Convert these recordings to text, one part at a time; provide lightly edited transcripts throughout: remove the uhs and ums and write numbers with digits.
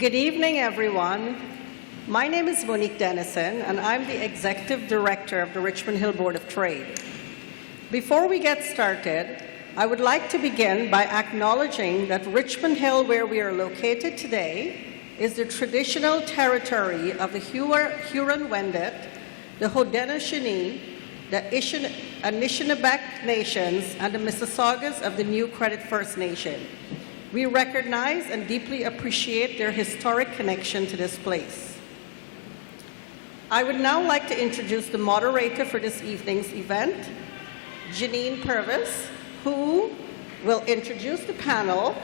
Good evening, everyone. My name is Monique Dennison, and I'm the Executive Director of the Richmond Hill Board of Trade. Before we get started, I would like to begin by acknowledging that Richmond Hill, where we are located today, is the traditional territory of the Huron-Wendat, the Haudenosaunee, the Anishinaabe Nations, and the Mississaugas of the New Credit First Nation. We recognize and deeply appreciate their historic connection to this place. I would now like to introduce the moderator for this evening's event, Janine Purvis, who will introduce the panel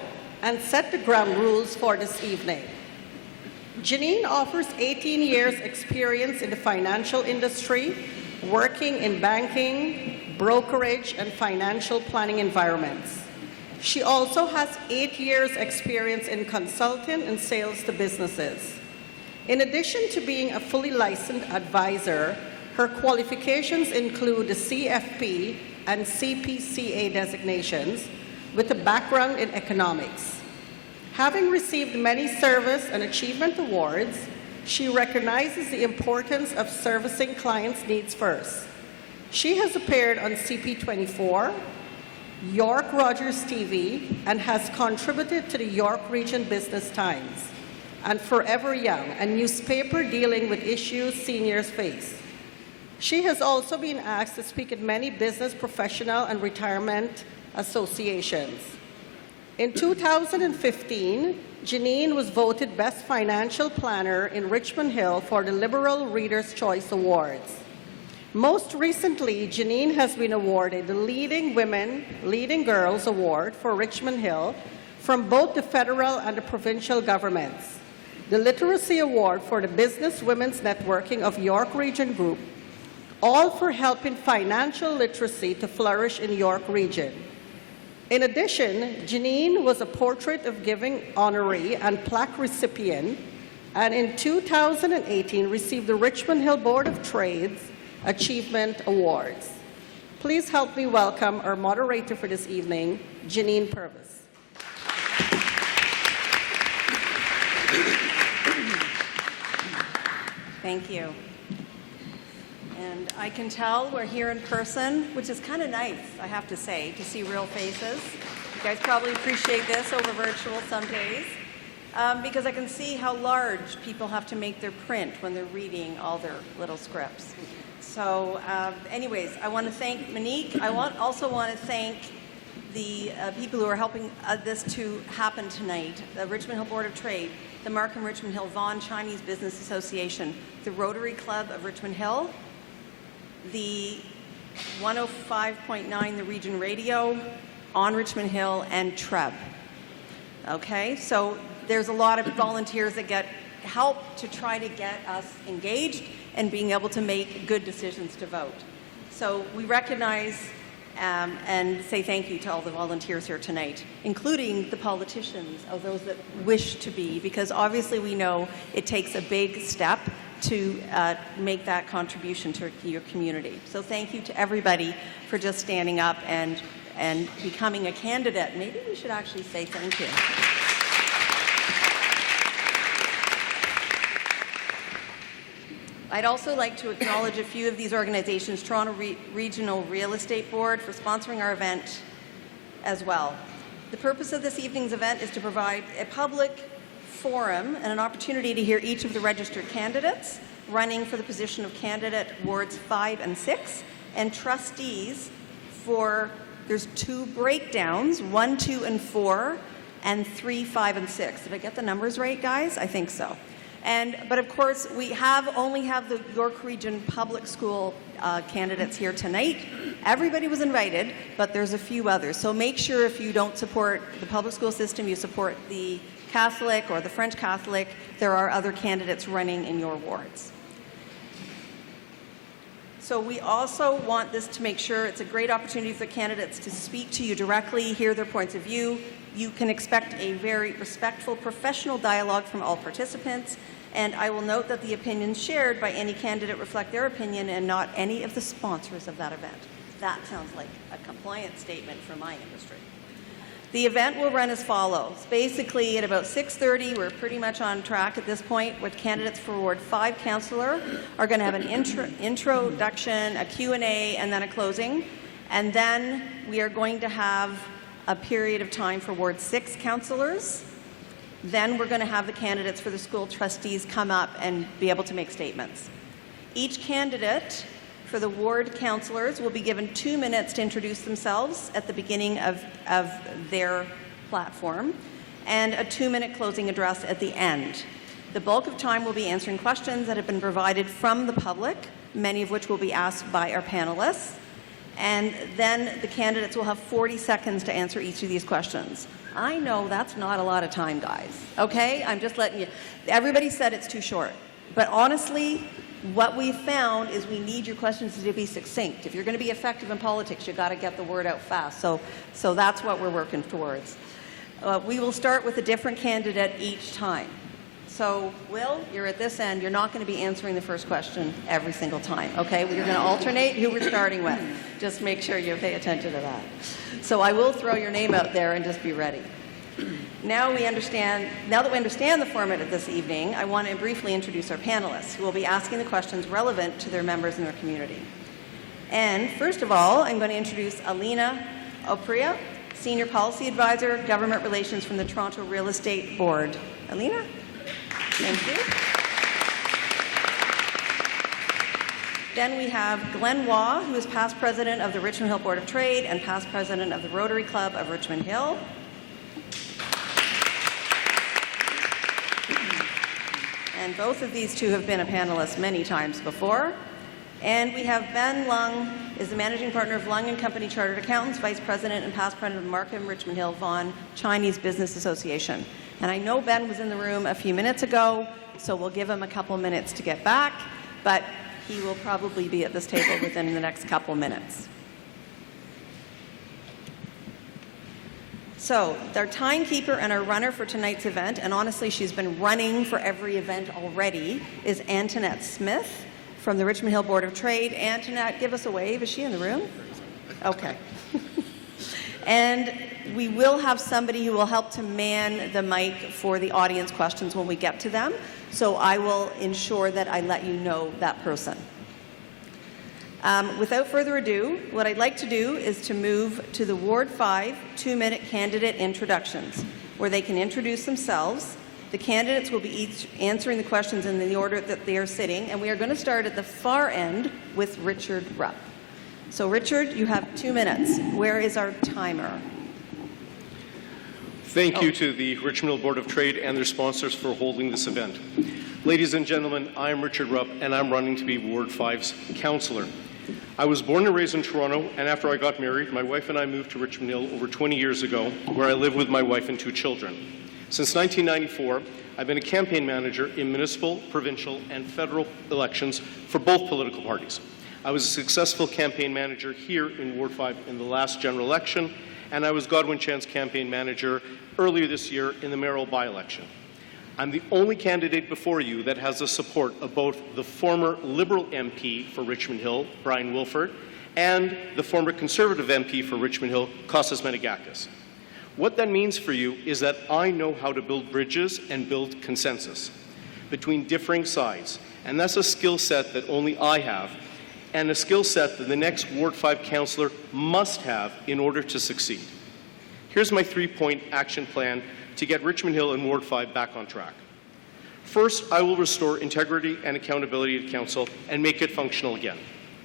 and set the ground rules for this evening. Janine offers 18 years experience in the financial industry, working in banking, brokerage, and financial planning environments. She also has 8 years experience in consulting and sales to businesses. In addition to being a fully licensed advisor, her qualifications include the CFP and CPCA designations with a background in economics. Having received many service and achievement awards, she recognizes the importance of servicing clients' needs first. She has appeared on CP24, York Rogers TV, and has contributed to the York Region Business Times and Forever Young, a newspaper dealing with issues seniors face. She has also been asked to speak at many business, professional, and retirement associations. In 2015, Janine was voted Best Financial Planner in Richmond Hill for the Liberal Reader's Choice Awards. Most recently, Janine has been awarded the Leading Women, Leading Girls Award for Richmond Hill from both the federal and the provincial governments, the Literacy Award for the Business Women's Networking of York Region Group, all for helping financial literacy to flourish in York Region. In addition, Janine was a Portrait of Giving honoree and plaque recipient, and in 2018 received the Richmond Hill Board of Trade's Achievement Awards. Please help me welcome our moderator for this evening, Janine Purvis. Thank you. And I can tell we're here in person, which is kind of nice, I have to say, to see real faces. You guys probably appreciate this over virtual some days, because I can see how large people have to make their print when they're reading all their little scripts. So anyways, I want to thank Monique. I also want to thank the people who are helping this to happen tonight, the Richmond Hill Board of Trade, the Markham Richmond Hill Vaughan Chinese Business Association, the Rotary Club of Richmond Hill, the 105.9, the Region Radio, on Richmond Hill, and TREB. Okay, so there's a lot of volunteers that get help to try to get us engaged and being able to make good decisions to vote. So we recognize and say thank you to all the volunteers here tonight, including the politicians, of those that wish to be, because obviously we know it takes a big step to make that contribution to your community. So thank you to everybody for just standing up and becoming a candidate. Maybe we should actually say thank you. I'd also like to acknowledge a few of these organizations, Toronto Regional Real Estate Board, for sponsoring our event as well. The purpose of this evening's event is to provide a public forum and an opportunity to hear each of the registered candidates running for the position of candidate wards 5 and 6, and trustees for, there's 2 breakdowns, 1, 2, and 4, and 3, 5, and 6. Did I get the numbers right, guys? I think so. But of course, we only have the York Region Public School candidates here tonight. Everybody was invited, but there's a few others. So make sure if you don't support the public school system, you support the Catholic or the French Catholic. There are other candidates running in your wards. So we also want this to make sure it's a great opportunity for candidates to speak to you directly, hear their points of view. You can expect a very respectful, professional dialogue from all participants. And I will note that the opinions shared by any candidate reflect their opinion and not any of the sponsors of that event. That sounds like a compliance statement for my industry. The event will run as follows. Basically, at about 6:30, we're pretty much on track at this point with candidates for Ward 5 councillor are going to have an introduction, a Q&A, and then a closing. And then we are going to have a period of time for Ward 6 councillors. Then we're going to have the candidates for the school trustees come up and be able to make statements. Each candidate for the ward councillors will be given 2 minutes to introduce themselves at the beginning of their platform and a 2-minute closing address at the end. The bulk of time will be answering questions that have been provided from the public, many of which will be asked by our panelists. And then the candidates will have 40 seconds to answer each of these questions. I know that's not a lot of time, guys, okay? I'm just letting you. Everybody said it's too short. But honestly, what we found is we need your questions to be succinct. If you're going to be effective in politics, you've got to get the word out fast. So that's what we're working towards. We will start with a different candidate each time. So, Will, you're at this end. You're not going to be answering the first question every single time, okay? We're going to alternate who we're starting with. Just make sure you pay attention to that. So I will throw your name out there and just be ready. Now that we understand the format of this evening, I want to briefly introduce our panelists who will be asking the questions relevant to their members in their community. And first of all, I'm going to introduce Alina Opria, Senior Policy Advisor, Government Relations from the Toronto Real Estate Board. Alina? Thank you. Then we have Glenn Waugh, who is past president of the Richmond Hill Board of Trade and past president of the Rotary Club of Richmond Hill. And both of these two have been a panelist many times before. And we have Ben Lung, is the managing partner of Lung & Company Chartered Accountants, vice president and past president of Markham Richmond Hill Vaughan Chinese Business Association. And I know Ben was in the room a few minutes ago, so we'll give him a couple minutes to get back, but he will probably be at this table within the next couple minutes. So, our timekeeper and our runner for tonight's event, and honestly she's been running for every event already, is Antoinette Smith from the Richmond Hill Board of Trade. Antoinette, give us a wave. Is she in the room? Okay. And we will have somebody who will help to man the mic for the audience questions when we get to them. So I will ensure that I let you know that person. Without further ado, what I'd like to do is to move to the Ward 5 2-minute candidate introductions, where they can introduce themselves. The candidates will be each answering the questions in the order that they are sitting, and we are going to start at the far end with Richard Rupp. So Richard, you have 2 minutes. Where is our timer? Thank you to the Richmond Hill Board of Trade and their sponsors for holding this event. Ladies and gentlemen, I am Richard Rupp, and I'm running to be Ward 5's councillor. I was born and raised in Toronto, and after I got married, my wife and I moved to Richmond Hill over 20 years ago, where I live with my wife and 2 children. Since 1994, I've been a campaign manager in municipal, provincial, and federal elections for both political parties. I was a successful campaign manager here in Ward 5 in the last general election, and I was Godwin Chan's campaign manager earlier this year in the mayoral by-election. I'm the only candidate before you that has the support of both the former Liberal MP for Richmond Hill, Brian Wilford, and the former Conservative MP for Richmond Hill, Kostas Menegakis. What that means for you is that I know how to build bridges and build consensus between differing sides, and that's a skill set that only I have, and a skill set that the next Ward 5 councillor must have in order to succeed. Here's my 3-point action plan to get Richmond Hill and Ward 5 back on track. First, I will restore integrity and accountability to Council and make it functional again.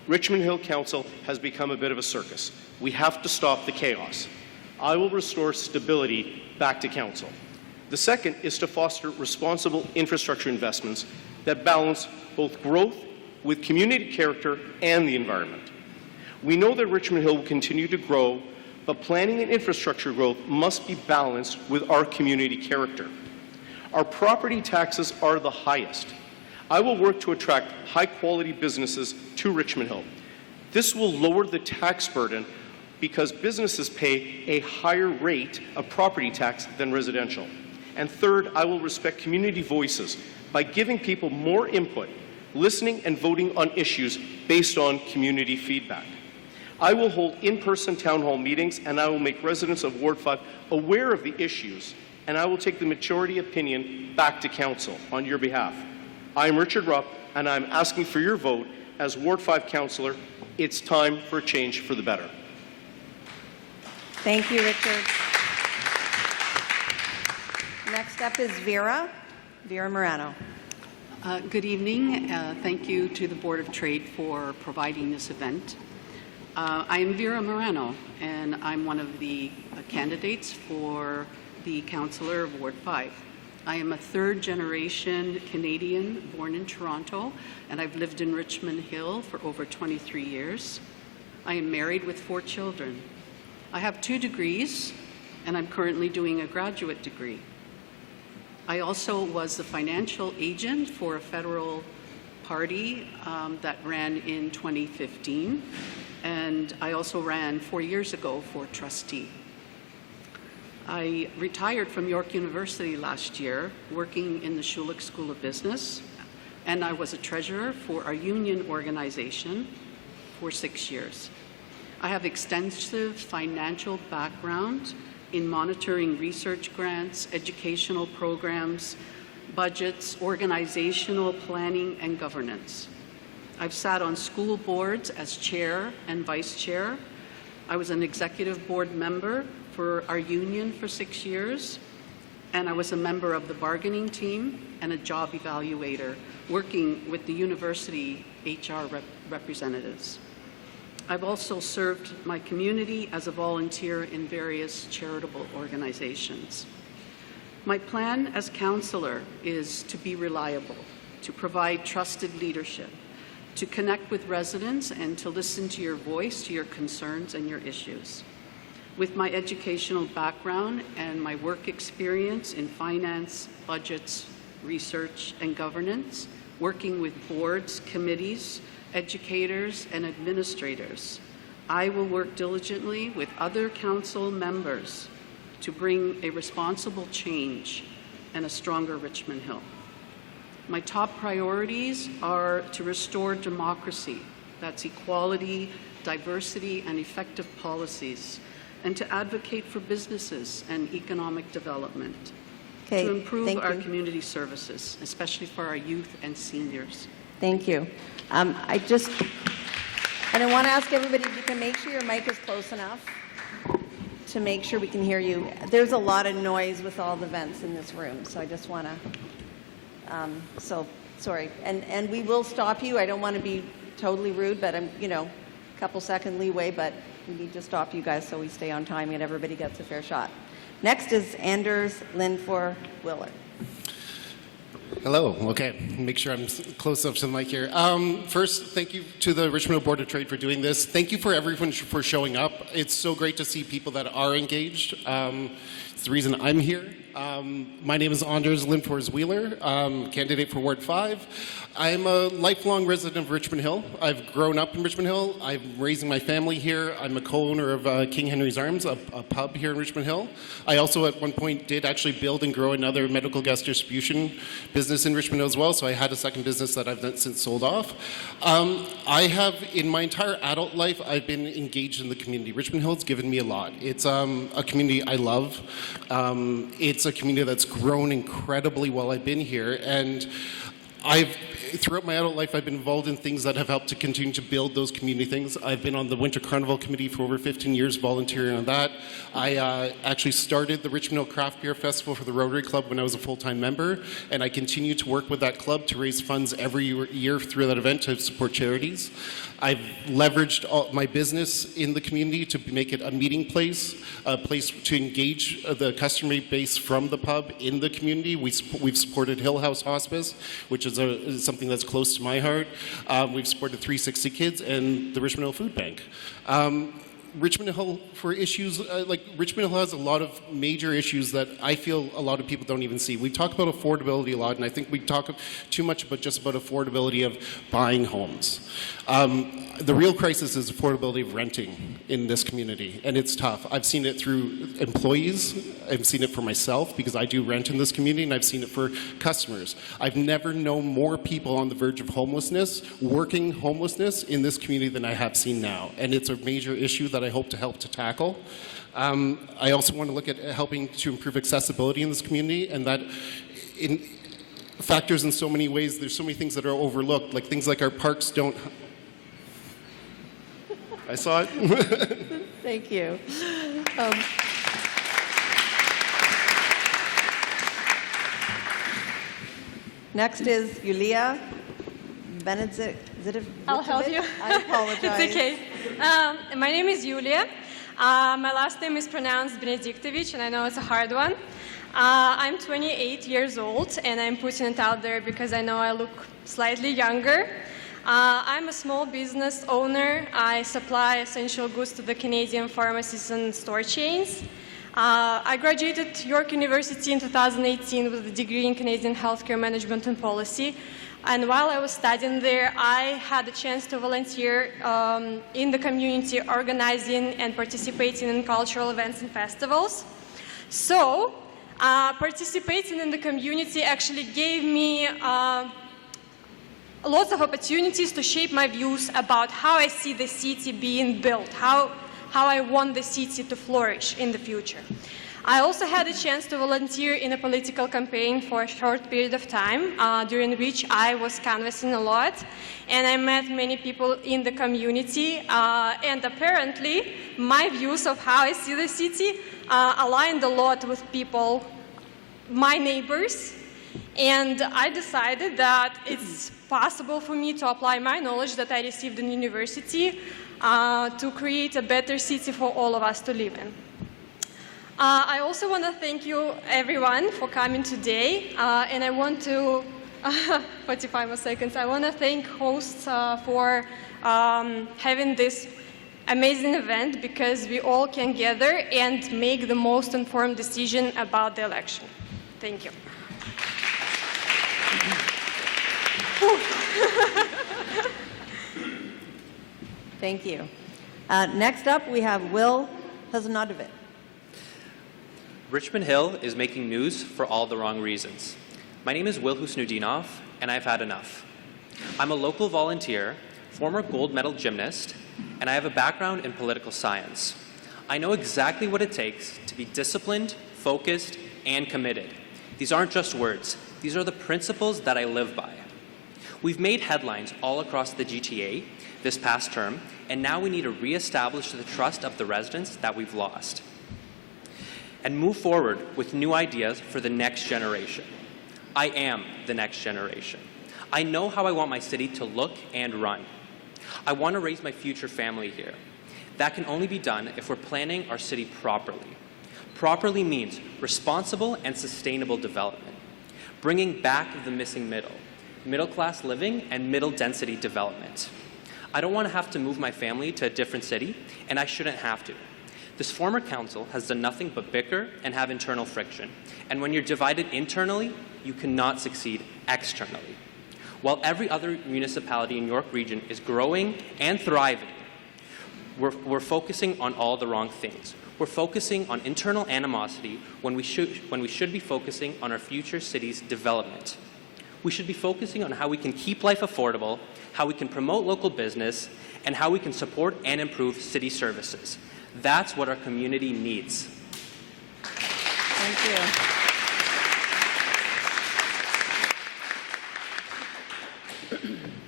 Richmond Hill Council has become a bit of a circus. We have to stop the chaos. I will restore stability back to Council. The second is to foster responsible infrastructure investments that balance both growth with community character and the environment. We know that Richmond Hill will continue to grow, but planning and infrastructure growth must be balanced with our community character. Our property taxes are the highest. I will work to attract high-quality businesses to Richmond Hill. This will lower the tax burden because businesses pay a higher rate of property tax than residential. And third, I will respect community voices by giving people more input, listening and voting on issues based on community feedback. I will hold in-person town hall meetings, and I will make residents of Ward 5 aware of the issues, and I will take the majority opinion back to council on your behalf. I am Richard Rupp, and I'm asking for your vote as Ward 5 councillor. It's time for a change for the better. Thank you, Richard. Next up is Vera Morano. Good evening. Thank you to the Board of Trade for providing this event. I am Vera Morano, and I'm one of the candidates for the councillor of Ward 5. I am a third-generation Canadian born in Toronto, and I've lived in Richmond Hill for over 23 years. I am married with 4 children. I have 2 degrees, and I'm currently doing a graduate degree. I also was the financial agent for a federal party that ran in 2015, and I also ran 4 years ago for Trustee. I retired from York University last year, working in the Schulich School of Business, and I was a treasurer for our union organization for 6 years. I have extensive financial background in monitoring research grants, educational programs, budgets, organizational planning, and governance. I've sat on school boards as chair and vice chair. I was an executive board member for our union for 6 years, and I was a member of the bargaining team and a job evaluator working with the university HR representatives. I've also served my community as a volunteer in various charitable organizations. My plan as councillor is to be reliable, to provide trusted leadership, to connect with residents and to listen to your voice, to your concerns and your issues. With my educational background and my work experience in finance, budgets, research, and governance, working with boards, committees, educators, and administrators, I will work diligently with other council members to bring a responsible change and a stronger Richmond Hill. My top priorities are to restore democracy, that's equality, diversity, and effective policies, and to advocate for businesses and economic development, Okay, to improve thank our you. community services, especially for our youth and seniors. Thank you. And I want to ask everybody if you can make sure your mic is close enough to make sure we can hear you. There's a lot of noise with all the vents in this room, so I just want to, sorry. And we will stop you. I don't want to be totally rude, but I'm, a couple second leeway, but we need to stop you guys so we stay on time and everybody gets a fair shot. Next is Anders Lindfor-Willer. Hello. Okay, make sure I'm close up to the mic here. First, thank you to the Richmond Hill Board of Trade for doing this. Thank you for everyone for showing up. It's so great to see people that are engaged. It's the reason I'm here. My name is Anders Lindfors-Wheeler, candidate for Ward 5. I'm a lifelong resident of Richmond Hill. I've grown up in Richmond Hill. I'm raising my family here. I'm a co-owner of King Henry's Arms, a pub here in Richmond Hill. I also at one point did actually build and grow another medical gas distribution business in Richmond Hill as well, so I had a second business that I've since sold off. I have, in my entire adult life, I've been engaged in the community. Richmond Hill has given me a lot. It's a community I love. It's a community that's grown incredibly while I've been here, and throughout my adult life, I've been involved in things that have helped to continue to build those community things. I've been on the Winter Carnival Committee for over 15 years, volunteering on that. I actually started the Richmond Hill Craft Beer Festival for the Rotary Club when I was a full-time member, and I continue to work with that club to raise funds every year through that event to support charities. I've leveraged my business in the community to make it a meeting place, a place to engage the customer base from the pub in the community. We've supported Hill House Hospice, which is something that's close to my heart. We've supported 360 Kids and the Richmond Hill Food Bank. Richmond Hill, for issues, Richmond Hill has a lot of major issues that I feel a lot of people don't even see. We talk about affordability a lot, and I think we talk too much about just about affordability of buying homes. The real crisis is affordability of renting in this community, and it's tough. I've seen it through employees I've seen it for myself because I do rent in this community, and I've seen it for customers. I've never known more people on the verge of homelessness, working homelessness in this community than I have seen now. And it's a major issue that I hope to help to tackle. I also want to look at helping to improve accessibility in this community, and that factors in so many ways. There's so many things that are overlooked, like things like our parks don't... I saw it. Thank you. Next is Yulia Benedict. I'll help you. I apologize. It's okay. My name is Yulia. My last name is pronounced Benedictovich, and I know it's a hard one. I'm 28 years old, and I'm putting it out there because I know I look slightly younger. I'm a small business owner. I supply essential goods to the Canadian pharmacies and store chains. I graduated York University in 2018 with a degree in Canadian Healthcare Management and Policy. And while I was studying there, I had a chance to volunteer in the community, organizing and participating in cultural events and festivals. So, participating in the community actually gave me lots of opportunities to shape my views about how I see the city being built, how I want the city to flourish in the future. I also had a chance to volunteer in a political campaign for a short period of time, during which I was canvassing a lot, and I met many people in the community, and apparently my views of how I see the city aligned a lot with people, my neighbors, and I decided that it's possible for me to apply my knowledge that I received in university to create a better city for all of us to live in. I also want to thank you, everyone, for coming today, and I want to, 45 more seconds, I want to thank hosts for having this amazing event because we all can gather and make the most informed decision about the election. Thank you. Thank you. Next up, we have Will Hasanodovic. Richmond Hill is making news for all the wrong reasons. My name is Will Husnudinov, and I've had enough. I'm a local volunteer, former gold medal gymnast, and I have a background in political science. I know exactly what it takes to be disciplined, focused, and committed. These aren't just words. These are the principles that I live by. We've made headlines all across the GTA this past term, and now we need to reestablish the trust of the residents that we've lost and move forward with new ideas for the next generation. I am the next generation. I know how I want my city to look and run. I want to raise my future family here. That can only be done if we're planning our city properly. Properly means responsible and sustainable development, bringing back the missing middle-class living and middle-density development. I don't want to have to move my family to a different city, and I shouldn't have to. This former council has done nothing but bicker and have internal friction. And when you're divided internally, you cannot succeed externally. While every other municipality in York Region is growing and thriving, we're focusing on all the wrong things. We're focusing on internal animosity when we should be focusing on our future city's development. We should be focusing on how we can keep life affordable, how we can promote local business, and how we can support and improve city services. That's what our community needs. Thank you.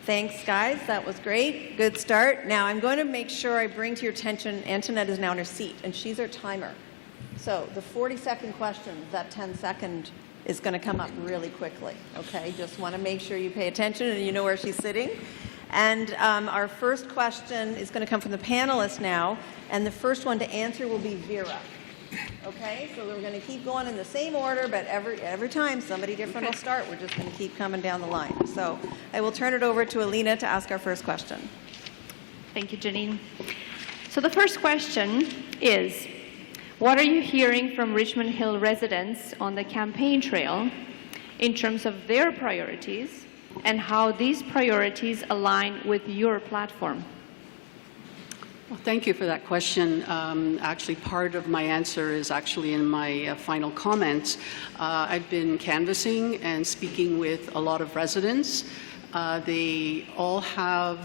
Thanks, guys. That was great. Good start. Now, I'm going to make sure I bring to your attention, Antoinette is now in her seat, and she's our timer. So the 40-second question, that 10-second is going to come up really quickly, okay? Just want to make sure you pay attention and you know where she's sitting. And our first question is going to come from the panelists now, and the first one to answer will be Vera. Okay, so we're going to keep going in the same order, but every time somebody different will start, we're just going to keep coming down the line. So I will turn it over to Alina to ask our first question. Thank you, Janine. So the first question is, what are you hearing from Richmond Hill residents on the campaign trail in terms of their priorities and how these priorities align with your platform? Well, thank you for that question. Actually, part of my answer is actually in my final comments. I've been canvassing and speaking with a lot of residents. They all have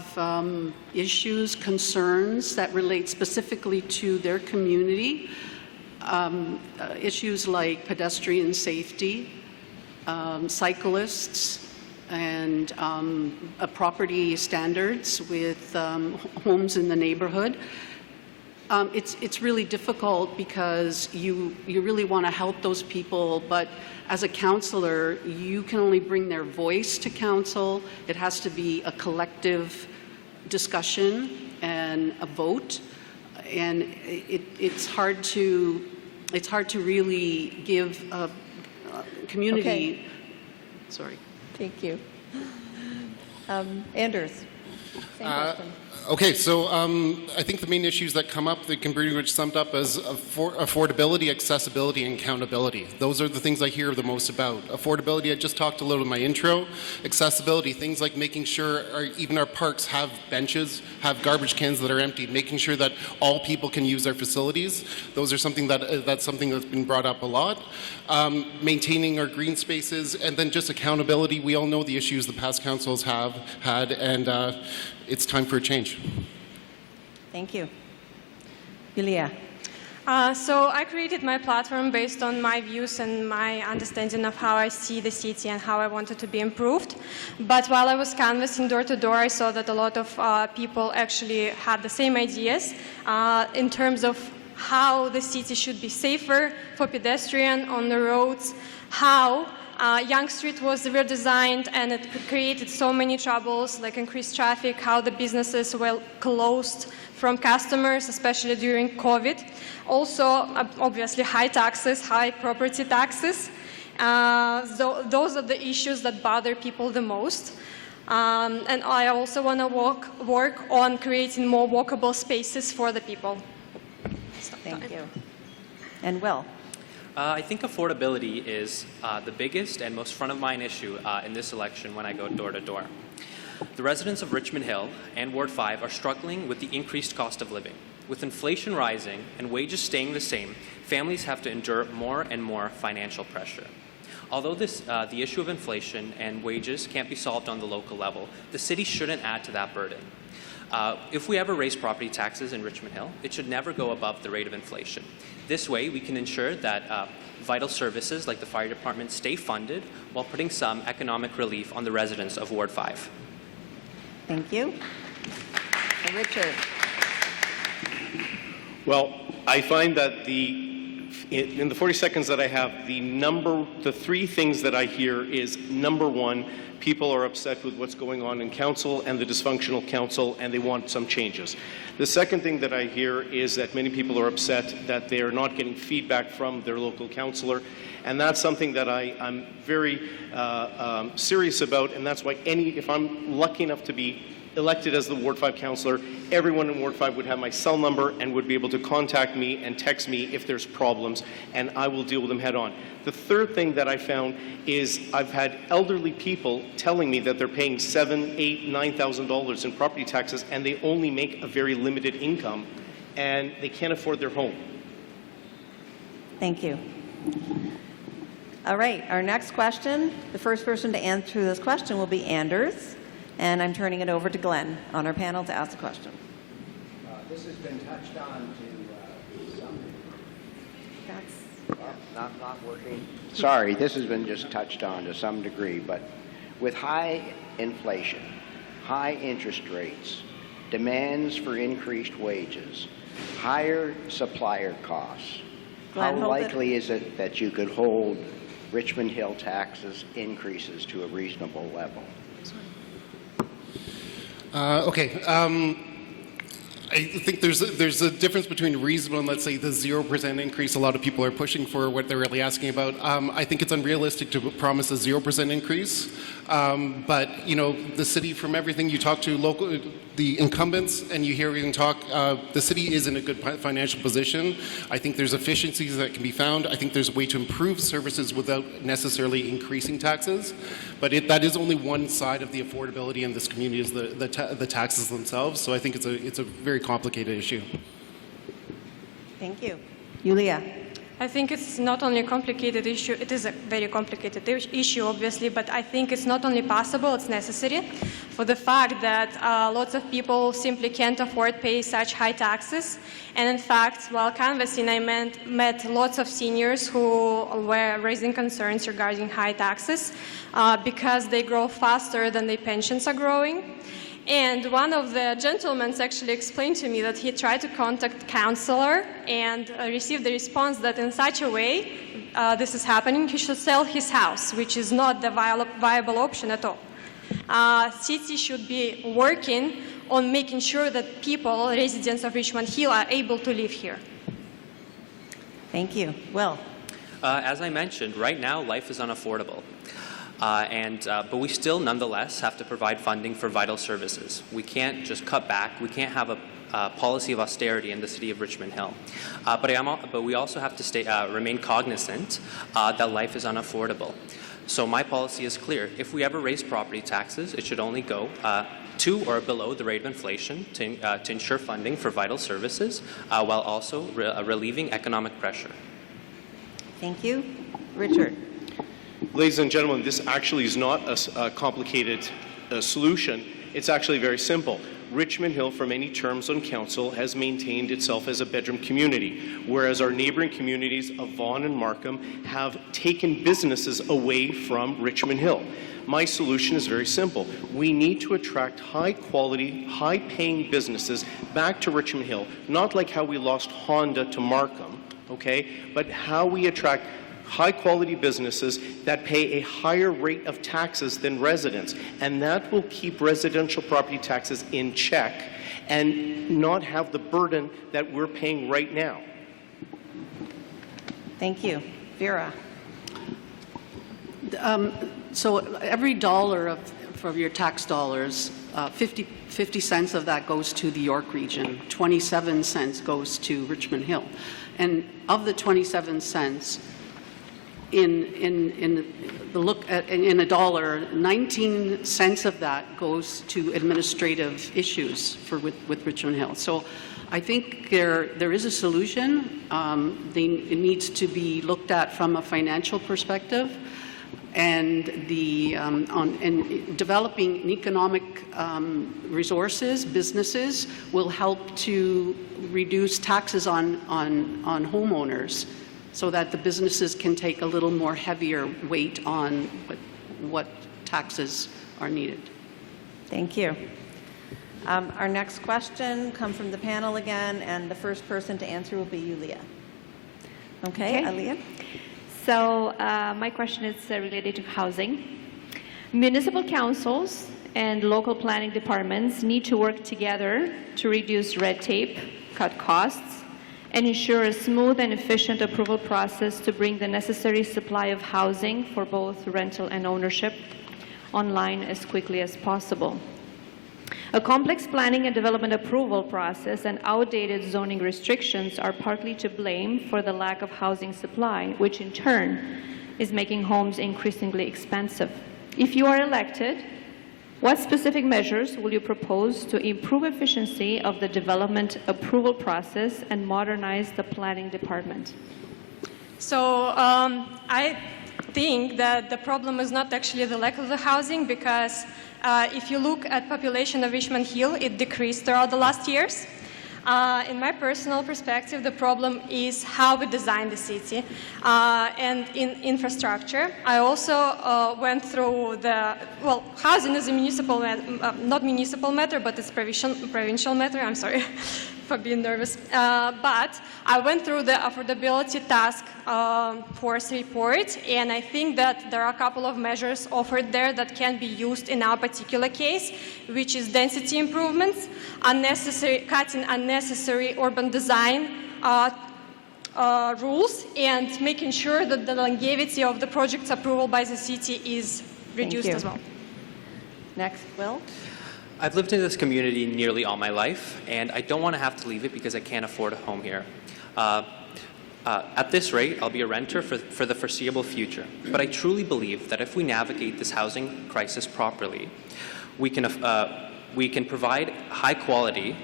issues, concerns that relate specifically to their community. Issues like pedestrian safety, cyclists, and property standards with homes in the neighborhood. It's really difficult because you really want to help those people, but as a councillor, you can only bring their voice to council. It has to be a collective discussion and a vote, and it's hard to really give a community. Okay. Sorry. Thank you. Anders, same question. Okay, so I think the main issues that come up, they can pretty much summed up as affordability, accessibility, and accountability. Those are the things I hear the most about. Affordability, I just talked a little in my intro. Accessibility, things like making sure even our parks have benches, have garbage cans that are empty, making sure that all people can use our facilities. Those are something that's something that's been brought up a lot. Maintaining our green spaces, and then just accountability. We all know the issues the past councils have had, and it's time for a change. Thank you. Yulia. So I created my platform based on my views and my understanding of how I see the city and how I want it to be improved. But while I was canvassing door to door, I saw that a lot of people actually had the same ideas in terms of how the city should be safer for pedestrians on the roads, how Young Street was redesigned and it created so many troubles, like increased traffic, how the businesses were closed from customers, especially during COVID. Also, obviously, high taxes, high property taxes. Those are the issues that bother people the most. And I also want to work on creating more walkable spaces for the people. Thank you. And Will. I think affordability is the biggest and most front-of-mind issue in this election when I go door to door. The residents of Richmond Hill and Ward 5 are struggling with the increased cost of living. With inflation rising and wages staying the same, families have to endure more and more financial pressure. Although the issue of inflation and wages can't be solved on the local level, the city shouldn't add to that burden. If we ever raise property taxes in Richmond Hill, it should never go above the rate of inflation. This way, we can ensure that vital services like the fire department stay funded while putting some economic relief on the residents of Ward 5. Thank you. And Richard. Well, I find that in the 40 seconds that I have, the three things that I hear is, number one, people are upset with what's going on in council and the dysfunctional council, and they want some changes. The second thing that I hear is that many people are upset that they are not getting feedback from their local councillor, and that's something that I'm very serious about, and that's why if I'm lucky enough to be elected as the Ward 5 councillor, everyone in Ward 5 would have my cell number and would be able to contact me and text me if there's problems, and I will deal with them head on. The third thing that I found is I've had elderly people telling me that they're paying $7,000, $8,000, $9,000 in property taxes, and they only make a very limited income, and they can't afford their home. Thank you. All right, our next question, the first person to answer this question will be Anders, and I'm turning it over to Glenn on our panel to ask the question. This has been touched on to some. Not working. Sorry, this has been just touched on to some degree, but with high inflation, high interest rates, demands for increased wages, higher supplier costs, Glenn, how likely is it that you could hold Richmond Hill taxes increases to a reasonable level? I think there's a difference between reasonable and, let's say, the 0% increase a lot of people are pushing for, what they're really asking about. I think it's unrealistic to promise a 0% increase. But, the city, from everything you talk to the incumbents and you hear everything talk, the city is in a good financial position. I think there's efficiencies that can be found. I think there's a way to improve services without necessarily increasing taxes. But that is only one side of the affordability in this community, is the taxes themselves. So I think it's a very very complicated issue. Thank you. Yulia. I think it's not only a complicated issue, it is a very complicated issue, obviously, but I think it's not only possible, it's necessary for the fact that lots of people simply can't afford pay such high taxes. And in fact, while canvassing, I met lots of seniors who were raising concerns regarding high taxes because they grow faster than their pensions are growing. And one of the gentlemen actually explained to me that he tried to contact counselor and received the response that in such a way this is happening, he should sell his house, which is not the viable option at all. City should be working on making sure that people, residents of Richmond Hill, are able to live here. Thank you. Will. As I mentioned, right now life is unaffordable. But we still nonetheless have to provide funding for vital services. We can't just cut back. We can't have a policy of austerity in the city of Richmond Hill. But we also have to remain cognizant that life is unaffordable. So my policy is clear. If we ever raise property taxes, it should only go to or below the rate of inflation to ensure funding for vital services while also relieving economic pressure. Thank you. Richard. Ladies and gentlemen, this actually is not a complicated solution. It's actually very simple. Richmond Hill, for many terms on council, has maintained itself as a bedroom community, whereas our neighboring communities of Vaughan and Markham have taken businesses away from Richmond Hill. My solution is very simple. We need to attract high-quality, high-paying businesses back to Richmond Hill, not like how we lost Honda to Markham, okay, but how we attract high-quality businesses that pay a higher rate of taxes than residents, and that will keep residential property taxes in check and not have the burden that we're paying right now. Thank you. Vera. So every dollar of your tax dollars, 50 cents of that goes to the York region, 27 cents goes to Richmond Hill. And of the 27 cents, in a dollar, 19 cents of that goes to administrative issues with Richmond Hill. So I think there is a solution. It needs to be looked at from a financial perspective, and developing economic resources, businesses, will help to reduce taxes on homeowners, so that the businesses can take a little more heavier weight on what taxes are needed. Thank you. Our next question comes from the panel again, and the first person to answer will be Yulia. Okay. Aliyah? So my question is related to housing. Municipal councils and local planning departments need to work together to reduce red tape, cut costs, and ensure a smooth and efficient approval process to bring the necessary supply of housing for both rental and ownership online as quickly as possible. A complex planning and development approval process and outdated zoning restrictions are partly to blame for the lack of housing supply, which in turn is making homes increasingly expensive. If you are elected, what specific measures will you propose to improve efficiency of the development approval process and modernize the planning department? So I think that the problem is not actually the lack of the housing, because if you look at population of Richmond Hill, it decreased throughout the last years. In my personal perspective, the problem is how we design the city and in infrastructure. I also went through housing is a municipal, not municipal matter, but it's provincial matter. I'm sorry for being nervous. But I went through the affordability task force report, and I think that there are a couple of measures offered there that can be used in our particular case, which is density improvements, cutting unnecessary urban design rules, and making sure that the longevity of the project's approval by the city is reduced as well. Next, Will. I've lived in this community nearly all my life, and I don't want to have to leave it because I can't afford a home here. At this rate, I'll be a renter for the foreseeable future. But I truly believe that if we navigate this housing crisis properly, we can provide high quality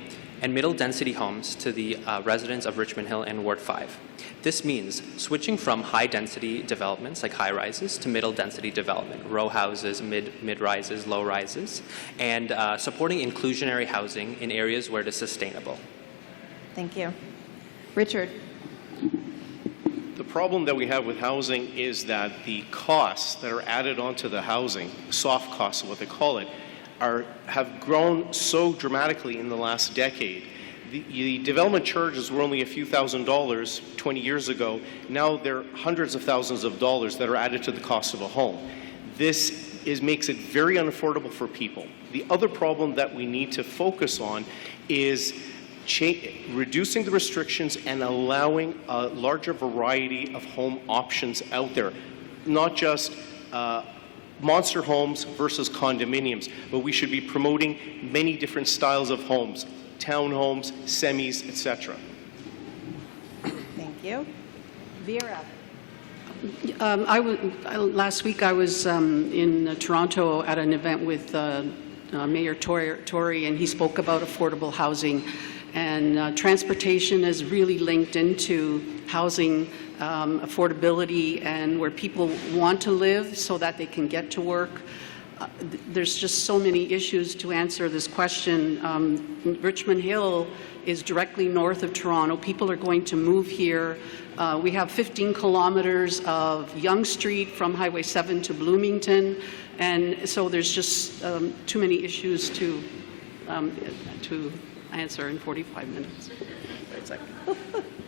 and middle-density homes to the residents of Richmond Hill and Ward 5. This means switching from high-density developments like high-rises to middle-density development, row houses, mid-rises, low-rises, and supporting inclusionary housing in areas where it is sustainable. Thank you. Richard. The problem that we have with housing is that the costs that are added onto the housing, soft costs is what they call it, have grown so dramatically in the last decade. The development charges were only a few $1,000s 20 years ago. Now they're hundreds of thousands of dollars that are added to the cost of a home. This makes it very unaffordable for people. The other problem that we need to focus on is reducing the restrictions and allowing a larger variety of home options out there, not just monster homes versus condominiums, but we should be promoting many different styles of homes, townhomes, semis, etc. Thank you. Vera. Last week I was in Toronto at an event with Mayor Tory, and he spoke about affordable housing. And transportation is really linked into housing affordability and where people want to live so that they can get to work. There's just so many issues to answer this question. Richmond Hill is directly north of Toronto. People are going to move here. We have 15 kilometers of Yonge Street from Highway 7 to Bloomington. And so there's just too many issues to answer in 45 minutes.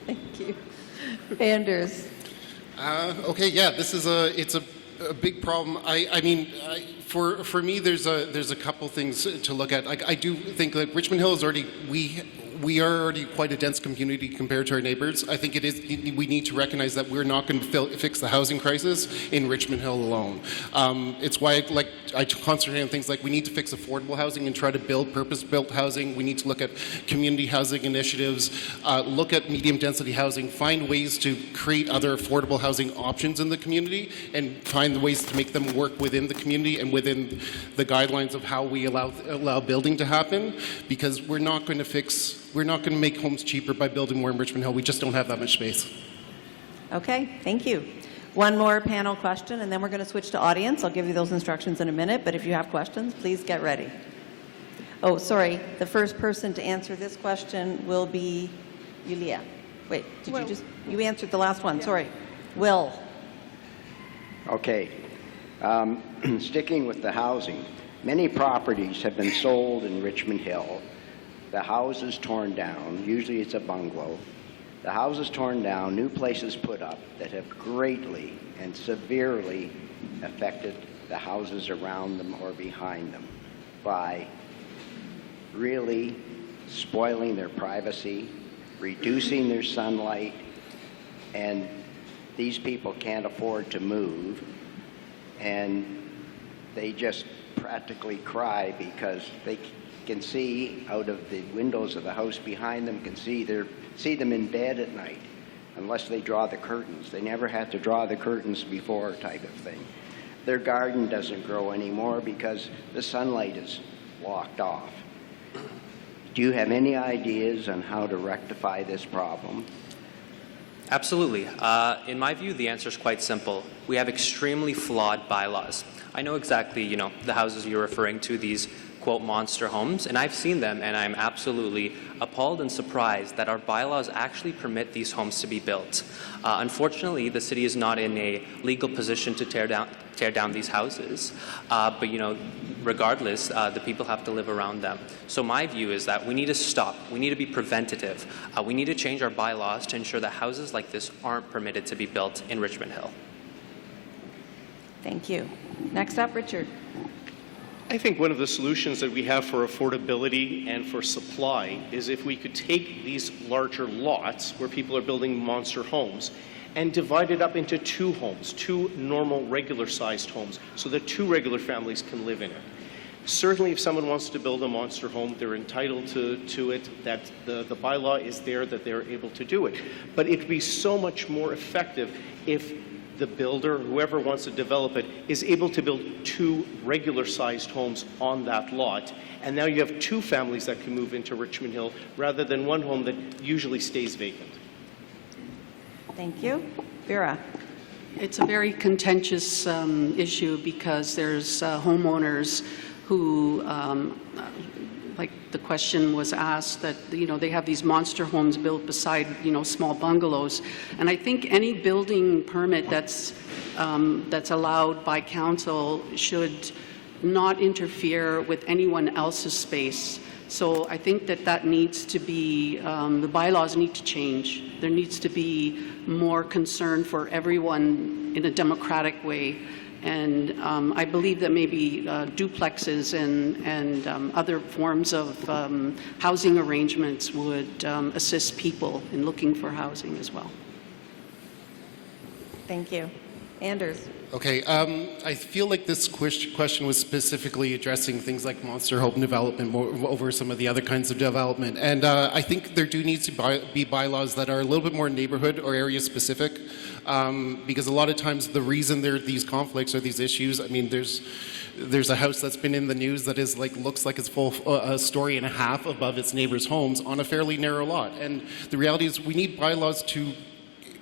Thank you. Anders. Okay, yeah, it's a big problem. I mean, for me, there's a couple things to look at. I do think that Richmond Hill is already we are already quite a dense community compared to our neighbors. I think we need to recognize that we're not going to fix the housing crisis in Richmond Hill alone. It's why I concentrate on things like we need to fix affordable housing and try to build purpose-built housing. We need to look at community housing initiatives, look at medium-density housing, find ways to create other affordable housing options in the community, and find the ways to make them work within the community and within the guidelines of how we allow building to happen, because we're not going to make homes cheaper by building more in Richmond Hill. We just don't have that much space. Okay, thank you. One more panel question, and then we're going to switch to audience. I'll give you those instructions in a minute, but if you have questions, please get ready. Oh, sorry. The first person to answer this question will be Yulia. Wait, you answered the last one. Yeah. Sorry. Will. Okay. Sticking with the housing, many properties have been sold in Richmond Hill. The house is torn down. Usually it's a bungalow. The house is torn down, new places put up that have greatly and severely affected the houses around them or behind them by really spoiling their privacy, reducing their sunlight, and these people can't afford to move, and they just practically cry because they can see out of the windows of the house behind them, can see them in bed at night, unless they draw the curtains. They never had to draw the curtains before, type of thing. Their garden doesn't grow anymore because the sunlight is blocked off. Do you have any ideas on how to rectify this problem? Absolutely. In my view, the answer is quite simple. We have extremely flawed bylaws. I know exactly, the houses you're referring to, these quote monster homes, and I've seen them, and I'm absolutely appalled and surprised that our bylaws actually permit these homes to be built. Unfortunately, the city is not in a legal position to tear down these houses, but regardless, the people have to live around them. So my view is that we need to stop. We need to be preventative. We need to change our bylaws to ensure that houses like this aren't permitted to be built in Richmond Hill. Thank you. Next up, Richard. I think one of the solutions that we have for affordability and for supply is if we could take these larger lots where people are building monster homes and divide it up into two homes, two normal, regular-sized homes, so that two regular families can live in it. Certainly, if someone wants to build a monster home, they're entitled to it, that the bylaw is there that they're able to do it. But it would be so much more effective if the builder, whoever wants to develop it, is able to build 2 regular-sized homes on that lot. And now you have 2 families that can move into Richmond Hill rather than 1 home that usually stays vacant. Thank you. Vera. It's a very contentious issue because there's homeowners who, like the question was asked, that they have these monster homes built beside small bungalows, and I think any building permit that's allowed by council should not interfere with anyone else's space. So I think that needs to be, the bylaws need to change. There needs to be more concern for everyone in a democratic way. And I believe that maybe duplexes and other forms of housing arrangements would assist people in looking for housing as well. Thank you. Anders. Okay, I feel like this question was specifically addressing things like monster home development over some of the other kinds of development. And I think there do need to be bylaws that are a little bit more neighborhood or area specific, because a lot of times the reason there are these conflicts or these issues, I mean, there's a house that's been in the news that is looks like it's full a story and a half above its neighbors' homes on a fairly narrow lot. And the reality is we need bylaws to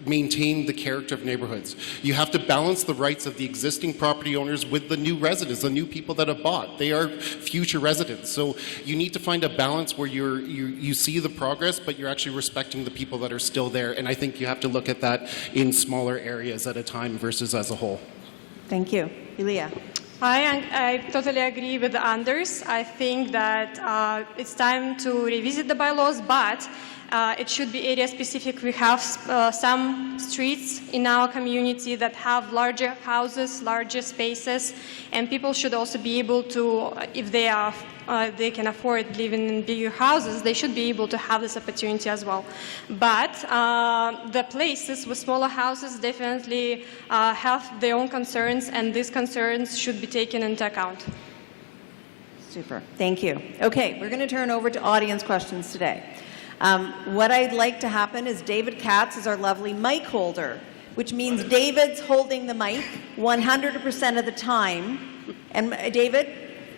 maintain the character of neighborhoods. You have to balance the rights of the existing property owners with the new residents, the new people that have bought. They are future residents. So you need to find a balance where you see the progress, but you're actually respecting the people that are still there. And I think you have to look at that in smaller areas at a time versus as a whole. Thank you. Elia. I totally agree with Anders. I think that it's time to revisit the bylaws, but it should be area specific. We have some streets in our community that have larger houses, larger spaces, and people should also be able to, if they can afford living in bigger houses, they should be able to have this opportunity as well. But the places with smaller houses definitely have their own concerns, and these concerns should be taken into account. Super. Thank you. Okay, we're going to turn over to audience questions today. What I'd like to happen is David Katz is our lovely mic holder, which means David's holding the mic 100% of the time. And David,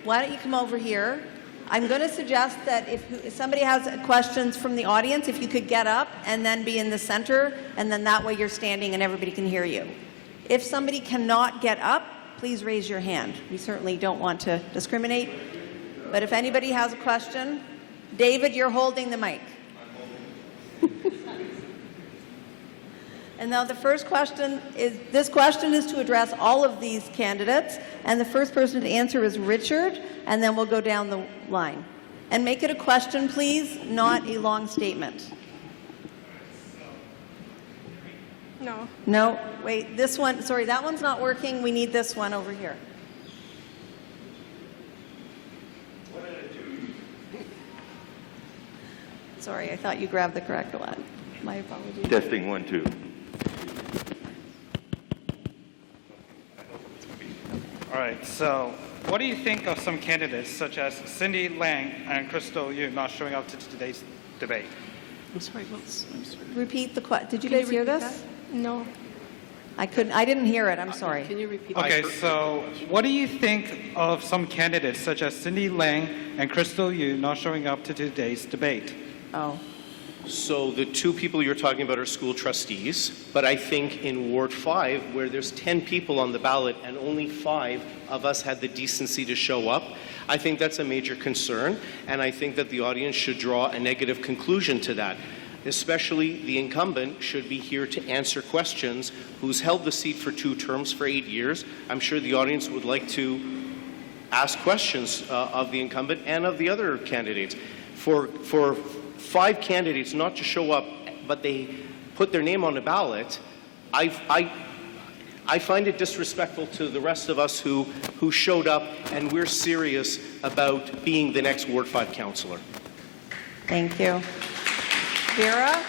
why don't you come over here? I'm going to suggest that if somebody has questions from the audience, if you could get up and then be in the center, and then that way you're standing and everybody can hear you. If somebody cannot get up, please raise your hand. We certainly don't want to discriminate. But if anybody has a question, David, you're holding the mic. And now the first question is, this question is to address all of these candidates, and the first person to answer is Richard, and then we'll go down the line. And make it a question, please, not a long statement. No. No, wait, this one, sorry, that one's not working. We need this one over here. Sorry, I thought you grabbed the correct one. My apologies. Testing 1, 2. All right, so what do you think of some candidates such as Cindy Lang and Crystal Yu not showing up to today's debate? I'm sorry, I'm sorry. Repeat the question. Did you Can guys hear repeat this? that? No. I didn't hear it. I'm sorry. Can you repeat Okay, so what do you think of some candidates such as Cindy Lang and Crystal Yu not showing up to today's debate? Oh. So the 2 people you're talking about are school trustees, but I think in Ward 5, where there's 10 people on the ballot and only 5 of us had the decency to show up, I think that's a major concern, and I think that the audience should draw a negative conclusion to that. Especially the incumbent should be here to answer questions, who's held the seat for 2 terms for 8 years. I'm sure the audience would like to ask questions of the incumbent and of the other candidates. For 5 candidates not to show up, but they put their name on a ballot, I find it disrespectful to the rest of us who showed up, and we're serious about being the next Ward 5 councillor. Thank you. Vera?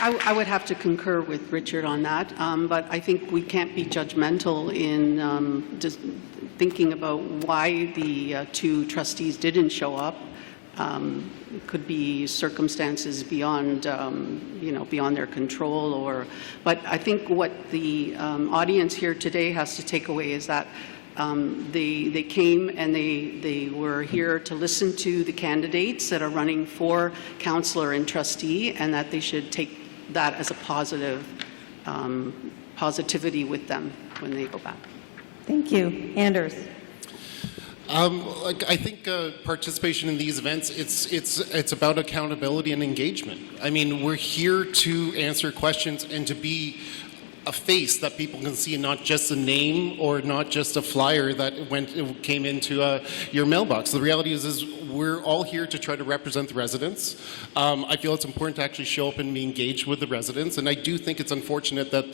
I would have to concur with Richard on that, but I think we can't be judgmental in just thinking about why the 2 trustees didn't show up. It could be circumstances beyond, beyond their control. But I think what the audience here today has to take away is that they came and they were here to listen to the candidates that are running for councillor and trustee, and that they should take that as a positivity with them when they go back. Thank you. Anders. I think participation in these events, it's about accountability and engagement. I mean, we're here to answer questions and to be a face that people can see, and not just a name or not just a flyer that came into your mailbox. The reality is we're all here to try to represent the residents. I feel it's important to actually show up and be engaged with the residents, and I do think it's unfortunate that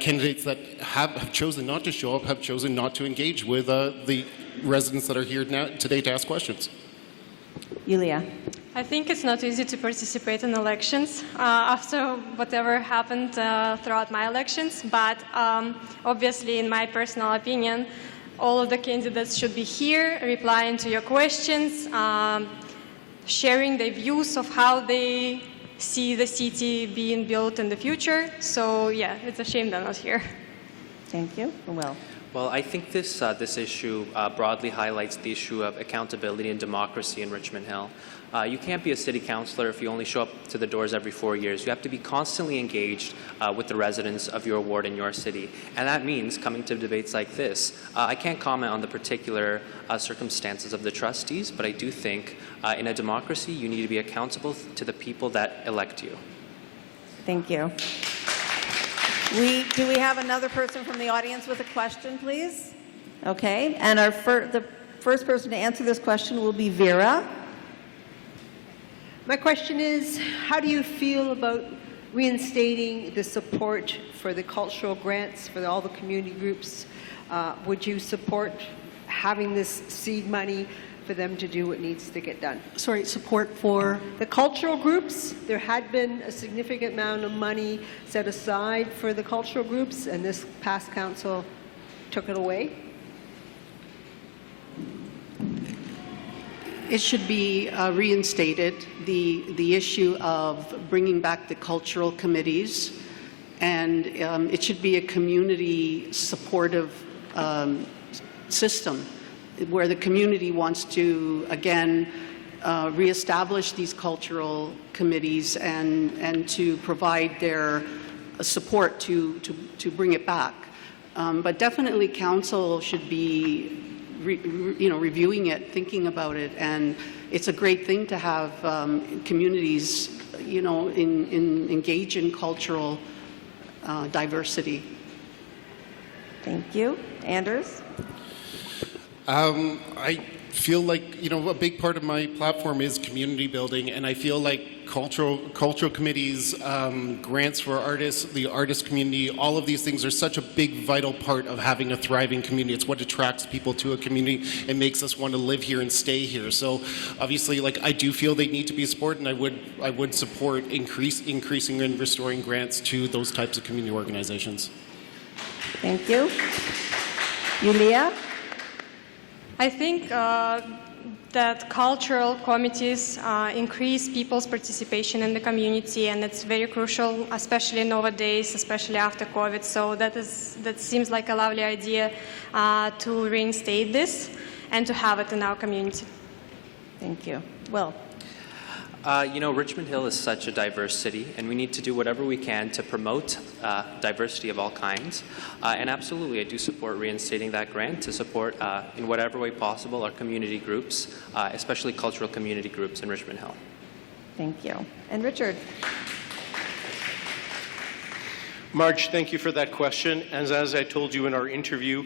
candidates that have chosen not to show up have chosen not to engage with the residents that are here now today to ask questions. Yulia. I think it's not easy to participate in elections after whatever happened throughout my elections, but obviously, in my personal opinion, all of the candidates should be here, replying to your questions, sharing their views of how they see the city being built in the future. So yeah, it's a shame they're not here. Thank you. Well. Well, I think this issue broadly highlights the issue of accountability and democracy in Richmond Hill. You can't be a city councillor if you only show up to the doors every 4 years. You have to be constantly engaged with the residents of your ward and your city. And that means coming to debates like this. I can't comment on the particular circumstances of the trustees, but I do think in a democracy, you need to be accountable to the people that elect you. Thank you. Do we have another person from the audience with a question, please? Okay, and the first person to answer this question will be Vera. My question is, how do you feel about reinstating the support for the cultural grants for all the community groups? Would you support having this seed money for them to do what needs to get done? Sorry, support for? The cultural groups. There had been a significant amount of money set aside for the cultural groups, and this past council took it away. It should be reinstated. The issue of bringing back the cultural committees, and it should be a community supportive system where the community wants to, again, reestablish these cultural committees and to provide their support to bring it back. But definitely council should be reviewing it, thinking about it, and it's a great thing to have communities, engage in cultural diversity. Thank you. Anders? I feel like, a big part of my platform is community building, and I feel like cultural committees, grants for artists, the artist community, all of these things are such a big, vital part of having a thriving community. It's what attracts people to a community and makes us want to live here and stay here. So obviously, I do feel they need to be supported, and I would support increasing and restoring grants to those types of community organizations. Thank you. Yulia? I think that cultural committees increase people's participation in the community, and it's very crucial, especially nowadays, especially after COVID. So that seems like a lovely idea to reinstate this and to have it in our community. Thank you. Will? Richmond Hill is such a diverse city, and we need to do whatever we can to promote diversity of all kinds. And absolutely, I do support reinstating that grant to support, in whatever way possible, our community groups, especially cultural community groups in Richmond Hill. Thank you. And Richard? Marge, thank you for that question. And as I told you in our interview,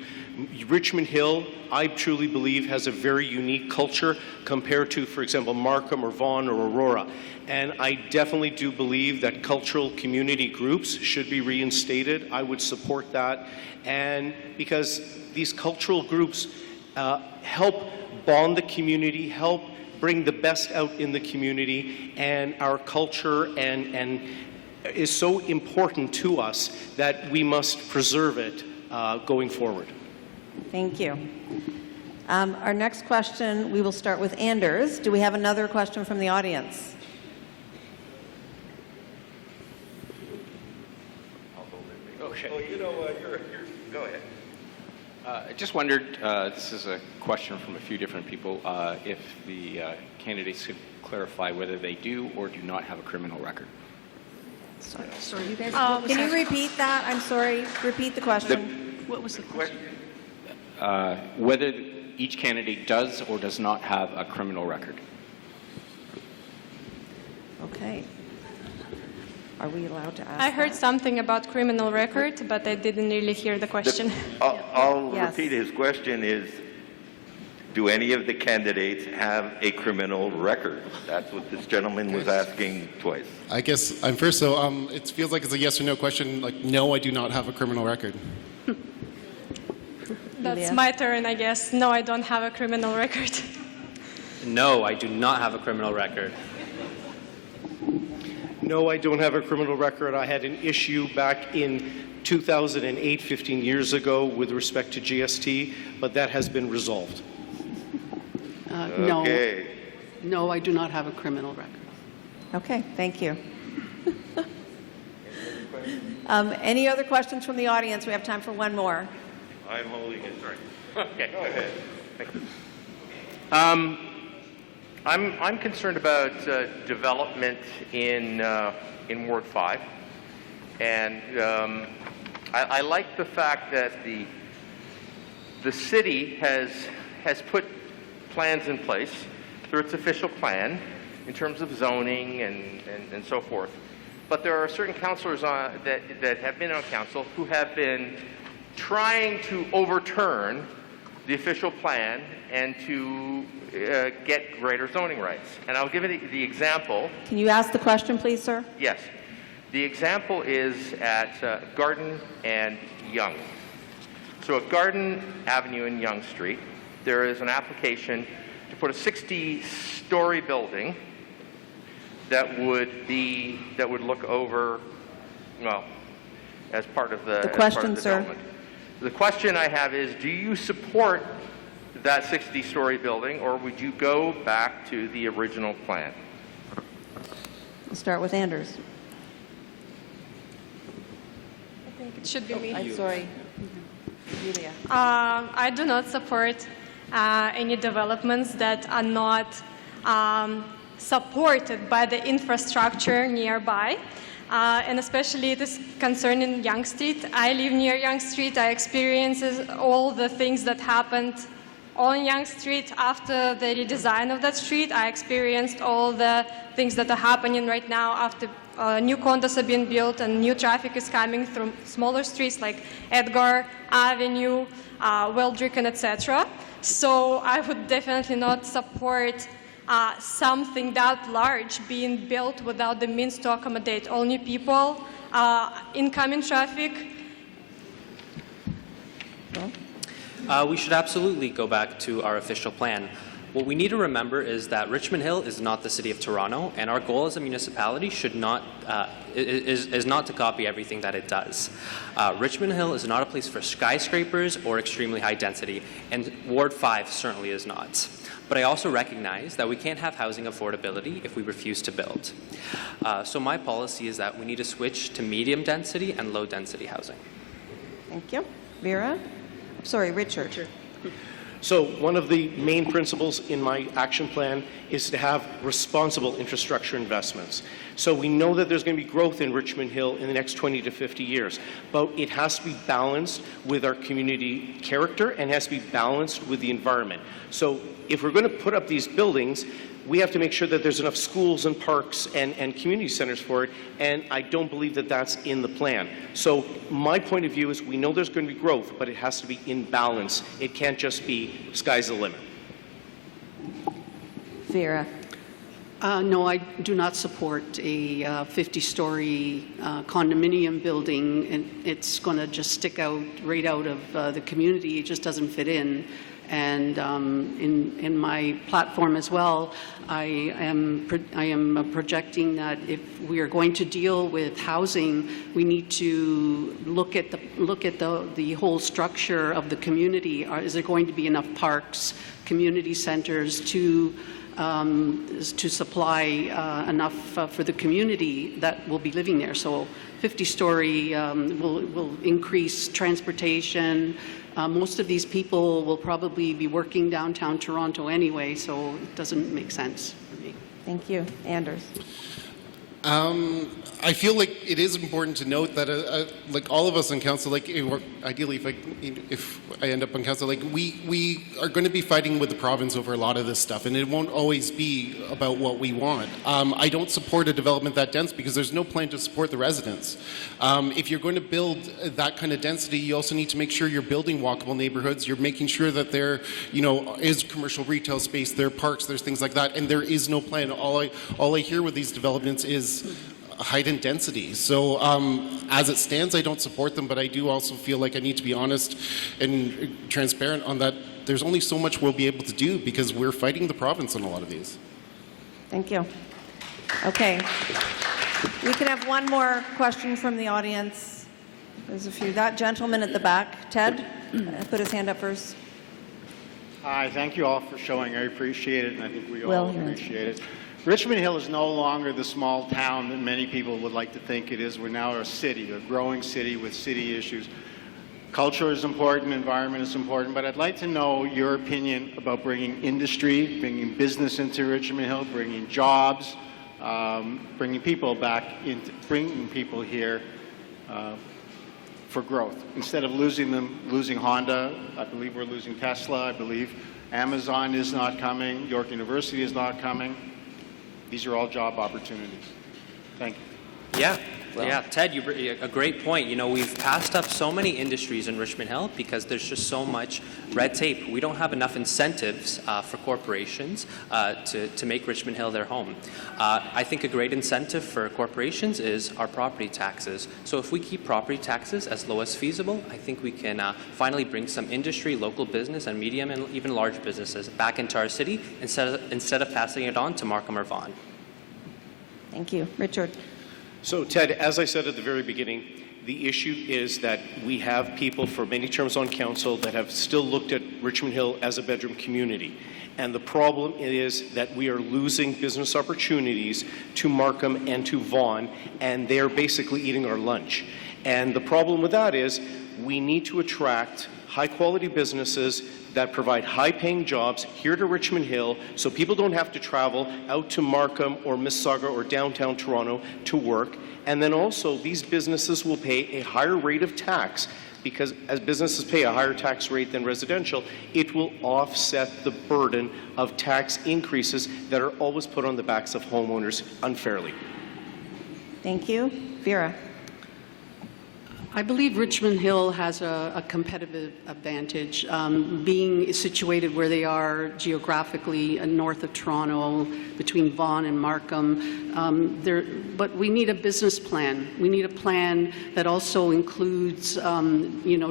Richmond Hill, I truly believe, has a very unique culture compared to, for example, Markham or Vaughan or Aurora. And I definitely do believe that cultural community groups should be reinstated. I would support that. And because these cultural groups help bond the community, help bring the best out in the community, and our culture and is so important to us that we must preserve it going forward. Thank you. Our next question, we will start with Anders. Do we have another question from the audience? Okay. Oh, you know what? Go ahead. I just wondered, this is a question from a few different people, if the candidates could clarify whether they do or do not have a criminal record. Sorry, you guys. Can you repeat that? I'm sorry. Repeat the question. What was the question? Whether each candidate does or does not have a criminal record. Okay. Are we allowed to ask? I heard something about criminal record, but I didn't really hear the question. I'll Yes. repeat his question is, do any of the candidates have a criminal record? That's what this gentleman was asking twice. I guess I'm first, so it feels like it's a yes or no question. Like, no, I do not have a criminal record. That's Julia? my turn, I guess. No, I don't have a criminal record. No, I do not have a criminal record. No, I don't have a criminal record. I had an issue back in 2008, 15 years ago, with respect to GST, but that has been resolved. No. Okay. No, I do not have a criminal record. Okay, thank you. Any other questions from the audience? We have time for one more. I'm holding it. Sorry. Okay. Go ahead. I'm concerned about development in Ward 5, and I like the fact that the city has put plans in place through its official plan in terms of zoning and so forth. But there are certain councillors that have been on council who have been trying to overturn the official plan and to get greater zoning rights. And I'll give it the example. Can you ask the question, please, sir? Yes. The example is at Garden and Yonge. So at Garden Avenue and Yonge Street, there is an application to put a 60-story building that would look over, well, as part of the question, sir. development. The question I have is, do you support that 60-story building, or would you go back to the original plan? We'll start with Anders. I think it should be me. I'm sorry. Julia. I do not support any developments that are not supported by the infrastructure nearby. And especially it is concerning Yonge Street. I live near Yonge Street. I experienced all the things that happened on Yonge Street after the redesign of that street. I experienced all the things that are happening right now after new condos are being built and new traffic is coming through smaller streets like Edgar Avenue, Weldrick, and etc. So I would definitely not support something that large being built without the means to accommodate all new people, incoming traffic. We should absolutely go back to our official plan. What we need to remember is that Richmond Hill is not the city of Toronto, and our goal as a municipality should not is not to copy everything that it does. Richmond Hill is not a place for skyscrapers or extremely high density, and Ward 5 certainly is not. But I also recognize that we can't have housing affordability if we refuse to build. So my policy is that we need to switch to medium density and low density housing. Thank you. Vera? Sorry, Richard. So one of the main principles in my action plan is to have responsible infrastructure investments. So we know that there's going to be growth in Richmond Hill in the next 20 to 50 years, but it has to be balanced with our community character and has to be balanced with the environment. So if we're going to put up these buildings, we have to make sure that there's enough schools and parks and community centers for it, and I don't believe that that's in the plan. So my point of view is we know there's going to be growth, but it has to be in balance. It can't just be sky's the limit. Vera? No, I do not support a 50-story condominium building, and it's going to just stick out right out of the community. It just doesn't fit in. And in my platform as well, I am projecting that if we are going to deal with housing, we need to look at the whole structure of the community. Is there going to be enough parks, community centers to supply enough for the community that will be living there? So 50-story will increase transportation. Most of these people will probably be working downtown Toronto anyway, so it doesn't make sense for me. Thank you. Anders. I feel like it is important to note that, like all of us on council, like ideally, if I end up on council, like we are going to be fighting with the province over a lot of this stuff, and it won't always be about what we want. I don't support a development that dense because there's no plan to support the residents. If you're going to build that kind of density, you also need to make sure you're building walkable neighborhoods. You're making sure that there, is commercial retail space, there are parks, there's things like that, and there is no plan. All I hear with these developments is heightened density. So as it stands, I don't support them, but I do also feel like I need to be honest and transparent on that. There's only so much we'll be able to do because we're fighting the province on a lot of these. Thank you. Okay. We can have one more question from the audience. There's a few. That gentleman at the back, Ted, put his hand up first. Hi, thank you all for showing. I appreciate it, and I think we Will, all appreciate it. Richmond Hill is no longer the small town that many people would like to think it is. We're now a city, a growing city with city issues. Culture is important, environment is important, but I'd like to know your opinion about bringing industry, bringing business into Richmond Hill, bringing jobs, bringing people here for growth. Instead of losing Honda, I believe we're losing Tesla, I believe Amazon is not coming, York University is not coming. These are all job opportunities. Thank you. Yeah, Ted, you bring a great point. We've passed up so many industries in Richmond Hill because there's just so much red tape. We don't have enough incentives for corporations to make Richmond Hill their home. I think a great incentive for corporations is our property taxes. So if we keep property taxes as low as feasible, I think we can finally bring some industry, local business, and medium and even large businesses back into our city instead of passing it on to Markham or Vaughan. Thank you. Richard. So, Ted, as I said at the very beginning, the issue is that we have people for many terms on council that have still looked at Richmond Hill as a bedroom community. And the problem is that we are losing business opportunities to Markham and to Vaughan, and they're basically eating our lunch. And the problem with that is we need to attract high-quality businesses that provide high-paying jobs here to Richmond Hill so people don't have to travel out to Markham or Mississauga or downtown Toronto to work. And then also these businesses will pay a higher rate of tax because as businesses pay a higher tax rate than residential, it will offset the burden of tax increases that are always put on the backs of homeowners unfairly. Thank you. Vera. I believe Richmond Hill has a competitive advantage, being situated where they are geographically north of Toronto, between Vaughan and Markham. But we need a business plan. We need a plan that also includes,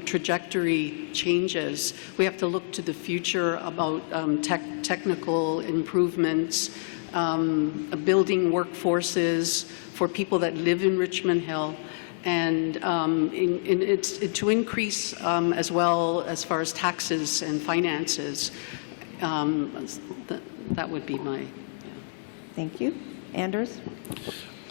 trajectory changes. We have to look to the future about technical improvements, building workforces for people that live in Richmond Hill. And it's to increase as well as far as taxes and finances. That would be my. Thank you. Anders?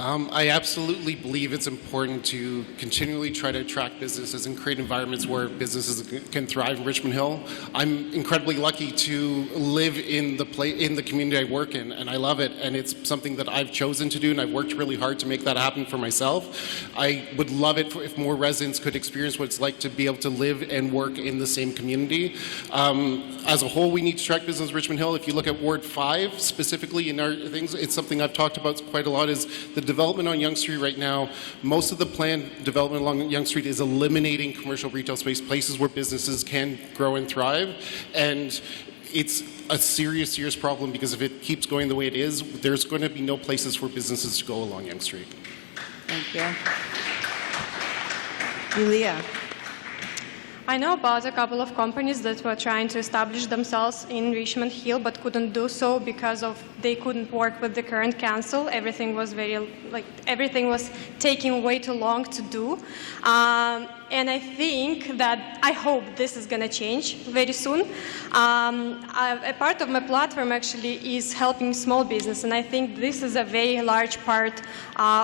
I absolutely believe it's important to continually try to attract businesses and create environments where businesses can thrive in Richmond Hill. I'm incredibly lucky to live in the community I work in, and I love it, and it's something that I've chosen to do, and I've worked really hard to make that happen for myself. I would love it if more residents could experience what it's like to be able to live and work in the same community. As a whole, we need to attract business in Richmond Hill. If you look at Ward 5 specifically in our things, it's something I've talked about quite a lot, is the development on Yonge Street right now. Most of the planned development along Yonge Street is eliminating commercial retail space, places where businesses can grow and thrive. And it's a serious, serious problem because if it keeps going the way it is, there's going to be no places for businesses to go along Yonge Street. Thank you. Julia. I know about a couple of companies that were trying to establish themselves in Richmond Hill but couldn't do so because they couldn't work with the current council. Everything was everything was taking way too long to do. And I hope this is going to change very soon. A part of my platform actually is helping small business, and I think this is a very large part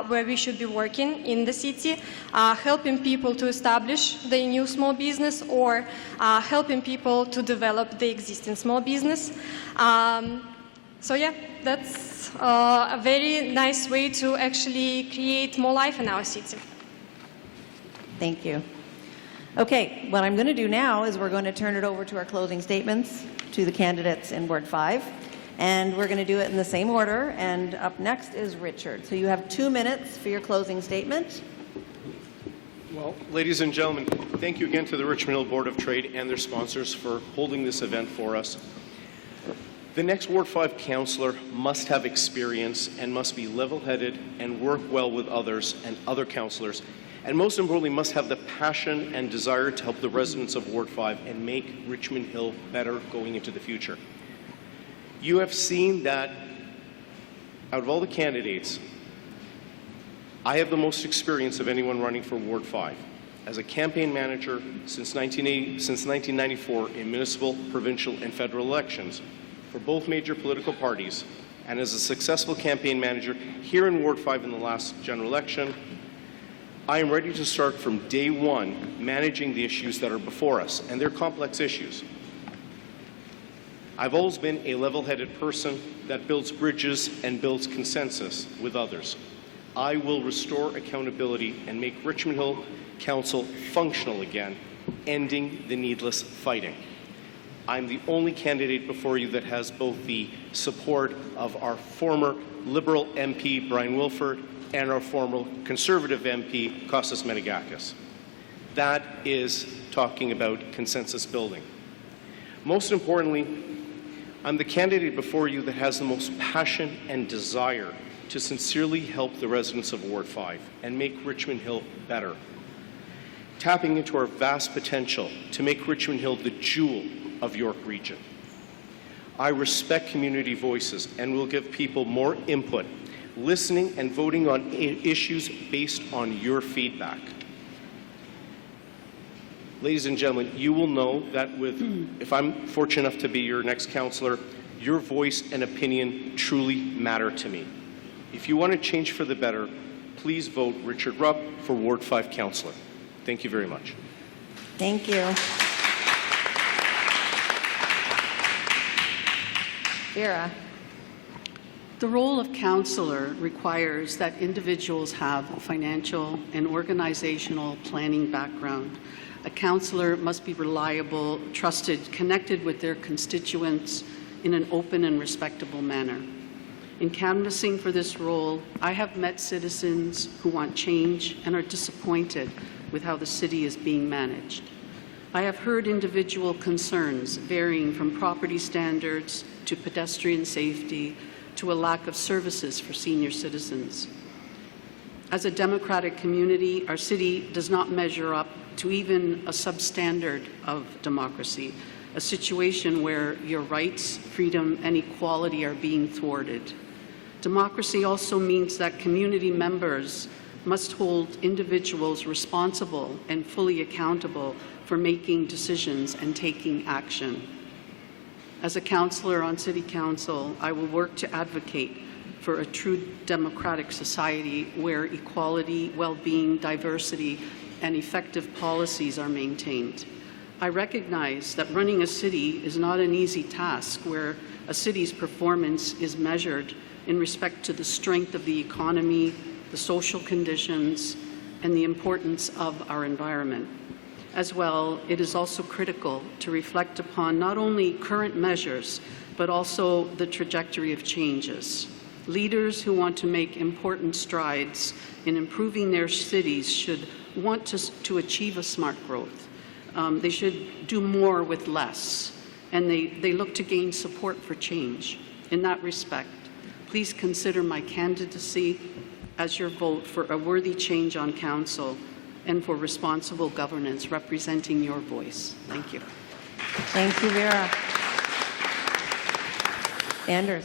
where we should be working in the city, helping people to establish the new small business or helping people to develop the existing small business. So yeah, that's a very nice way to actually create more life in our city. Thank you. Okay, what I'm going to do now is we're going to turn it over to our closing statements to the candidates in Ward 5. And we're going to do it in the same order. And up next is Richard. So you have 2 minutes for your closing statement. Well, ladies and gentlemen, thank you again to the Richmond Hill Board of Trade and their sponsors for holding this event for us. The next Ward 5 councillor must have experience and must be level-headed and work well with others and other councillors, and most importantly, must have the passion and desire to help the residents of Ward 5 and make Richmond Hill better going into the future. You have seen that out of all the candidates, I have the most experience of anyone running for Ward 5. As a campaign manager since 1994 in municipal, provincial, and federal elections for both major political parties, and as a successful campaign manager here in Ward 5 in the last general election, I am ready to start from day one managing the issues that are before us, and they're complex issues. I've always been a level-headed person that builds bridges and builds consensus with others. I will restore accountability and make Richmond Hill Council functional again, ending the needless fighting. I'm the only candidate before you that has both the support of our former Liberal MP, Brian Wilford, and our former Conservative MP, Kostas Menegakis. That is talking about consensus building. Most importantly, I'm the candidate before you that has the most passion and desire to sincerely help the residents of Ward 5 and make Richmond Hill better. Tapping into our vast potential to make Richmond Hill the jewel of York Region. I respect community voices and will give people more input, listening and voting on issues based on your feedback. Ladies and gentlemen, you will know that if I'm fortunate enough to be your next councillor, your voice and opinion truly matter to me. If you want to change for the better, please vote Richard Rupp for Ward 5 councillor. Thank you very much. Thank you. Vera. The role of counselor requires that individuals have a financial and organizational planning background. A counselor must be reliable, trusted, connected with their constituents in an open and respectable manner. In canvassing for this role, I have met citizens who want change and are disappointed with how the city is being managed. I have heard individual concerns varying from property standards to pedestrian safety to a lack of services for senior citizens. As a democratic community, our city does not measure up to even a substandard of democracy, a situation where your rights, freedom, and equality are being thwarted. Democracy also means that community members must hold individuals responsible and fully accountable for making decisions and taking action. As a councillor on City Council, I will work to advocate for a true democratic society where equality, well-being, diversity, and effective policies are maintained. I recognize that running a city is not an easy task where a city's performance is measured in respect to the strength of the economy, the social conditions, and the importance of our environment. As well, it is also critical to reflect upon not only current measures, but also the trajectory of changes. Leaders who want to make important strides in improving their cities should want to achieve a smart growth. They should do more with less, and they look to gain support for change. In that respect, please consider my candidacy as your vote for a worthy change on council, and for responsible governance, representing your voice. Thank you. Thank you, Vera. Anders.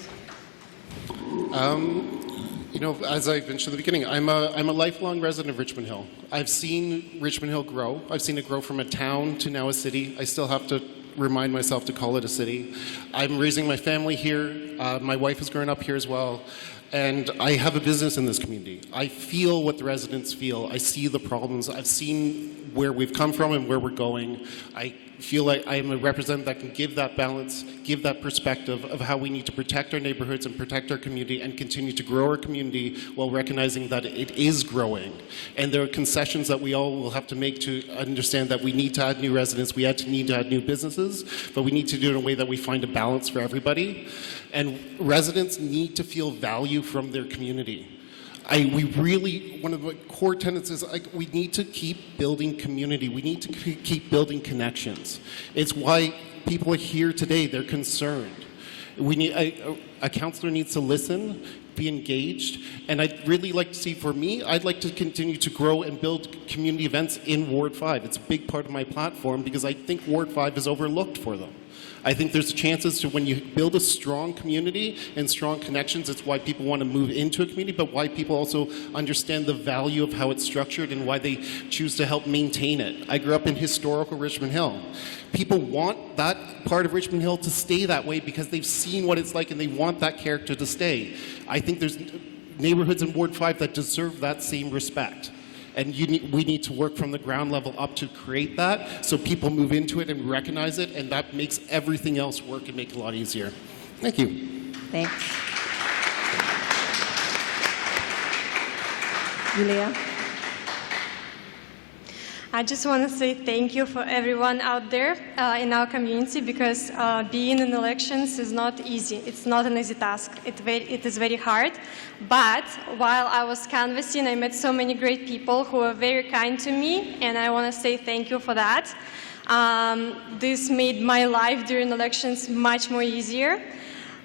You know, as I mentioned at the beginning, I'm a lifelong resident of Richmond Hill. I've seen Richmond Hill grow. I've seen it grow from a town to now a city. I still have to remind myself to call it a city. I'm raising my family here. My wife has grown up here as well. And I have a business in this community. I feel what the residents feel. I see the problems. I've seen where we've come from and where we're going. I feel like I am a representative that can give that balance, give that perspective of how we need to protect our neighborhoods and protect our community and continue to grow our community while recognizing that it is growing. And there are concessions that we all will have to make to understand that we need to add new residents, we need to add new businesses, but we need to do it in a way that we find a balance for everybody. And residents need to feel value from their community. One of the core tenets is we need to keep building community. We need to keep building connections. It's why people are here today. They're concerned. A councillor needs to listen, be engaged, and I'd really like to see, for me, I'd like to continue to grow and build community events in Ward 5. It's a big part of my platform because I think Ward 5 is overlooked for them. I think there's chances to, when you build a strong community and strong connections, it's why people want to move into a community, but why people also understand the value of how it's structured and why they choose to help maintain it. I grew up in historical Richmond Hill. People want that part of Richmond Hill to stay that way because they've seen what it's like and they want that character to stay. I think there's neighborhoods in Ward 5 that deserve that same respect. And we need to work from the ground level up to create that so people move into it and recognize it, and that makes everything else work and make it a lot easier. Thank you. Thanks. Julia? I just want to say thank you for everyone out there in our community, because being in elections is not easy. It's not an easy task. It is very hard. But while I was canvassing, I met so many great people who were very kind to me, and I want to say thank you for that. This made my life during elections much more easier.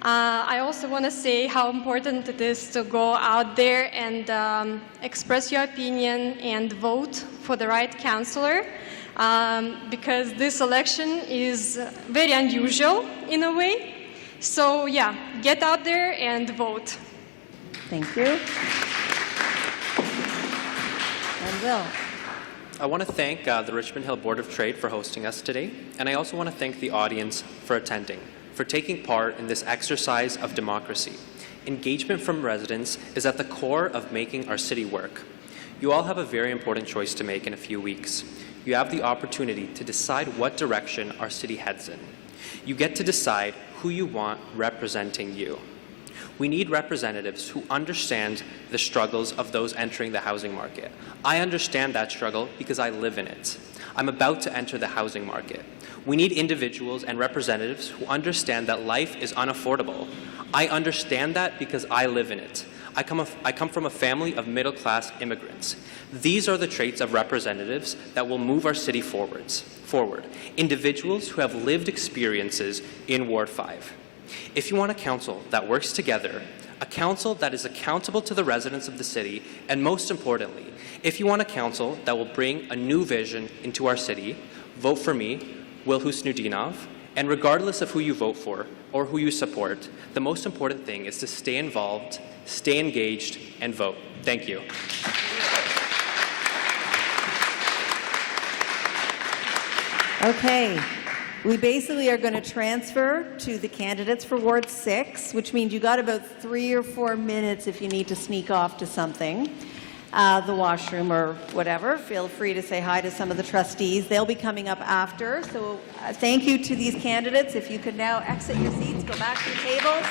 I also want to say how important it is to go out there and express your opinion and vote for the right councillor, because this election is very unusual in a way. So yeah, get out there and vote. Thank you. And Will? I want to thank the Richmond Hill Board of Trade for hosting us today, and I also want to thank the audience for attending, for taking part in this exercise of democracy. Engagement from residents is at the core of making our city work. You all have a very important choice to make in a few weeks. You have the opportunity to decide what direction our city heads in. You get to decide who you want representing you. We need representatives who understand the struggles of those entering the housing market. I understand that struggle because I live in it. I'm about to enter the housing market. We need individuals and representatives who understand that life is unaffordable. I understand that because I live in it. I come from a family of middle-class immigrants. These are the traits of representatives that will move our city forward. Individuals who have lived experiences in Ward 5. If you want a council that works together, a council that is accountable to the residents of the city, and most importantly, if you want a council that will bring a new vision into our city, vote for me, Will Husnudinov, and regardless of who you vote for or who you support, the most important thing is to stay involved, stay engaged, and vote. Thank you. Okay. We basically are going to transfer to the candidates for Ward 6, which means you got about 3 or 4 minutes if you need to sneak off to something, the washroom or whatever. Feel free to say hi to some of the trustees. They'll be coming up after. So thank you to these candidates. If you could now exit your seats, go back to your tables.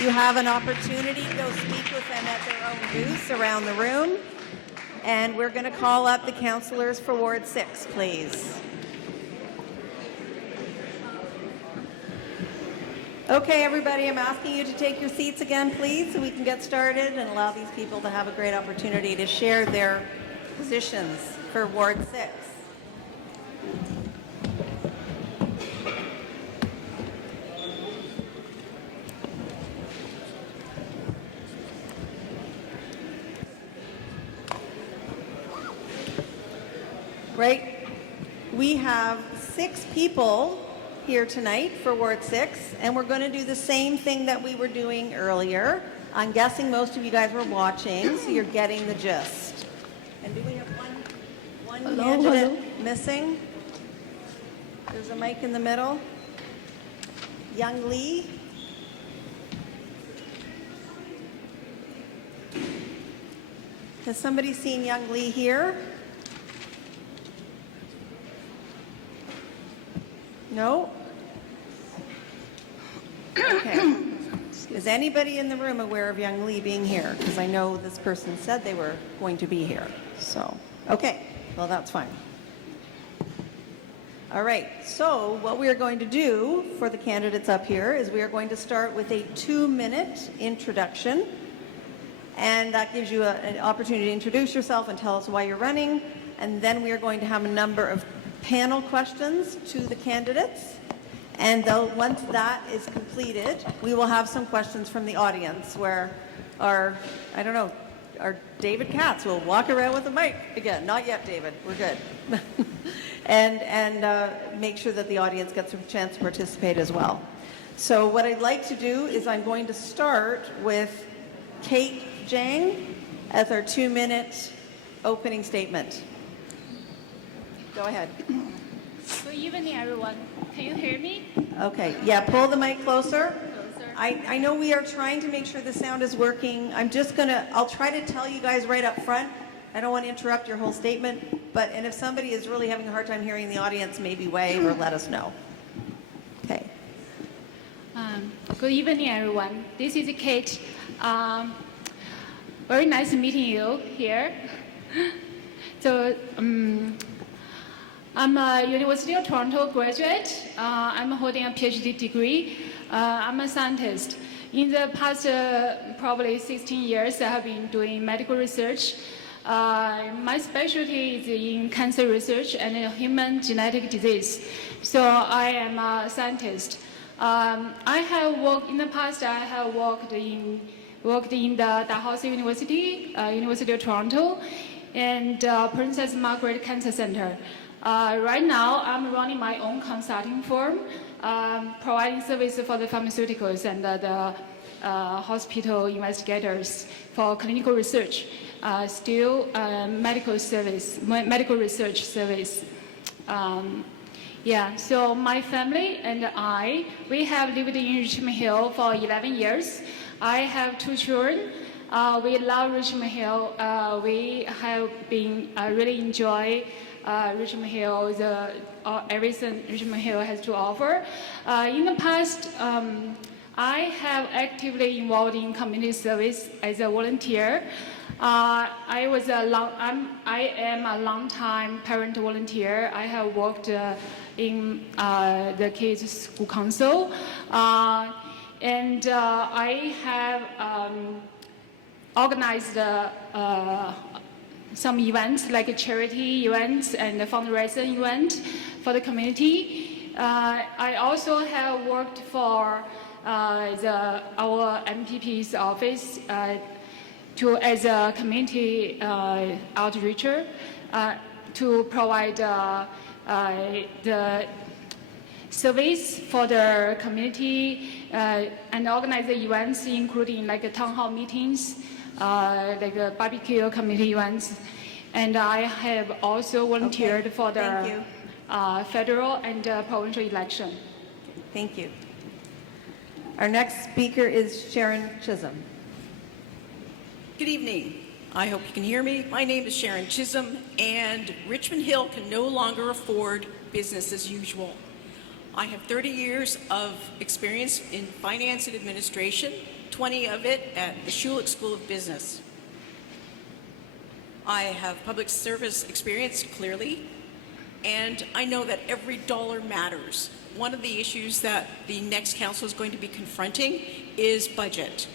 You have an opportunity to go speak with them at their own booths around the room. And we're going to call up the councillors for Ward 6, please. Okay, everybody, I'm asking you to take your seats again, please, so we can get started and allow these people to have a great opportunity to share their positions for Ward 6. right? We have 6 people here tonight for Ward 6, and we're going to do the same thing that we were doing earlier. I'm guessing most of you guys were watching, so you're getting the gist. And do we have one candidate missing? There's a mic in the middle. Young Lee. Has somebody seen Young Lee here? No? Okay. Is anybody in the room aware of Young Lee being here? Because I know this person said they were going to be here. So, okay. Well, that's fine. All right. So what we are going to do for the candidates up here is we are going to start with a 2-minute introduction. And that gives you an opportunity to introduce yourself and tell us why you're running. And then we are going to have a number of panel questions to the candidates. And once that is completed, we will have some questions from the audience where our David Katz will walk around with a mic again. Not yet, David. We're good. and make sure that the audience gets a chance to participate as well. So what I'd like to do is I'm going to start with Kate Jang as our 2-minute opening statement. Go ahead. Good evening, everyone. Can you hear me? Okay. Yeah, pull the mic closer. I know we are trying to make sure the sound is working. I'll try to tell you guys right up front. I don't want to interrupt your whole statement, and if somebody is really having a hard time hearing the audience, maybe wave or let us know. Okay. Good evening, everyone. This is Kate. Very nice meeting you here. So, I'm a University of Toronto graduate. I'm holding a PhD degree. I'm a scientist. In the past probably 16 years, I have been doing medical research. My specialty is in cancer research and human genetic disease. So I am a scientist. I have worked in the past. I have worked in the Dalhousie University, University of Toronto, and Princess Margaret Cancer Center. Right now, I'm running my own consulting firm, providing services for the pharmaceuticals and the hospital investigators for clinical research, medical research service. So my family and we have lived in Richmond Hill for 11 years. I have 2 children. We love Richmond Hill. We have been really enjoy Richmond Hill, everything Richmond Hill has to offer. In the past, I have actively involved in community service as a volunteer. I am a long-time parent volunteer. I have worked in the kids' school council, and I have organized some events like charity events and fundraising events for the community. I also have worked for our MPP's office as a community outreacher to provide the service for the community and organize the events, including like town hall meetings, like barbecue community events. And I have also volunteered for the federal and provincial election. Thank you. Our next speaker is Sharon Chisholm. Good evening. I hope you can hear me. My name is Sharon Chisholm, and Richmond Hill can no longer afford business as usual. I have 30 years of experience in finance and administration, 20 of it at the Schulich School of Business. I have public service experience, clearly, and I know that every dollar matters. One of the issues that the next council is going to be confronting is budget.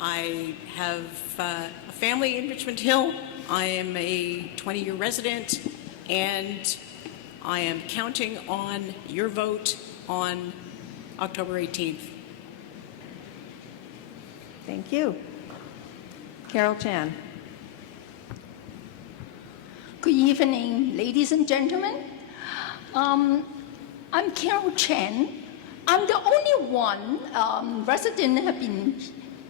I have a family in Richmond Hill. I am a 20-year resident, and I am counting on your vote on October 18th. Thank you. Carol Chan. Good evening, ladies and gentlemen. I'm Carol Chen. I'm the only one resident have been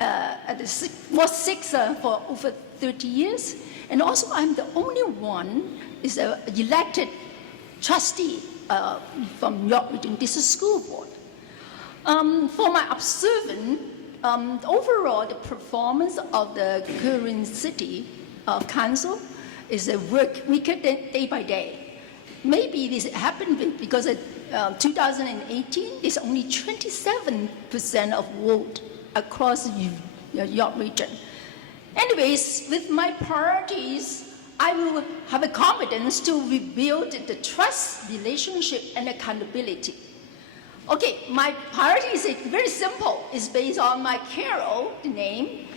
at the Ward 6 for over 30 years. And also I'm the only one is elected trustee from York Region District School Board. For my observance, overall the performance of the current city council is weaker day by day. Maybe this happened because in 2018, there's only 27% of vote across the York region. Anyways, with my priorities, I will have a confidence to rebuild the trust, relationship, and accountability. Okay, my priority is very simple. It's based on my Carol, the name,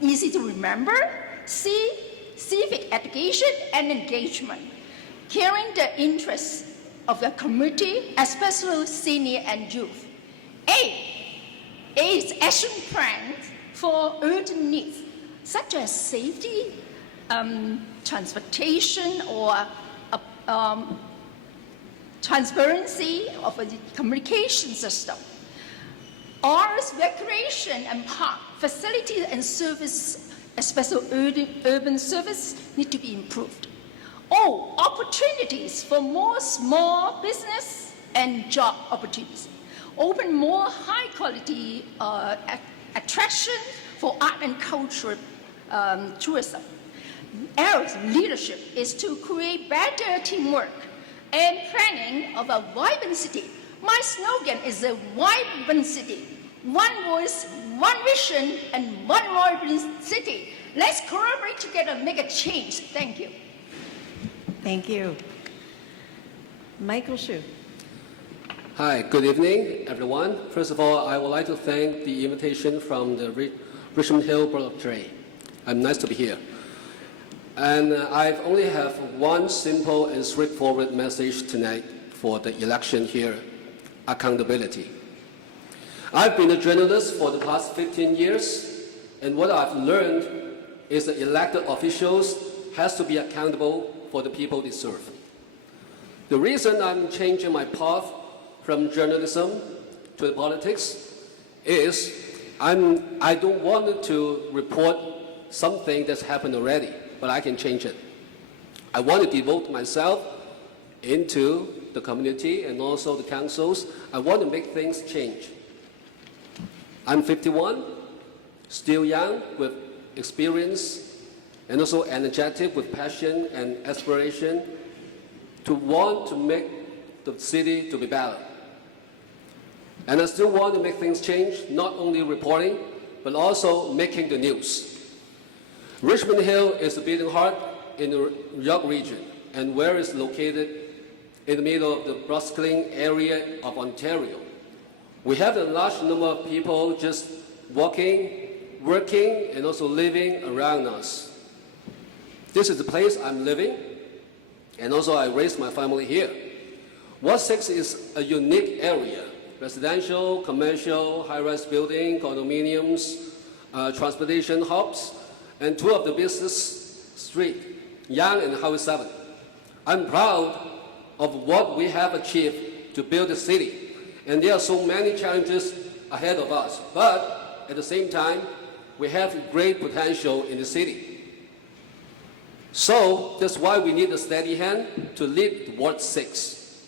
easy to remember. C, civic education and engagement, caring the interests of the community, especially senior and youth. A is action plans for urgent needs, such as safety, transportation, or transparency of a communication system. R is recreation and park facilities and service, especially urban service, need to be improved. O, opportunities for more small business and job opportunities. Open more high quality attraction for art and culture tourism. L's, leadership is to create better teamwork and planning of a vibrant city. My slogan is a vibrant city. One voice, one vision, and one vibrant city. Let's collaborate together, make a change. Thank you. Thank you. Michael Hsu. Hi, good evening, everyone. First of all, I would like to thank the invitation from the Richmond Hill Board of Trade. I'm nice to be here. And I only have one simple and straightforward message tonight for the election here: accountability. I've been a journalist for the past 15 years, and what I've learned is that elected officials has to be accountable for the people they serve. The reason I'm changing my path from journalism to politics is I don't want to report something that's happened already, but I can change it. I want to devote myself into the community and also the councils. I want to make things change. I'm 51, still young with experience, and also energetic with passion and aspiration to want to make the city to be better. And I still want to make things change, not only reporting, but also making the news. Richmond Hill is the beating heart in the York region, and where it's located in the middle of the bustling area of Ontario. We have a large number of people just walking, working, and also living around us. This is the place I'm living, and also I raised my family here. Ward 6 is a unique area: residential, commercial, high-rise building, condominiums, transportation hubs, and two of the business street, Young and Highway 7. I'm proud of what we have achieved to build the city. And there are so many challenges ahead of us. But at the same time, we have great potential in the city. So that's why we need a steady hand to lead Ward 6.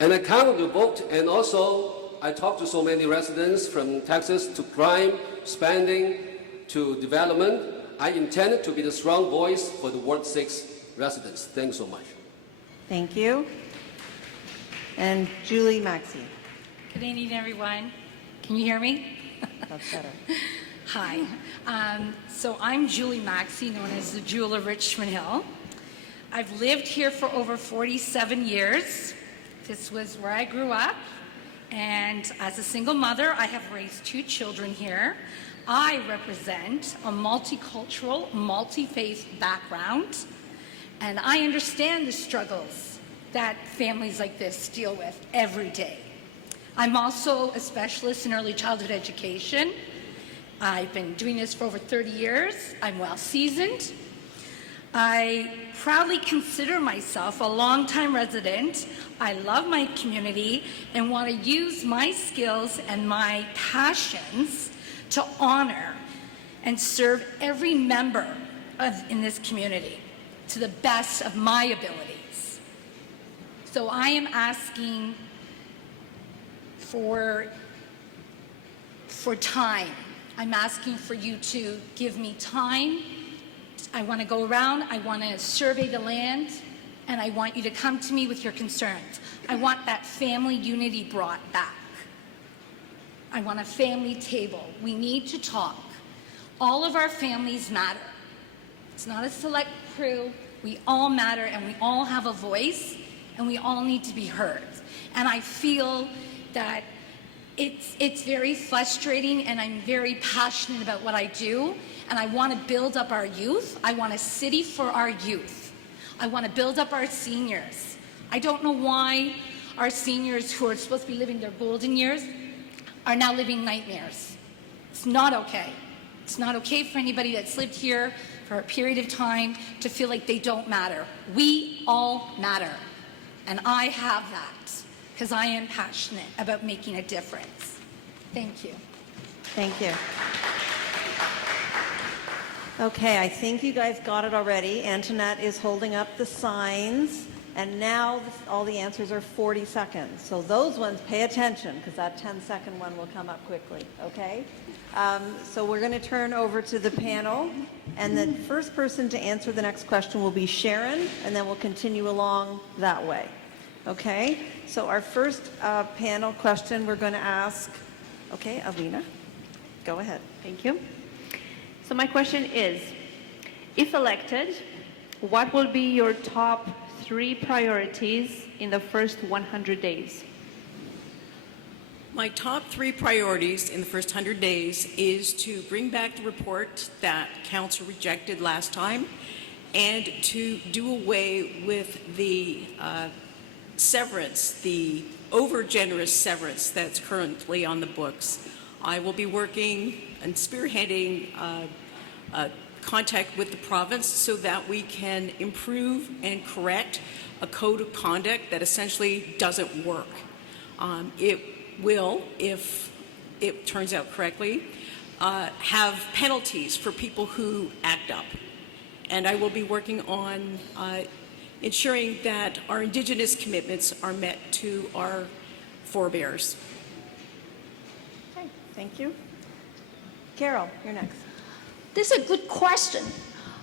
And I count the vote, and also I talk to so many residents, from taxes to crime, spending to development. I intend to be the strong voice for the Ward 6 residents. Thanks so much. Thank you. And Julie Maxey. Good evening, everyone. Can you hear me? That's better. Hi. So I'm Julie Maxey, known as the Jewel of Richmond Hill. I've lived here for over 47 years. This was where I grew up. And as a single mother, I have raised 2 children here. I represent a multicultural, multi-faith background, and I understand the struggles that families like this deal with every day. I'm also a specialist in early childhood education. I've been doing this for over 30 years. I'm well seasoned. I proudly consider myself a longtime resident. I love my community and want to use my skills and my passions to honor and serve every member in this community to the best of my abilities. So I am asking for time. I'm asking for you to give me time. I want to go around, I want to survey the land, and I want you to come to me with your concerns. I want that family unity brought back. I want a family table. We need to talk. All of our families matter. It's not a select crew. We all matter, and we all have a voice, and we all need to be heard. And I feel that it's very frustrating, and I'm very passionate about what I do, and I want to build up our youth. I want a city for our youth. I want to build up our seniors. I don't know why our seniors who are supposed to be living their golden years are now living nightmares. It's not okay. It's not okay for anybody that's lived here for a period of time to feel like they don't matter. We all matter, and I have that because I am passionate about making a difference. Thank you. Thank you. Okay, I think you guys got it already. Antoinette is holding up the signs, and now all the answers are 40 seconds. So those ones, pay attention, because that 10-second one will come up quickly, okay? So we're going to turn over to the panel, and the first person to answer the next question will be Sharon, and then we'll continue along that way. Okay? So our first panel question we're going to ask, okay, Alina, go ahead. Thank you. So my question is, if elected, what will be your top 3 priorities in the first 100 days? My top 3 priorities in the first 100 days is to bring back the report that Council rejected last time and to do away with the severance, the over-generous severance that's currently on the books. I will be working and spearheading contact with the province so that we can improve and correct a code of conduct that essentially doesn't work. It will, if it turns out correctly, have penalties for people who act up. And I will be working on ensuring that our Indigenous commitments are met to our forebears. Okay, thank you. Carol, you're next. This is a good question.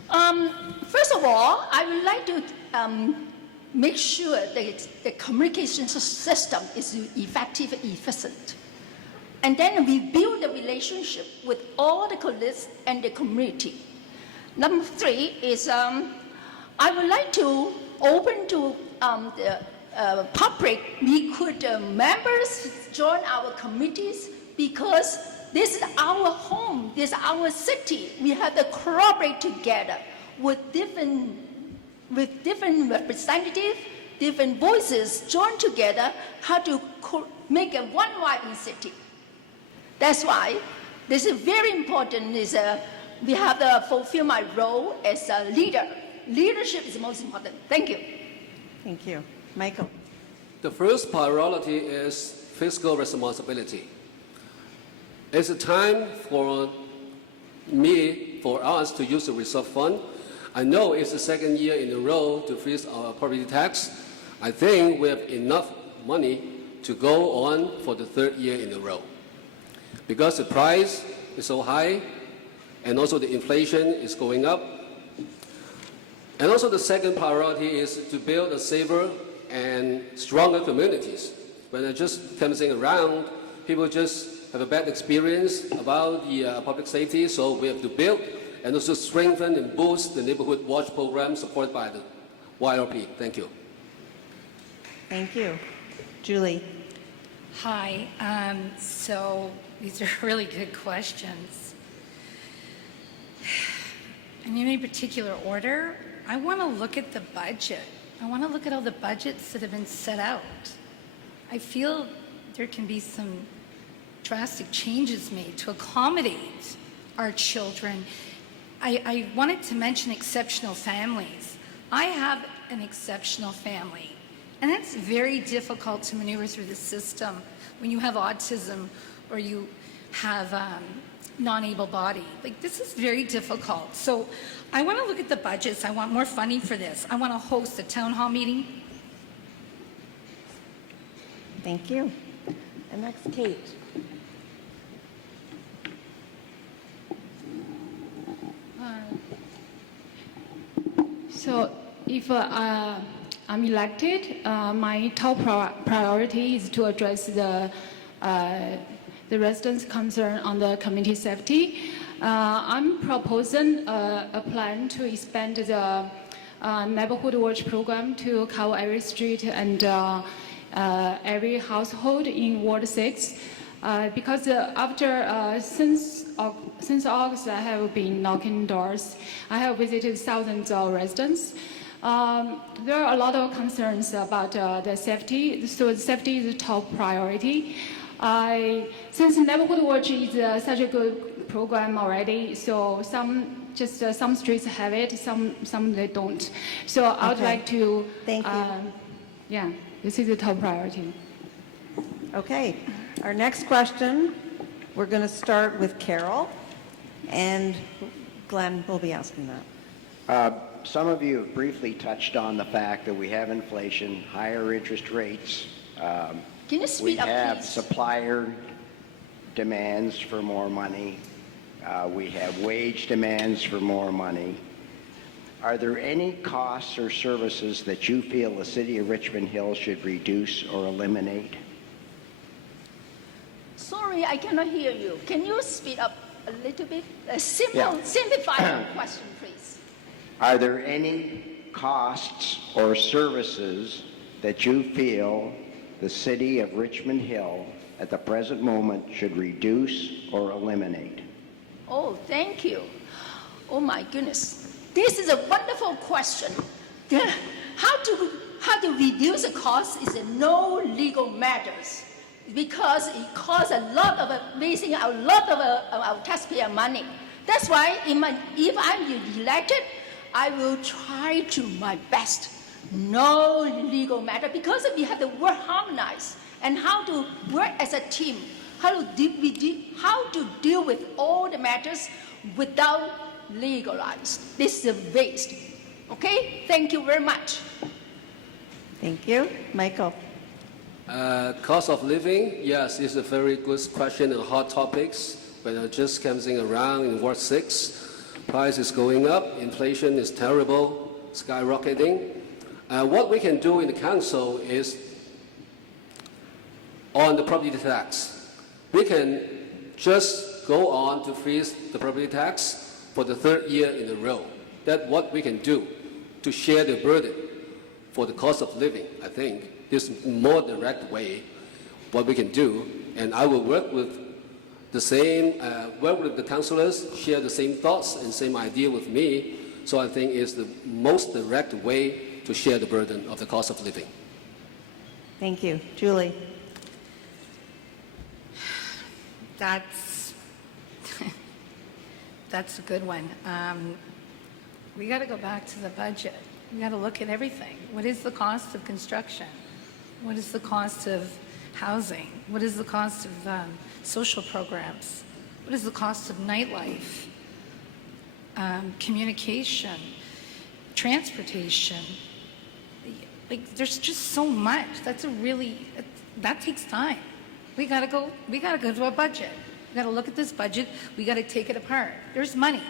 First of all, I would like to make sure that the communication system is effective and efficient. And then we build a relationship with all the colleagues and the community. Number 3 is I would like to open to the public. We could members join our committees because this is our home, this is our city. We have to collaborate together with different representatives, different voices, join together how to make a one vibrant city. That's why this is very important. We have to fulfill my role as a leader. Leadership is the most important. Thank you. Thank you. Michael. The first priority is fiscal responsibility. It's a time for us to use the reserve fund. I know it's the second year in a row to freeze our property tax. I think we have enough money to go on for the 3rd year in a row. Because the price is so high, and also the inflation is going up. And also the second priority is to build a safer and stronger communities. When I just canvassing around, people just have a bad experience about the public safety, so we have to build and also strengthen and boost the neighborhood watch program supported by the YRP. Thank you. Thank you. Julie. Hi. So these are really good questions. In any particular order, I want to look at the budget. I want to look at all the budgets that have been set out. I feel there can be some drastic changes made to accommodate our children I wanted to mention exceptional families. I have an exceptional family, and it's very difficult to maneuver through the system when you have autism or you have non-able body. Like, this is very difficult. So I want to look at the budgets. I want more funding for this. I want to host a town hall meeting. Thank you. And next, Kate. So if I'm elected, my top priority is to address the residents' concern on the community safety. I'm proposing a plan to expand the neighborhood watch program to cover every street and every household in Ward 6. Because since August, I have been knocking doors. I have visited thousands of residents. There are a lot of concerns about the safety, so safety is a top priority. Since Neighborhood Watch is such a good program already, so some streets have it, some they don't. So I would like to. Thank you. Yeah, this is the top priority. Okay, our next question, we're going to start with Carol, and Glenn will be asking that. Some of you have briefly touched on the fact that we have inflation, higher interest rates. Can you speed up, We have please? supplier demands for more money. We have wage demands for more money. Are there any costs or services that you feel the city of Richmond Hill should reduce or eliminate? Sorry, I cannot hear you. Can you speed up a little bit? Yeah. Simplify your question, please. Are there any costs or services that you feel the city of Richmond Hill at the present moment should reduce or eliminate? Oh, thank you. Oh my goodness. This is a wonderful question. How to reduce the cost is no legal matters because it costs a lot of wasting a lot of our taxpayer money. That's why if I'm elected, I will try to my best. No legal matter because we have to work harmonized and how to work as a team. How to deal with all the matters without legalized. This is a waste. Okay? Thank you very much. Thank you. Michael. Cost of living, yes, it's a very good question and hot topics. But it just comes in around in Ward 6. Price is going up, inflation is terrible, skyrocketing. What we can do in the council is on the property tax. We can just go on to freeze the property tax for the third year in a row. That's what we can do to share the burden for the cost of living, I think. This is more direct way what we can do, and I will work with the councillors, share the same thoughts and same idea with me. So I think it's the most direct way to share the burden of the cost of living. Thank you. Julie. That's a good one. We got to go back to the budget. We got to look at everything. What is the cost of construction? What is the cost of housing? What is the cost of social programs? What is the cost of nightlife? Communication, transportation. Like, there's just so much. That takes time. We gotta go to a budget. We gotta look at this budget. We gotta take it apart. There's money.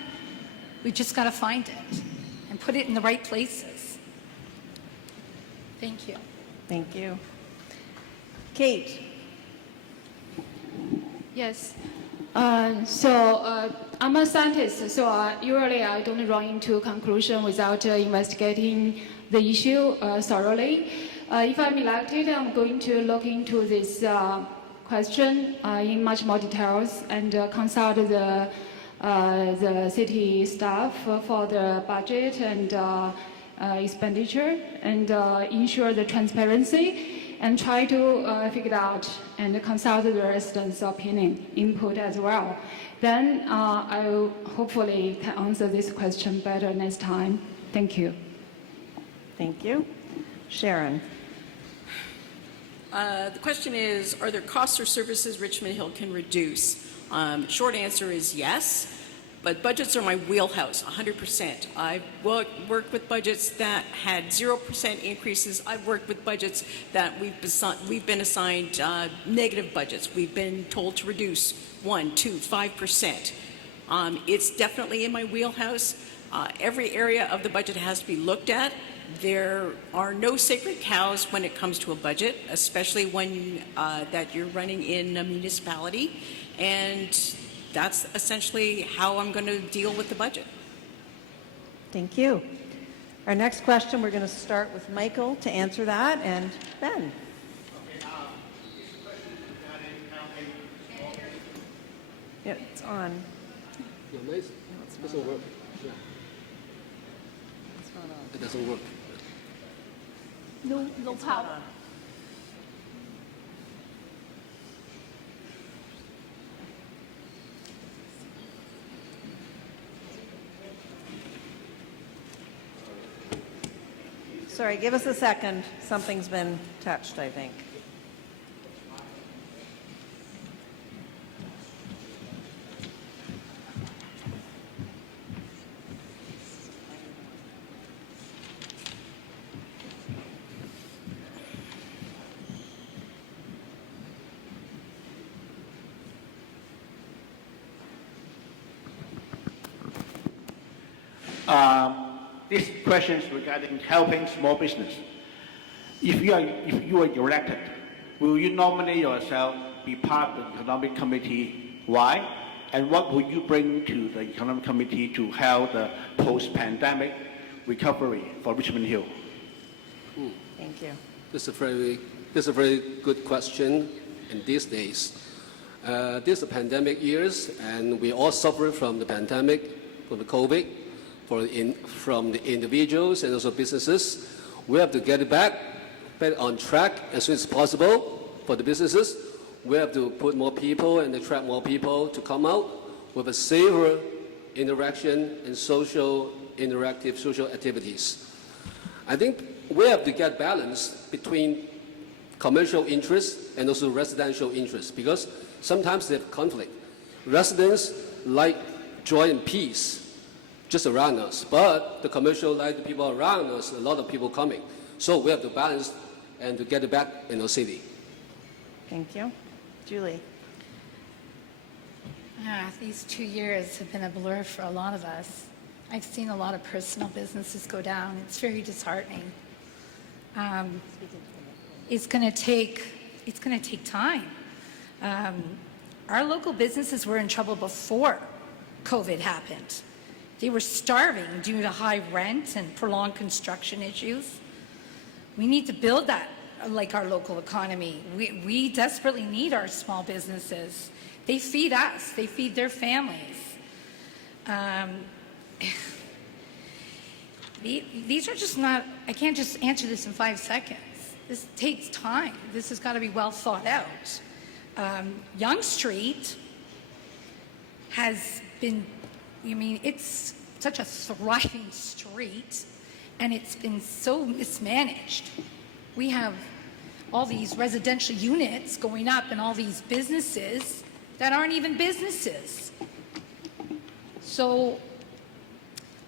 We just gotta find it and put it in the right places. Thank you. Thank you. Kate. Yes. I'm a scientist, so usually I don't run into conclusion without investigating the issue thoroughly. If I'm elected, I'm going to look into this question in much more details and consult the city staff for the budget and expenditure and ensure the transparency. and try to figure it out and consult the residents' opinion, input as well. Then I will hopefully can answer this question better next time. Thank you. Thank you. Sharon. The question is, are there costs or services Richmond Hill can reduce? Short answer is yes, but budgets are my wheelhouse, 100%. I've worked with budgets that had 0% increases. I've worked with budgets that we've been assigned negative budgets. We've been told to reduce 1, 2, 5%. It's definitely in my wheelhouse. Every area of the budget has to be looked at. There are no sacred cows when it comes to a budget, especially when that you're running in a municipality, and that's essentially how I'm going to deal with the budget. Thank you. Our next question, we're going to start with Michael to answer that, and Ben. Yeah, it's on. No, nice. It doesn't work. Yeah. It's not on. It doesn't work. No power. Sorry, give us a second. Something's been touched, I think. This question is regarding helping small business. If you are elected, will you nominate yourself be part of the economic committee? Why? And what will you bring to the economic committee to help the post-pandemic recovery for Richmond Hill? Thank you. This is a very good question in these days. These are pandemic years, and we all suffer from the pandemic, from the COVID, from the individuals and also businesses. We have to get it back on track as soon as possible for the businesses. We have to put more people and attract more people to come out with a safer interaction and interactive social activities. I think we have to get balance between commercial interests and also residential interests, because sometimes they have conflict. Residents like joy and peace just around us, but the commercial like the people around us, a lot of people coming. So we have to balance and to get it back in the city. Thank you. Julie. These 2 years have been a blur for a lot of us. I've seen a lot of personal businesses go down. It's very disheartening. It's going to take time. Our local businesses were in trouble before COVID happened. They were starving due to high rent and prolonged construction issues. We need to build that like our local economy. We desperately need our small businesses. They feed us. They feed their families. These are just not, I can't just answer this in 5 seconds. This takes time. This has got to be well thought out. Yonge Street has been, it's such a thriving street, and it's been so mismanaged. We have all these residential units going up and all these businesses that aren't even businesses. So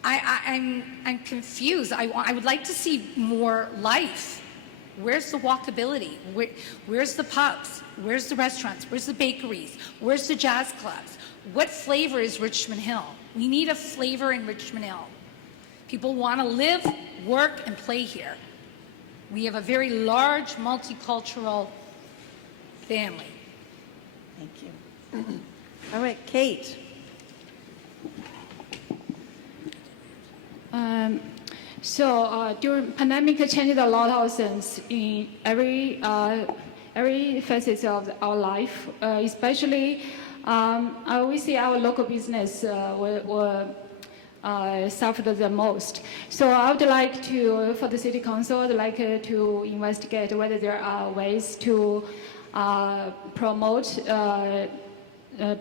I'm confused. I would like to see more life. Where's the walkability? Where's the pubs? Where's the restaurants? Where's the bakeries? Where's the jazz clubs? What flavor is Richmond Hill? We need a flavor in Richmond Hill. People want to live, work, and play here. We have a very large multicultural family. Thank you. All right, Kate. During pandemic changed a lot of things in every facet of our life, especially we see our local business were suffered the most. So I would like to, for the City Council, I'd like to investigate whether there are ways to promote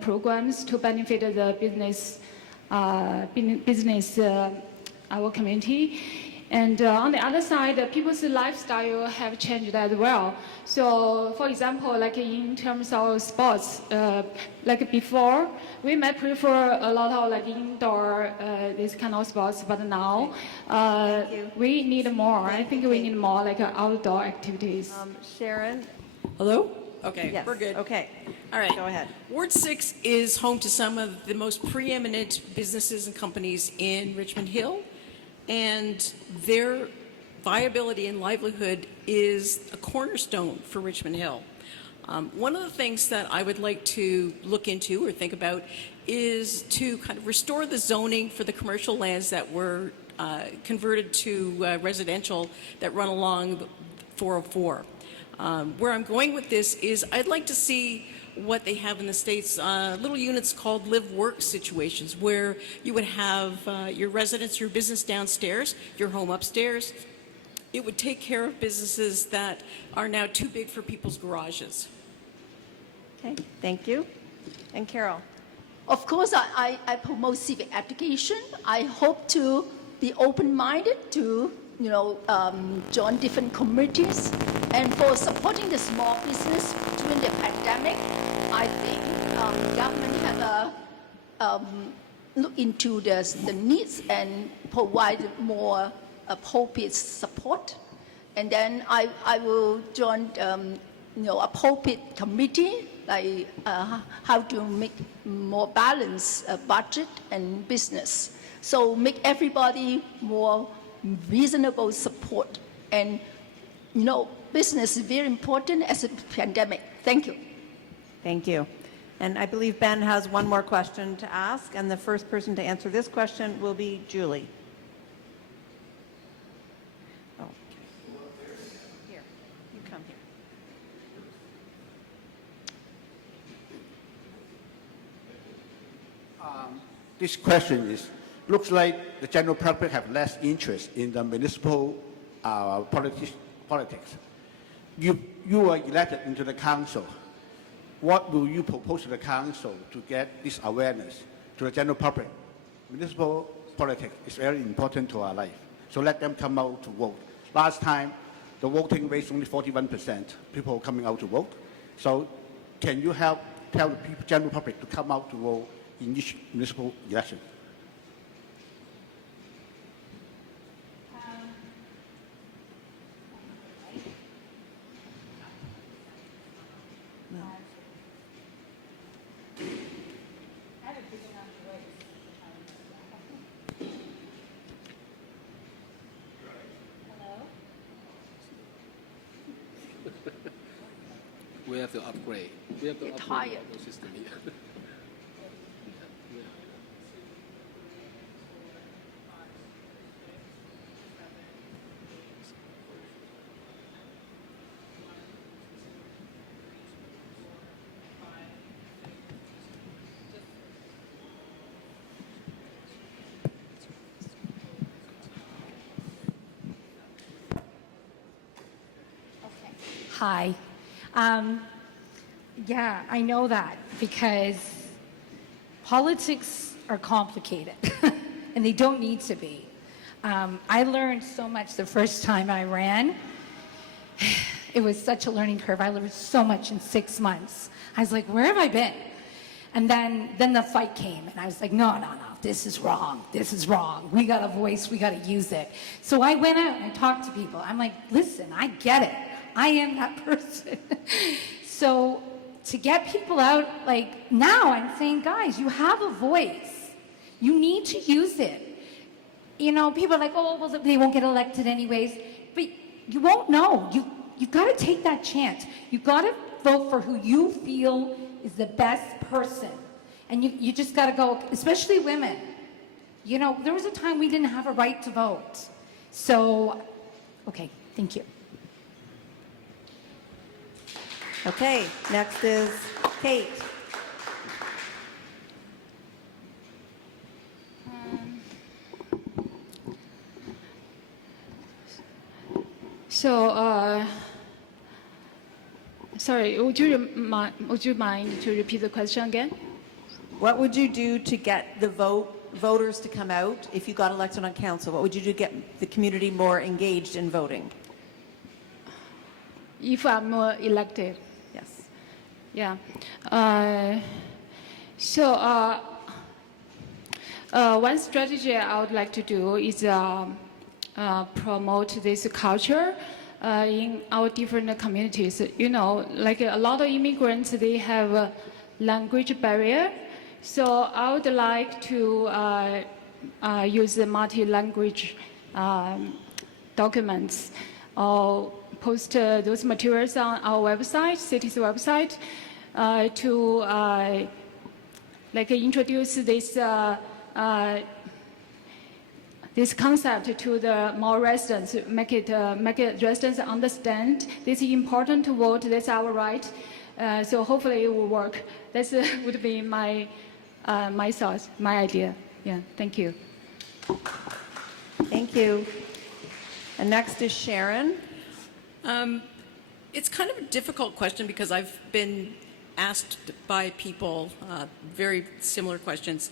programs to benefit the business our community. And on the other side, people's lifestyle have changed as well. So, for example, like in terms of sports, like before, we might prefer a lot of like indoor this kind of sports, but now we need more. I think we need more like outdoor activities. Sharon? Hello? Okay, Yes, we're good. okay. All right. Go ahead. Ward 6 is home to some of the most preeminent businesses and companies in Richmond Hill, and their viability and livelihood is a cornerstone for Richmond Hill. One of the things that I would like to look into or think about is to kind of restore the zoning for the commercial lands that were converted to residential that run along 404. Where I'm going with this is I'd like to see what they have in the States, little units called live-work situations, where you would have your residence, your business downstairs, your home upstairs. It would take care of businesses that are now too big for people's garages. Okay, thank you. And Carol? Of course, I promote civic education. I hope to be open-minded to, join different committees. And for supporting the small business during the pandemic, I think government have look into the needs and provide more appropriate support. And then I will join, a pulpit committee, like how to make more balanced budget and business. So make everybody more reasonable support. And, business is very important as a pandemic. Thank you. Thank you. And I believe Ben has one more question to ask, and the first person to answer this question will be Julie. Oh. Here, you come here. This question looks like the general public have less interest in the municipal politics. You are elected into the council. What will you propose to the council to get this awareness to the general public? Municipal politics is very important to our life, so let them come out to vote. Last time, the voting rate is only 41%, people coming out to vote. So can you help tell the people, general public to come out to vote in each municipal election? We have to upgrade. We have to Get upgrade tired. the system here. Hi. Yeah, I know that because politics are complicated and they don't need to be. I learned so much the first time I ran. It was such a learning curve. I learned so much in 6 months. I was like, where have I been? And then the fight came and I was like, no, this is wrong. This is wrong. We got a voice. We got to use it. So I went out and I talked to people. I'm like, listen, I get it. I am that person. So to get people out, like now I'm saying, guys, you have a voice. You need to use it. People are like, oh, well, they won't get elected anyways. But you won't know. You've got to take that chance. You've got to vote for who you feel is the best person. And you just got to go, especially women. There was a time we didn't have a right to vote. So, okay, thank you. Okay, next is Kate. So, sorry, would you mind to repeat the question again? What would you do to get the voters to come out if you got elected on council? What would you do to get the community more engaged in voting? If I'm elected? Yes. Yeah. One strategy I would like to do is promote this culture in our different communities. You know, like a lot of immigrants, they have a language barrier. So I would like to use the multi-language documents or post those materials on our website, city's website, to like introduce this this concept to the more residents, make it residents understand this is important to vote. That's our right. So hopefully it will work. That would be my my thoughts, my idea. Yeah. Thank you. Thank you. And next is Sharon. It's kind of a difficult question because I've been asked by people very similar questions.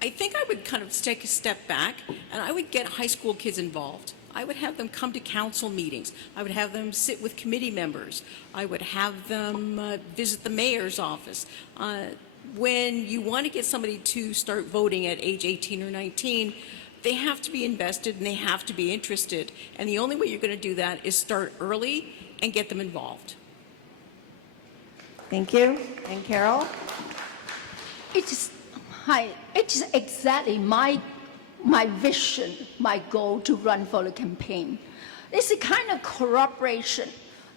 I think I would kind of take a step back and I would get high school kids involved. I would have them come to council meetings. I would have them sit with committee members. I would have them visit the mayor's office. When you want to get somebody to start voting at age 18 or 19, they have to be invested and they have to be interested. And the only way you're going to do that is start early and get them involved. Thank you. And Carol? It's exactly my vision, my goal to run for the campaign. It's a kind of cooperation.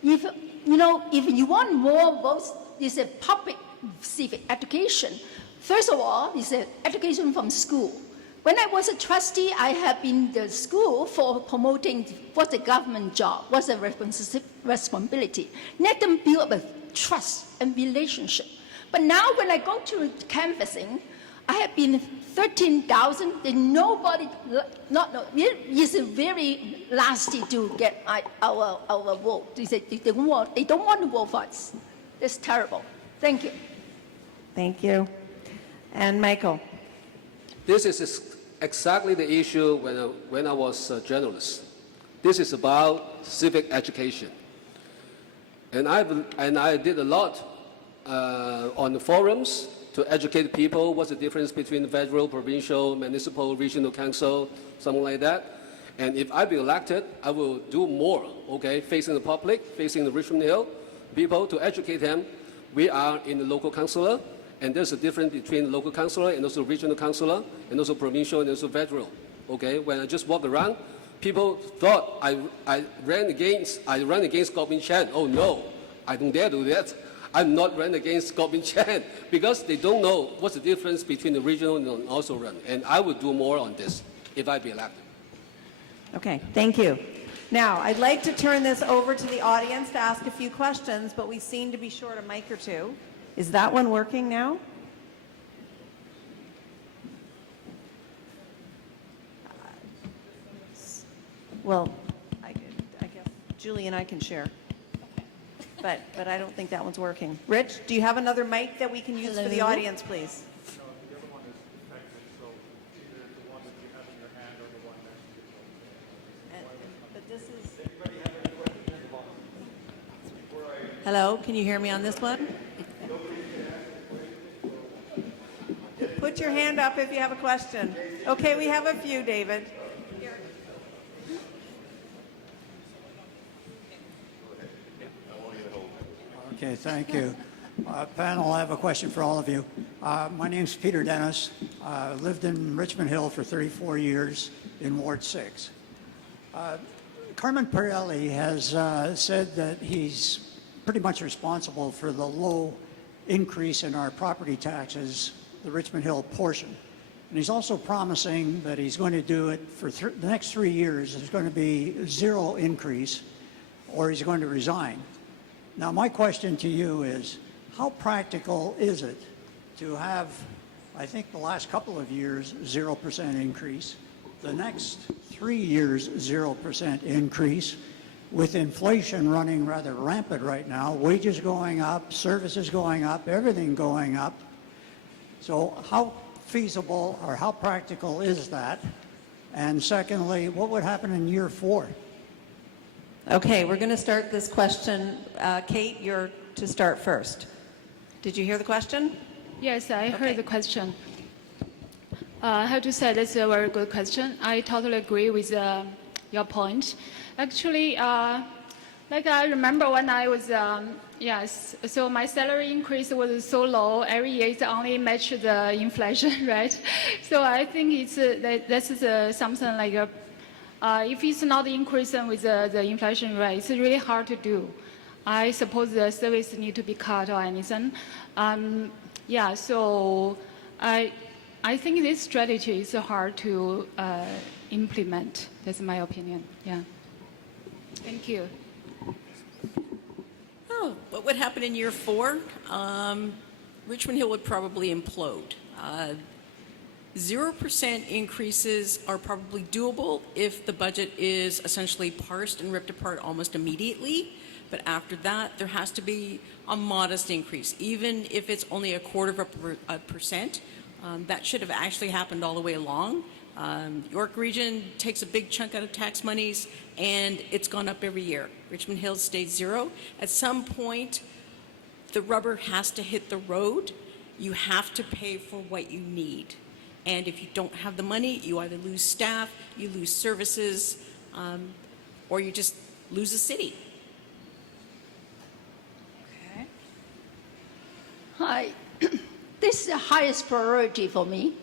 If you want more votes, it's a public civic education. First of all, it's an education from school. When I was a trustee, I have been in the school for promoting what's a government job, what's a responsibility. Let them build up a trust and relationship. But now when I go to canvassing, I have been 13,000, and nobody, it's very nasty to get our vote. They don't want to vote for us. It's terrible. Thank you. Thank you. And Michael? This is exactly the issue when I was a journalist. This is about civic education. And I did a lot on the forums to educate people what's the difference between federal, provincial, municipal, regional council, something like that. And if I be elected, I will do more, okay, facing the public, facing the Richmond Hill people to educate them. We are in the local councillor, and there's a difference between local councillor and also regional councillor, and also provincial and also federal. Okay, when I just walk around, people thought I ran against Godwin Chan. Oh no, I don't dare do that. I'm not running against Godwin Chan because they don't know what's the difference between the regional and also run. And I would do more on this if I be elected. Okay, thank you. Now, I'd like to turn this over to the audience to ask a few questions, but we seem to be short a mic or two. Is that one working now? Well, I guess Julie and I can share. But I don't think that one's working. Rich, do you have another mic that we can use for the Hello? audience, please? But this is... Hello, can you hear me on this one? Put your hand up if you have a question. Okay, we have a few, David. Okay, thank you. Panel, I have a question for all of you. My name's Peter Dennis. Lived in Richmond Hill for 34 years in Ward 6. Carmen Pirelli has said that he's pretty much responsible for the low increase in our property taxes, the Richmond Hill portion. And he's also promising that he's going to do it for the next 3 years. There's going to be zero increase, or he's going to resign. Now, my question to you is, how practical is it to have, I think the last couple of years, 0% increase, the next 3 years, 0% increase, with inflation running rather rampant right now, wages going up, services going up, everything going up. So how feasible or how practical is that? And secondly, what would happen in year 4? Okay, we're going to start this question. Kate, you're to start first. Did you hear the question? Yes, I heard the question. I have to say that's a very good question. I totally agree with your point. Actually, like I remember when I was, yes, so my salary increase was so low. Every year it only matched the inflation, right? So I think it's this is something like if it's not increasing with the inflation rate, it's really hard to do. I suppose the service need to be cut or anything. Yeah, so I think this strategy is hard to implement. That's my opinion. Yeah. Thank you. Oh, what would happen in year 4? Richmond Hill would probably implode. 0% increases are probably doable if the budget is essentially parsed and ripped apart almost immediately. But after that, there has to be a modest increase, even if it's only 0.25%. That should have actually happened all the way along. York Region takes a big chunk out of tax monies, and it's gone up every year. Richmond Hill stayed 0. At some point, the rubber has to hit the road. You have to pay for what you need. And if you don't have the money, you either lose staff, you lose services, or you just lose a city. Hi. This is the highest priority for me.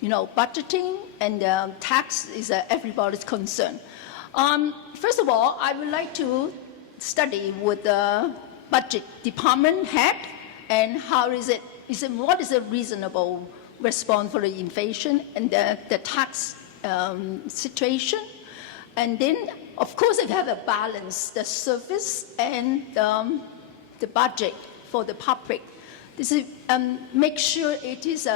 You know, budgeting and tax is everybody's concern. First of all, I would like to study with the budget department head and how what is a reasonable response for the inflation and the tax situation. And then, of course, if you have a balance, the service and the budget for the public. This is make sure it is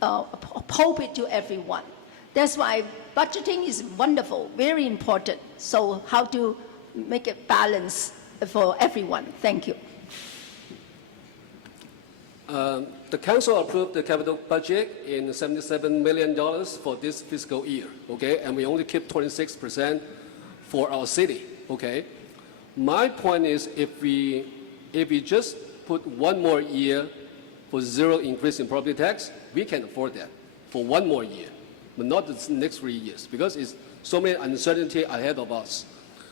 appropriate to everyone. That's why budgeting is wonderful, very important. So how to make it balance for everyone? Thank you. The council approved the capital budget in $77 million for this fiscal year, okay? And we only keep 26% for our city, okay? My point is if we just put one more year for 0 increase in property tax, we can afford that for one more year, but not the next 3 years because it's so many uncertainty ahead of us.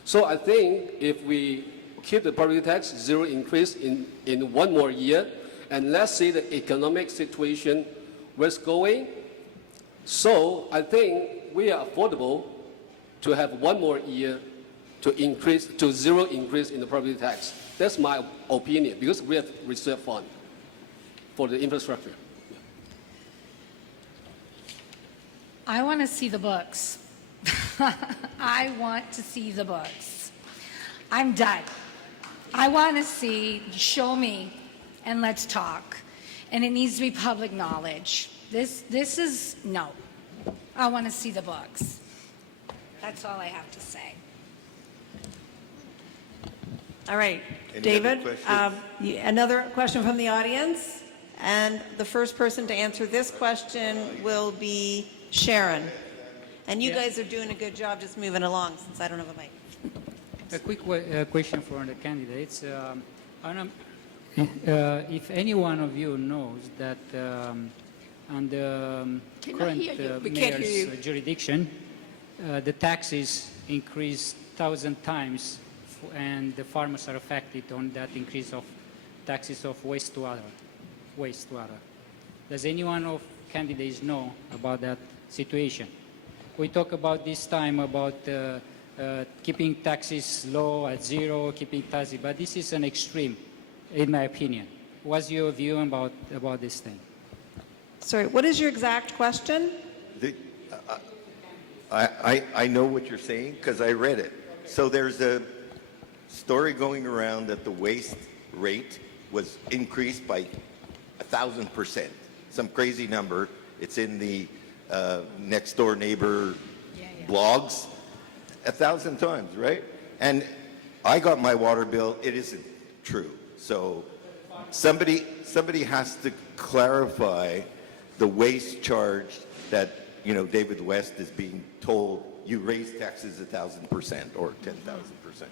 So I think if we keep the property tax 0 increase in one more year, and let's see the economic situation where it's going, so I think we are affordable to have one more year to 0 increase in the property tax. That's my opinion, because we have reserve fund for the infrastructure. I want to see the books. I want to see the books. I'm done. I want to see, show me, and let's talk. And it needs to be public knowledge. This is, no. I want to see the books. That's all I have to say. All right, Any David, other questions? another question from the audience. And the first person to answer this question will be Sharon. And you guys are doing a good job just moving along since I don't have a mic. A quick question for the candidates. If any one of you knows that on the current mayor's jurisdiction, the taxes increased 1,000 times and the farmers are affected on that increase of taxes of wastewater. Does anyone of candidates know about that situation? We talk about this time about keeping taxes low at 0, keeping taxes, but this is an extreme, in my opinion. What's your view about this thing? Sorry, what is your exact question? I know what you're saying because I read it. So there's a story going around that the waste rate was increased by 1,000%, some crazy number. It's in the next door neighbor blogs, 1,000 times, right? And I got my water bill. It isn't true. So somebody has to clarify the waste charge that, you know, David West is being told you raise taxes 1,000% or 10,000%.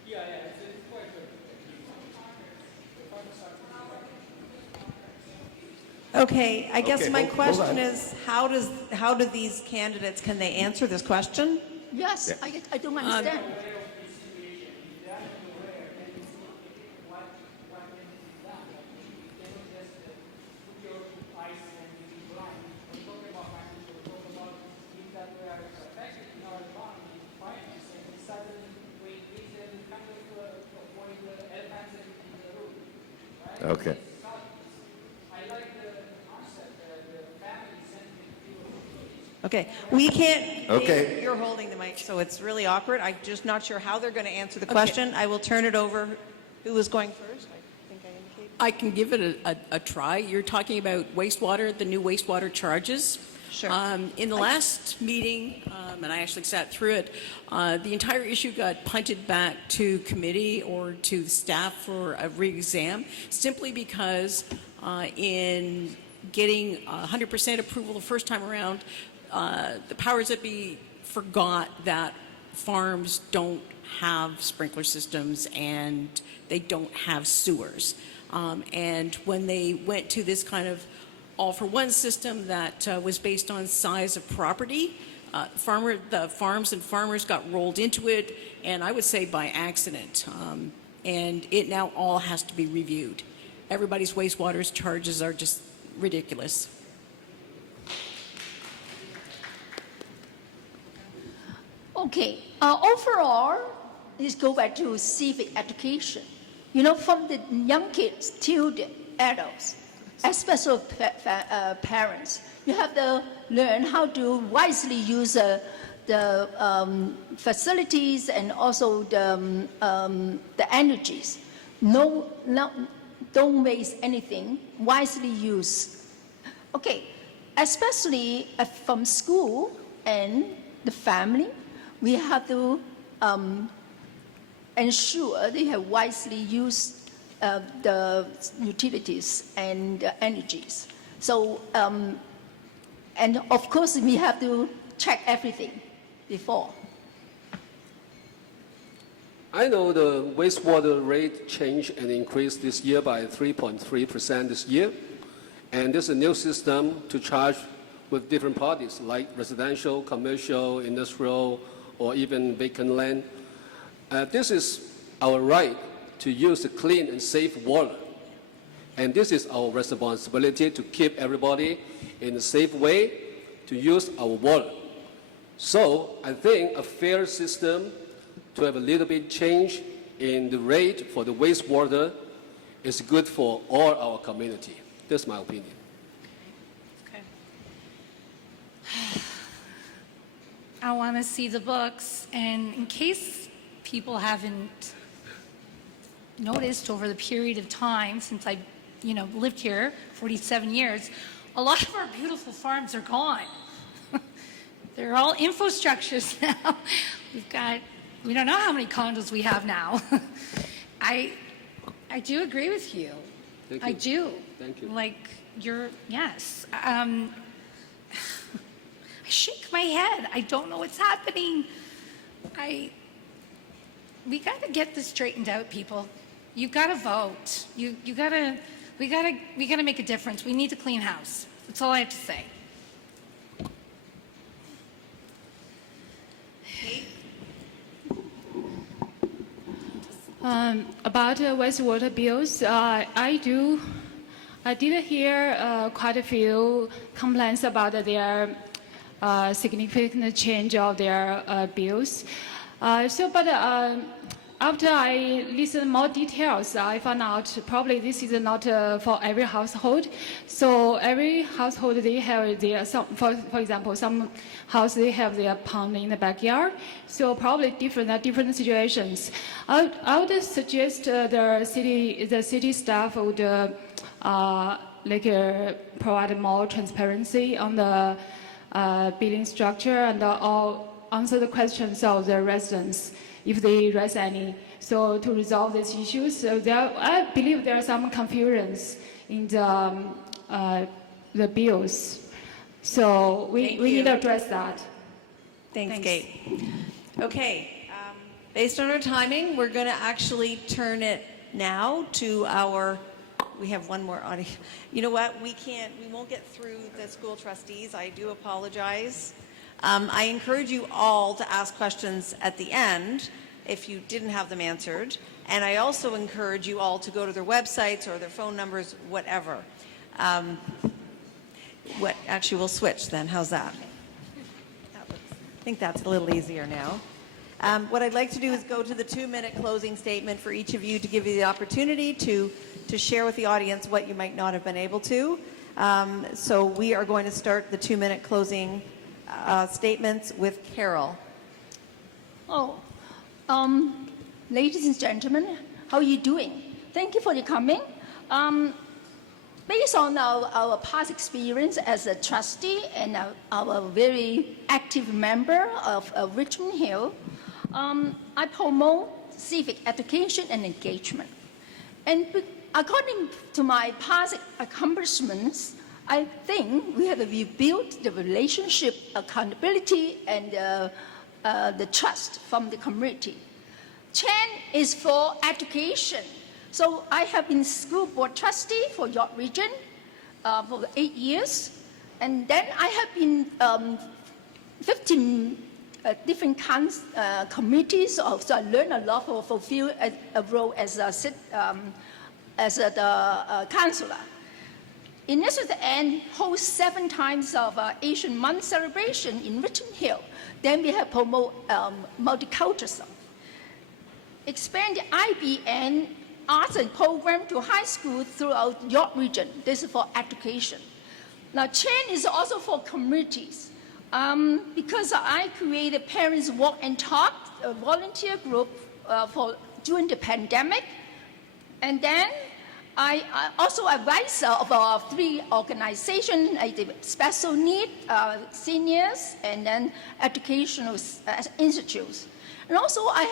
Okay, I guess Okay, my hold question on. is, how do these candidates, can they answer this question? Yes, I don't understand. Okay. Okay, we can't. Okay. You're holding the mic, so it's really awkward. I'm just not sure how they're going to answer the question. I will turn it over. Who was going first? I think I indicated. I can give it a try. You're talking about wastewater, the new wastewater charges. Sure. In the last meeting, and I actually sat through it, the entire issue got punted back to committee or to staff for a re-exam, simply because in getting 100% approval the first time around, the powers that be forgot that farms don't have sprinkler systems and they don't have sewers. And when they went to this kind of all-for-one system that was based on size of property, the farms and farmers got rolled into it, and I would say by accident. And it now all has to be reviewed. Everybody's wastewater charges are just ridiculous. Okay, overall, let's go back to civic education. You know, from the young kids till the adults, especially parents, you have to learn how to wisely use the facilities and also the energies. Don't waste anything, wisely use. Okay, especially from school and the family, we have to ensure they have wisely used the utilities and energies. So, and of course, we have to check everything before. I know the wastewater rate changed and increased this year by 3.3% this year. And there's a new system to charge with different parties like residential, commercial, industrial, or even vacant land. This is our right to use clean and safe water. And this is our responsibility to keep everybody in a safe way to use our water. So I think a fair system to have a little bit change in the rate for the wastewater is good for all our community. That's my opinion. I want to see the books, and in case people haven't noticed over the period of time since I, lived here 47 years, a lot of our beautiful farms are gone. They're all infrastructures now. We don't know how many condos we have now. I do agree with you. Thank you. I do. Thank you. Yes. I shake my head. I don't know what's happening. We got to get this straightened out, people. You got to vote. We got to make a difference. We need to clean house. That's all I have to say. About wastewater bills, I did hear quite a few complaints about their significant change of their bills. After I listened more details, I found out probably this is not for every household. So every household, they have for example, some house they have their pond in the backyard. So probably different situations. I would suggest the city staff would provide more transparency on the billing structure and answer the questions of the residents. if they raise any. So to resolve these issues, so I believe there are some confusions in the bills. So we need to address that. Thanks, Kate. Okay, based on our timing, we're going to actually turn it now to our, we have one more audience. You know what, we won't get through the school trustees. I do apologize. I encourage you all to ask questions at the end if you didn't have them answered. And I also encourage you all to go to their websites or their phone numbers, whatever. Actually, we'll switch then. How's that? I think that's a little easier now. What I'd like to do is go to the 2-minute closing statement for each of you to give you the opportunity to share with the audience what you might not have been able to. So we are going to start the 2-minute closing statements with Carol. Ladies and gentlemen, how are you doing? Thank you for your coming. Based on our past experience as a trustee and our very active member of Richmond Hill, I promote civic education and engagement. And according to my past accomplishments, I think we have rebuilt the relationship, accountability, and the trust from the community. Chen is for education. So I have been school board trustee for York Region for 8 years. And then I have been 15 different committees. So I learned a lot to fulfill a role as the counselor. Initiative and host 7 times of Asian Month celebration in Richmond Hill. Then we have promote multiculturalism. Expand the IB&N arts and program to high school throughout York Region. This is for education. Now, Chen is also for communities. Because I created Parents Walk and Talk, a volunteer group during the pandemic. And then I also advisor of our 3 organizations, like the special need, seniors, and then educational institutes. And also I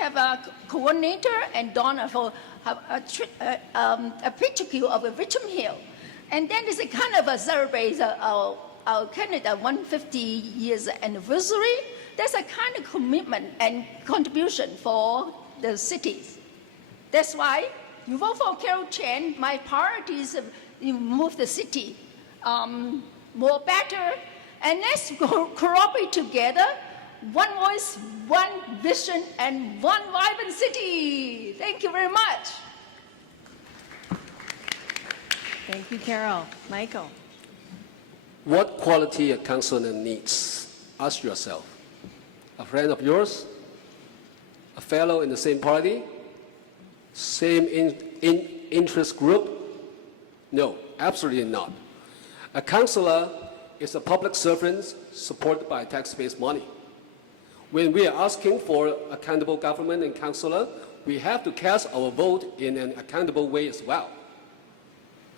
have a coordinator and donor for a picture of Richmond Hill. And then there's a kind of a celebrate our Canada 150 years anniversary. There's a kind of commitment and contribution for the cities. That's why you vote for Carol Chen. My priority is to move the city more better. And let's cooperate together. One voice, one vision, and one vibrant city. Thank you very much. Thank you, Carol. Michael. What quality a counselor needs? Ask yourself. A friend of yours? A fellow in the same party? Same interest group? No, absolutely not. A counselor is a public servant supported by taxpayers' money. When we are asking for accountable government and counselor, we have to cast our vote in an accountable way as well.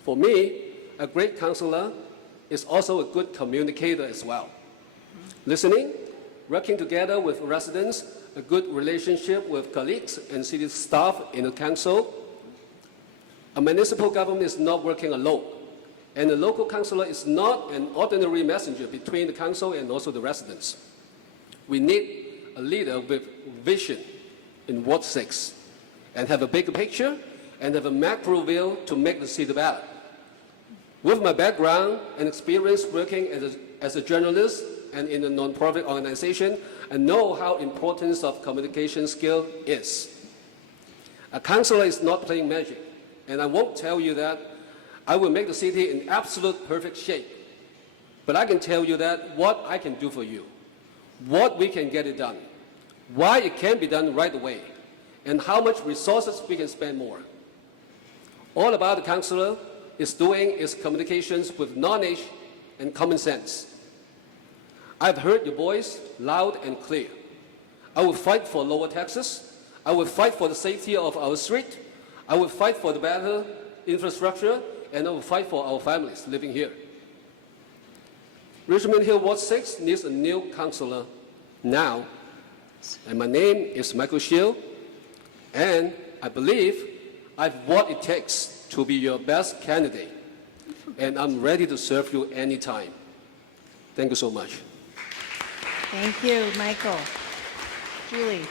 For me, a great counselor is also a good communicator as well. Listening, working together with residents, a good relationship with colleagues and city staff in the council. A municipal government is not working alone, and a local councillor is not an ordinary messenger between the council and also the residents. We need a leader with vision in Ward 6 and have a bigger picture and have a macro view to make the city better. With my background and experience working as a journalist and in a non-profit organization, I know how important of communication skill is. A councillor is not playing magic, and I won't tell you that I will make the city in absolute perfect shape. But I can tell you that what I can do for you, what we can get it done, why it can be done right away, and how much resources we can spend more. All about the councillor is doing is communications with knowledge and common sense. I've heard your voice loud and clear. I will fight for lower taxes. I will fight for the safety of our street. I will fight for the better infrastructure, and I will fight for our families living here. Richmond Hill Ward 6 needs a new councillor now. And my name is Michael Shield, and I believe I've what it takes to be your best candidate, and I'm ready to serve you anytime. Thank you so much. Thank you, Michael. Julie.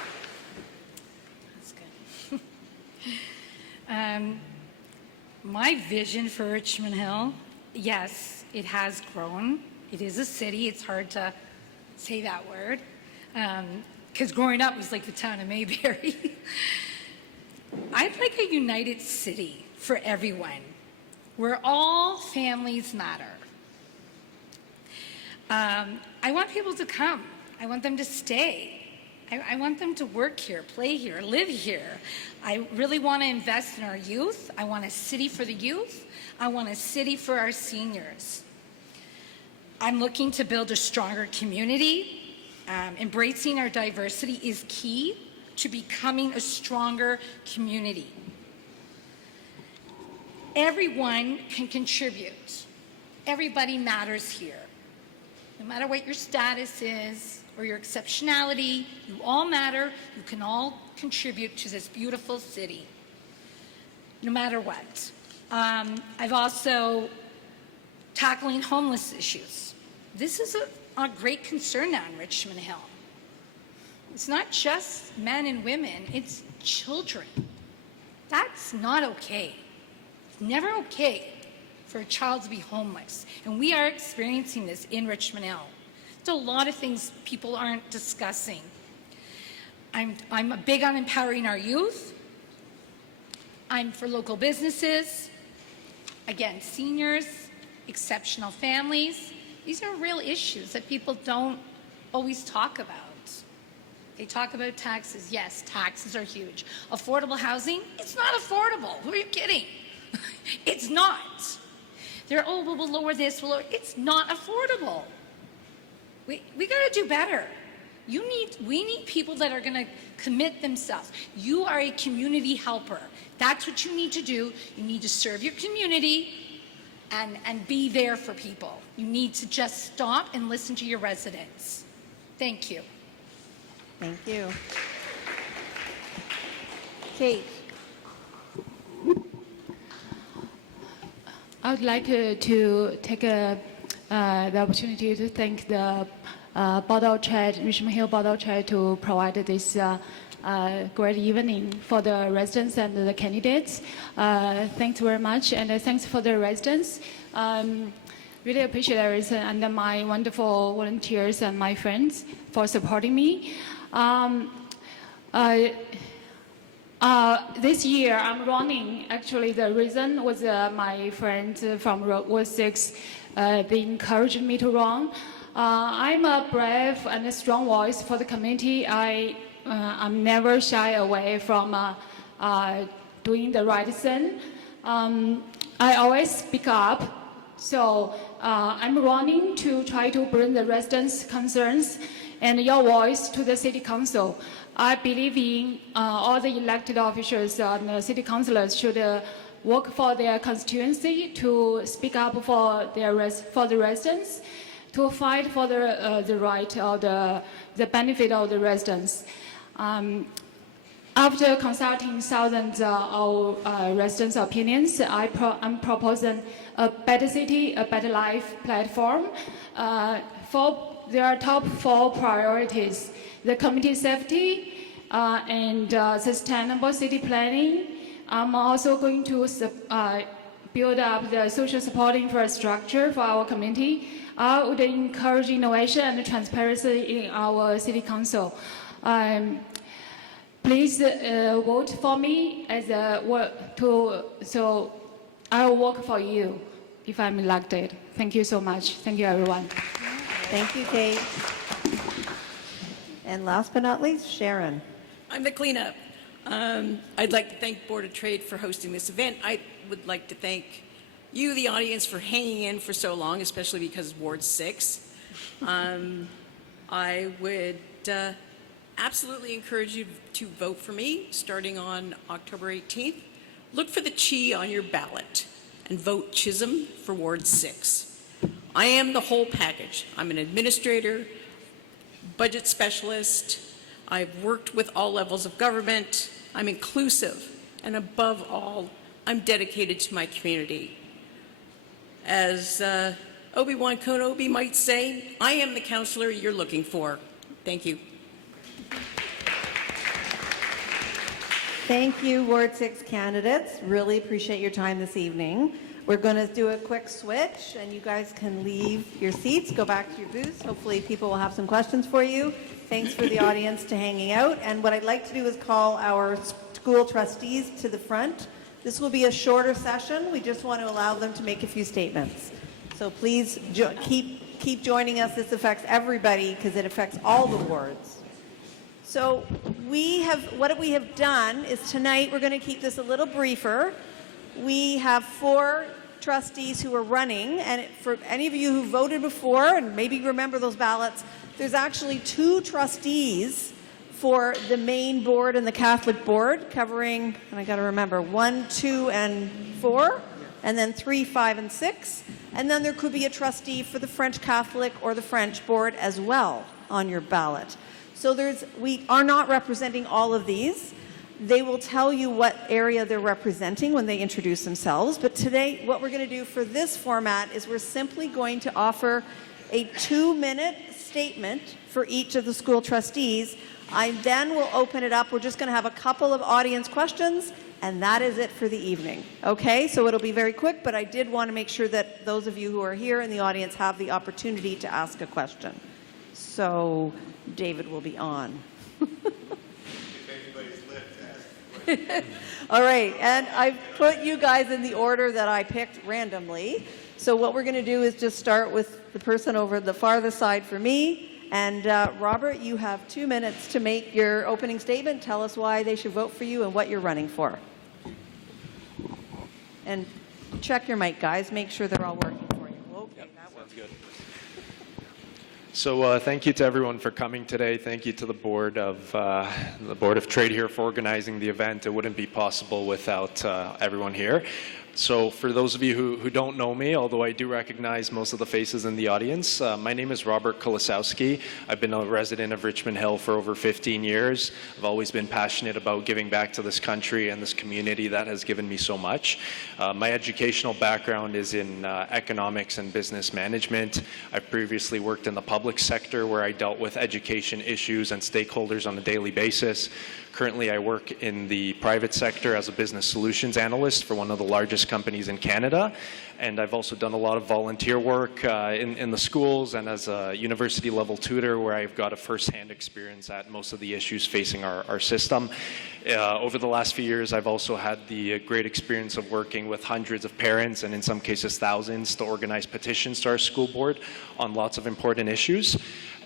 My vision for Richmond Hill, yes, it has grown. It is a city. It's hard to say that word because growing up was like the town of Mayberry. I'd like a united city for everyone where all families matter. I want people to come. I want them to stay. I want them to work here, play here, live here. I really want to invest in our youth. I want a city for the youth. I want a city for our seniors. I'm looking to build a stronger community. Embracing our diversity is key to becoming a stronger community. Everyone can contribute. Everybody matters here. No matter what your status is or your exceptionality, you all matter. You can all contribute to this beautiful city, no matter what. I've also tackling homeless issues. This is a great concern now in Richmond Hill. It's not just men and women, it's children. That's not okay. It's never okay for a child to be homeless. And we are experiencing this in Richmond Hill. There's a lot of things people aren't discussing. I'm big on empowering our youth. I'm for local businesses. Again, seniors, exceptional families. These are real issues that people don't always talk about. They talk about taxes. Yes, taxes are huge. Affordable housing? It's not affordable. Who are you kidding? It's not. They're, oh, we'll lower this, we'll lower. It's not affordable. We got to do better. We need people that are going to commit themselves. You are a community helper. That's what you need to do. You need to serve your community and be there for people. You need to just stop and listen to your residents. Thank you. Thank you. Kate. I would like to take the opportunity to thank the Board of Trade, Richmond Hill Board of Trade, to provide this great evening for the residents and the candidates. Thanks very much, and thanks for the residents. Really appreciate everything, and my wonderful volunteers and my friends for supporting me. This year I'm running. Actually, the reason was my friend from Ward 6. They encouraged me to run. I'm a brave and a strong voice for the community. I'm never shy away from doing the right thing. I always speak up. So I'm running to try to bring the residents' concerns and your voice to the City Council. I believe in all the elected officials and the city councillors should work for their constituency, to speak up for the residents, to fight for the right or the benefit of the residents. After consulting thousands of residents' opinions, I'm proposing a better city, a better life platform. There are top 4 priorities: the community safety and sustainable city planning. I'm also going to build up the social support infrastructure for our community. I would encourage innovation and transparency in our city council. Please vote for me so I'll work for you if I'm elected. Thank you so much. Thank you, everyone. Thank you, Kate. And last but not least, Sharon. I'm the cleanup. I'd like to thank Board of Trade for hosting this event. I would like to thank you, the audience, for hanging in for so long, especially because of Ward 6. I would absolutely encourage you to vote for me starting on October 18th. Look for the Chi on your ballot and vote Chisholm for Ward 6. I am the whole package. I'm an administrator, budget specialist, I've worked with all levels of government. I'm inclusive. And above all, I'm dedicated to my community. As Obi-Wan Kenobi might say, I am the counselor you're looking for. Thank you. Thank you, Ward 6 candidates. Really appreciate your time this evening. We're going to do a quick switch, and you guys can leave your seats, go back to your booths. Hopefully people will have some questions for you. Thanks for the audience to hanging out. And what I'd like to do is call our school trustees to the front. This will be a shorter session. We just want to allow them to make a few statements. So please keep joining us. This affects everybody because it affects all the wards. So what we have done is tonight we're going to keep this a little briefer. We have 4 trustees who are running, and for any of you who voted before and maybe remember those ballots, there's actually 2 trustees for the main board and the Catholic board, covering, and I got to remember, 1, 2, and 4, and then 3, 5, and 6. And then there could be a trustee for the French Catholic or the French board as well on your ballot. So we are not representing all of these. They will tell you what area they're representing when they introduce themselves. But today, what we're going to do for this format is we're simply going to offer a 2-minute statement for each of the school trustees. I then will open it up. We're just going to have a couple of audience questions, and that is it for the evening. Okay, so it'll be very quick, but I did want to make sure that those of you who are here in the audience have the opportunity to ask a question. So David will be on. All right, and I've put you guys in the order that I picked randomly. So what we're going to do is just start with the person over the farthest side for me. And Robert, you have 2 minutes to make your opening statement. Tell us why they should vote for you and what you're running for. And check your mic, guys. Make sure they're all working for you. Okay, that works. Good. So thank you to everyone for coming today. Thank you to the Board of Trade here for organizing the event. It wouldn't be possible without everyone here. So for those of you who don't know me, although I do recognize most of the faces in the audience, my name is Robert Kolosowski. I've been a resident of Richmond Hill for over 15 years. I've always been passionate about giving back to this country and this community that has given me so much. My educational background is in economics and business management. I've previously worked in the public sector where I dealt with education issues and stakeholders on a daily basis. Currently, I work in the private sector as a business solutions analyst for one of the largest companies in Canada. And I've also done a lot of volunteer work in the schools and as a university-level tutor where I've got a first-hand experience at most of the issues facing our system. Over the last few years, I've also had the great experience of working with hundreds of parents and in some cases thousands to organize petitions to our school board on lots of important issues.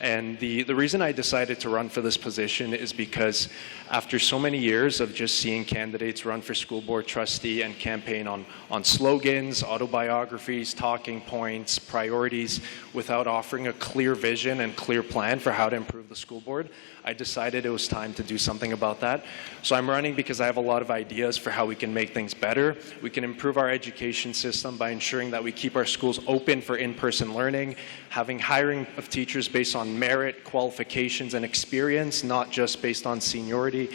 And the reason I decided to run for this position is because after so many years of just seeing candidates run for school board trustee and campaign on slogans, autobiographies, talking points, priorities, without offering a clear vision and clear plan for how to improve the school board, I decided it was time to do something about that. So I'm running because I have a lot of ideas for how we can make things better. We can improve our education system by ensuring that we keep our schools open for in-person learning, having hiring of teachers based on merit, qualifications, and experience, not just based on seniority.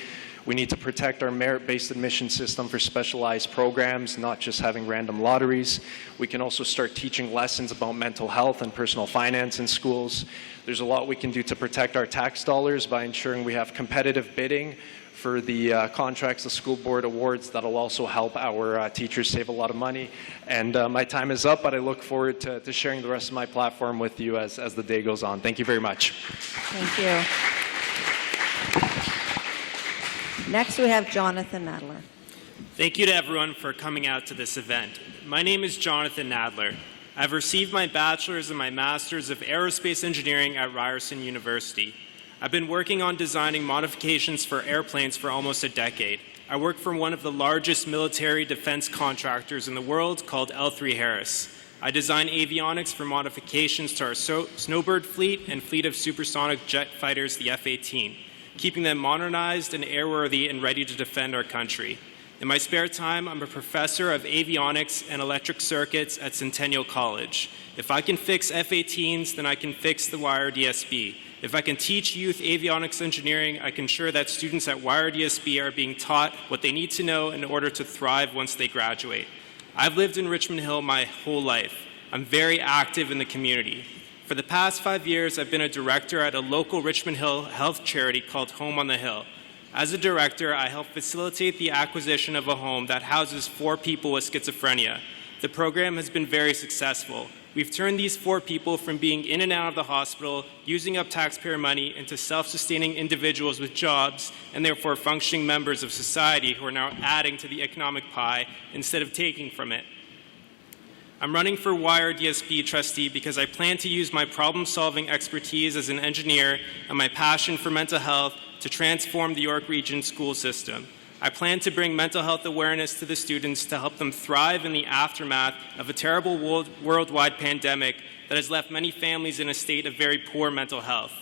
We need to protect our merit-based admission system for specialized programs, not just having random lotteries. We can also start teaching lessons about mental health and personal finance in schools. There's a lot we can do to protect our tax dollars by ensuring we have competitive bidding for the contracts the school board awards. That'll also help our teachers save a lot of money. And my time is up, but I look forward to sharing the rest of my platform with you as the day goes on. Thank you very much. Thank you. Next, we have Jonathan Nadler. Thank you to everyone for coming out to this event. My name is Jonathan Nadler. I've received my bachelor's and my master's of aerospace engineering at Ryerson University. I've been working on designing modifications for airplanes for almost a decade. I work for one of the largest military defense contractors in the world called L3Harris. I design avionics for modifications to our Snowbird fleet and fleet of supersonic jet fighters, the F-18, keeping them modernized and airworthy and ready to defend our country. In my spare time, I'm a professor of avionics and electric circuits at Centennial College. If I can fix F-18s, then I can fix the wire DSB. If I can teach youth avionics engineering, I can ensure that students at YRDSB are being taught what they need to know in order to thrive once they graduate. I've lived in Richmond Hill my whole life. I'm very active in the community. For the past 5 years, I've been a director at a local Richmond Hill health charity called Home on the Hill. As a director, I help facilitate the acquisition of a home that houses 4 people with schizophrenia. The program has been very successful. We've turned these 4 people from being in and out of the hospital, using up taxpayer money, into self-sustaining individuals with jobs and therefore functioning members of society who are now adding to the economic pie instead of taking from it. I'm running for YRDSB trustee because I plan to use my problem-solving expertise as an engineer and my passion for mental health to transform the York Region school system. I plan to bring mental health awareness to the students to help them thrive in the aftermath of a terrible worldwide pandemic that has left many families in a state of very poor mental health.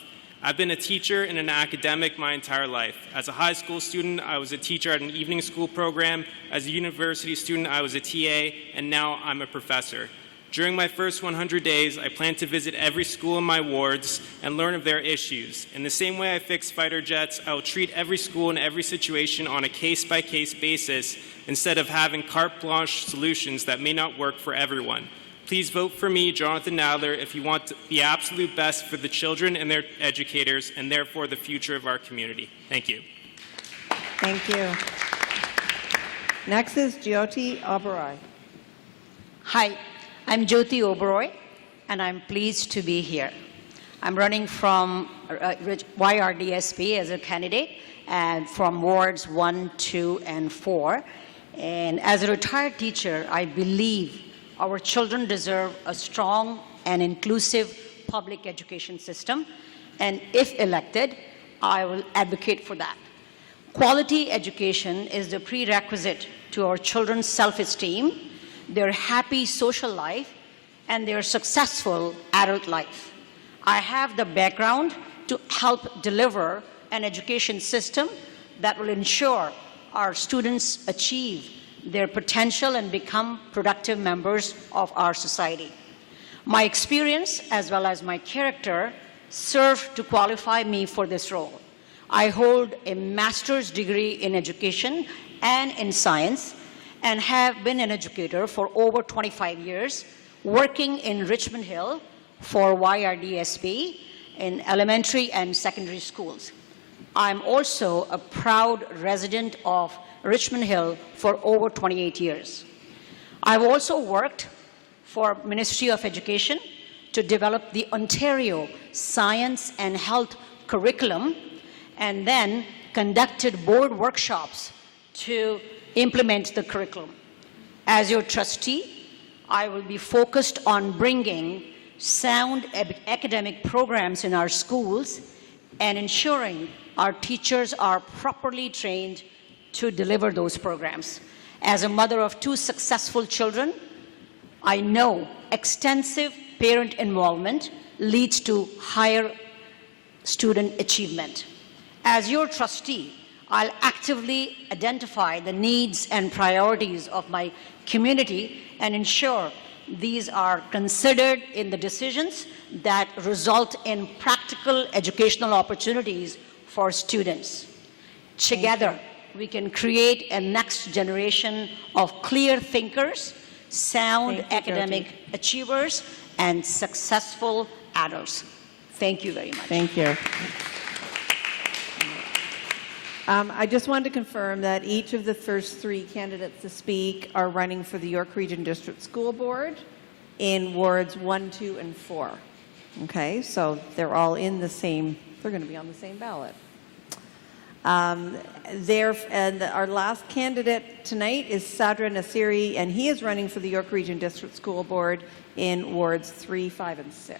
I've been a teacher and an academic my entire life. As a high school student, I was a teacher at an evening school program. As a university student, I was a TA, and now I'm a professor. During my first 100 days, I plan to visit every school in my wards and learn of their issues. In the same way I fix fighter jets, I will treat every school and every situation on a case-by-case basis instead of having carte blanche solutions that may not work for everyone. Please vote for me, Jonathan Nadler, if you want the absolute best for the children and their educators and therefore the future of our community. Thank you. Thank you. Next is Jyoti Oberoi. Hi, I'm Jyoti Oberoi, and I'm pleased to be here. I'm running from YRDSP as a candidate and from wards 1, 2, and 4. And as a retired teacher, I believe our children deserve a strong and inclusive public education system. And if elected, I will advocate for that. Quality education is the prerequisite to our children's self-esteem, their happy social life, and their successful adult life. I have the background to help deliver an education system that will ensure our students achieve their potential and become productive members of our society. My experience, as well as my character, serve to qualify me for this role. I hold a master's degree in education and in science, and have been an educator for over 25 years, working in Richmond Hill for YRDSB in elementary and secondary schools. I'm also a proud resident of Richmond Hill for over 28 years. I've also worked for Ministry of Education to develop the Ontario Science and Health curriculum, and then conducted board workshops to implement the curriculum. As your trustee, I will be focused on bringing sound academic programs in our schools and ensuring our teachers are properly trained to deliver those programs. As a mother of 2 successful children, I know extensive parent involvement leads to higher student achievement. As your trustee, I'll actively identify the needs and priorities of my community and ensure these are considered in the decisions that result in practical educational opportunities for students. Together, we can create a next generation of clear thinkers, sound academic achievers, and successful adults. Thank you very much. Thank you. I just wanted to confirm that each of the first 3 candidates to speak are running for the York Region District School Board in wards 1, 2, and 4. Okay, so they're all in the same, they're going to be on the same ballot. And our last candidate tonight is Sadra Nasiri, and he is running for the York Region District School Board in wards 3, 5, and 6.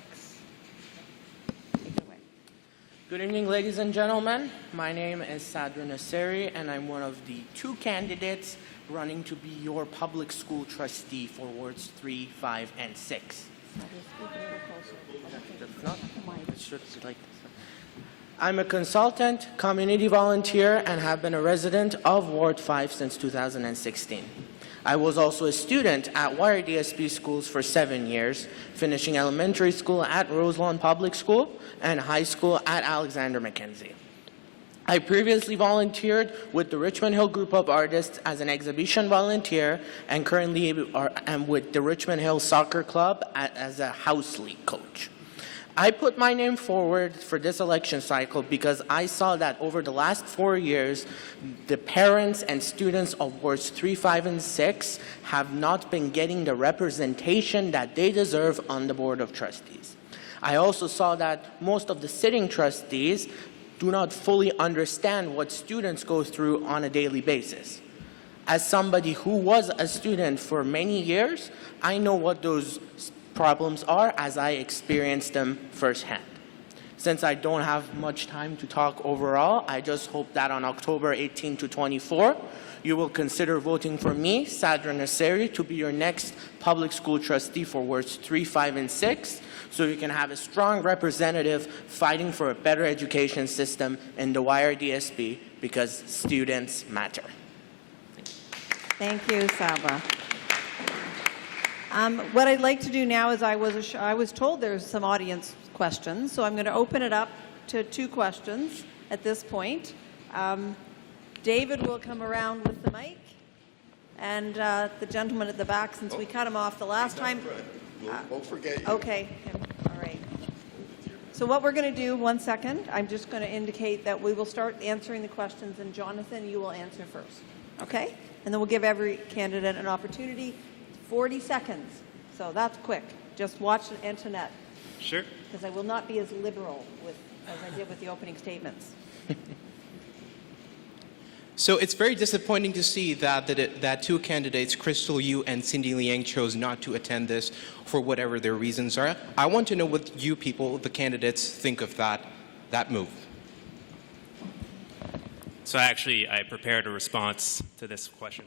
Good evening, ladies and gentlemen. My name is Sadra Nasiri, and I'm one of the 2 candidates running to be your public school trustee for wards 3, 5, and 6. I'm a consultant, community volunteer, and have been a resident of Ward 5 since 2016. I was also a student at YRDSP schools for 7 years, finishing elementary school at Roselawn Public School and high school at Alexander Mackenzie. I previously volunteered with the Richmond Hill Group of Artists as an exhibition volunteer and currently am with the Richmond Hill Soccer Club as a house league coach. I put my name forward for this election cycle because I saw that over the last 4 years, the parents and students of wards 3, 5, and 6 have not been getting the representation that they deserve on the Board of Trustees. I also saw that most of the sitting trustees do not fully understand what students go through on a daily basis. As somebody who was a student for many years, I know what those problems are as I experienced them firsthand. Since I don't have much time to talk overall, I just hope that on October 18 to 24, you will consider voting for me, Sadra Nasseri, to be your next public school trustee for wards 3, 5, and 6, so you can have a strong representative fighting for a better education system in the YRDSP because students matter. Thank you, Sabra. What I'd like to do now is I was told there's some audience questions, so I'm going to open it up to 2 questions at this point. David will come around with the mic, and the gentleman at the back, since we cut him off the last time. Won't forget you. Okay, all right. So what we're going to do, 1 second, I'm just going to indicate that we will start answering the questions, and Jonathan, you will answer first, okay? And then we'll give every candidate an opportunity. 40 seconds, so that's quick. Just watch Antoinette. Sure. Because I will not be as liberal as I did with the opening statements. So it's very disappointing to see that 2 candidates, Crystal Yu and Cindy Liang, chose not to attend this for whatever their reasons are. I want to know what you people, the candidates, think of that move. So I prepared a response to this question.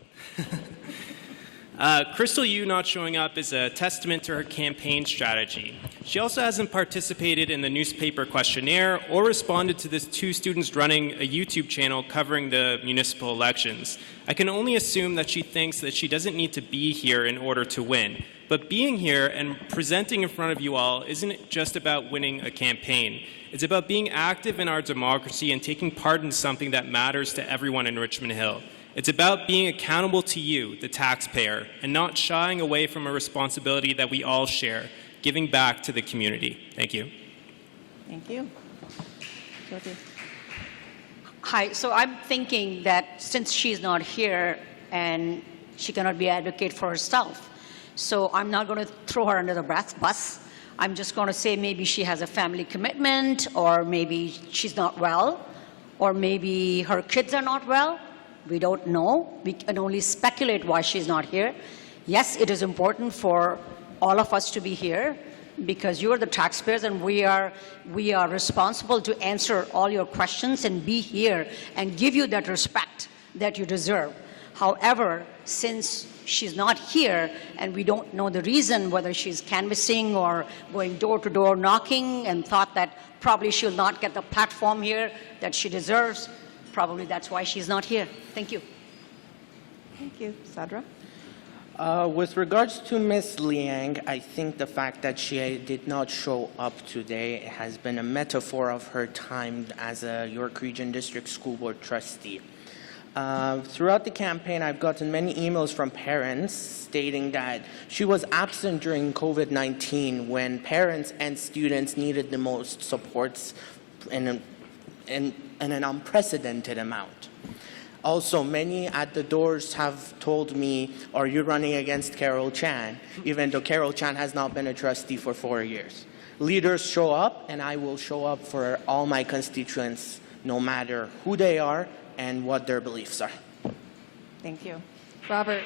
Crystal Yu not showing up is a testament to her campaign strategy. She also hasn't participated in the newspaper questionnaire or responded to the 2 students running a YouTube channel covering the municipal elections. I can only assume that she thinks that she doesn't need to be here in order to win. But being here and presenting in front of you all isn't just about winning a campaign. It's about being active in our democracy and taking part in something that matters to everyone in Richmond Hill. It's about being accountable to you, the taxpayer, and not shying away from a responsibility that we all share, giving back to the community. Thank you. Thank you. Jyoti. Hi, so I'm thinking that since she's not here and she cannot be advocate for herself, so I'm not going to throw her under the bus. I'm just going to say maybe she has a family commitment, or maybe she's not well, or maybe her kids are not well. We don't know. We can only speculate why she's not here. Yes, it is important for all of us to be here because you are the taxpayers and we are responsible to answer all your questions and be here and give you that respect that you deserve. However, since she's not here and we don't know the reason, whether she's canvassing or going door to door knocking and thought that probably she'll not get the platform here that she deserves, probably that's why she's not here. Thank you. Thank you. Sadra? With regards to Ms. Liang, I think the fact that she did not show up today has been a metaphor of her time as a York Region District School Board trustee. Throughout the campaign, I've gotten many emails from parents stating that she was absent during COVID-19 when parents and students needed the most supports in an unprecedented amount. Also, many at the doors have told me, are you running against Carol Chan? Even though Carol Chan has not been a trustee for 4 years. Leaders show up, and I will show up for all my constituents, no matter who they are and what their beliefs are. Thank you. Robert?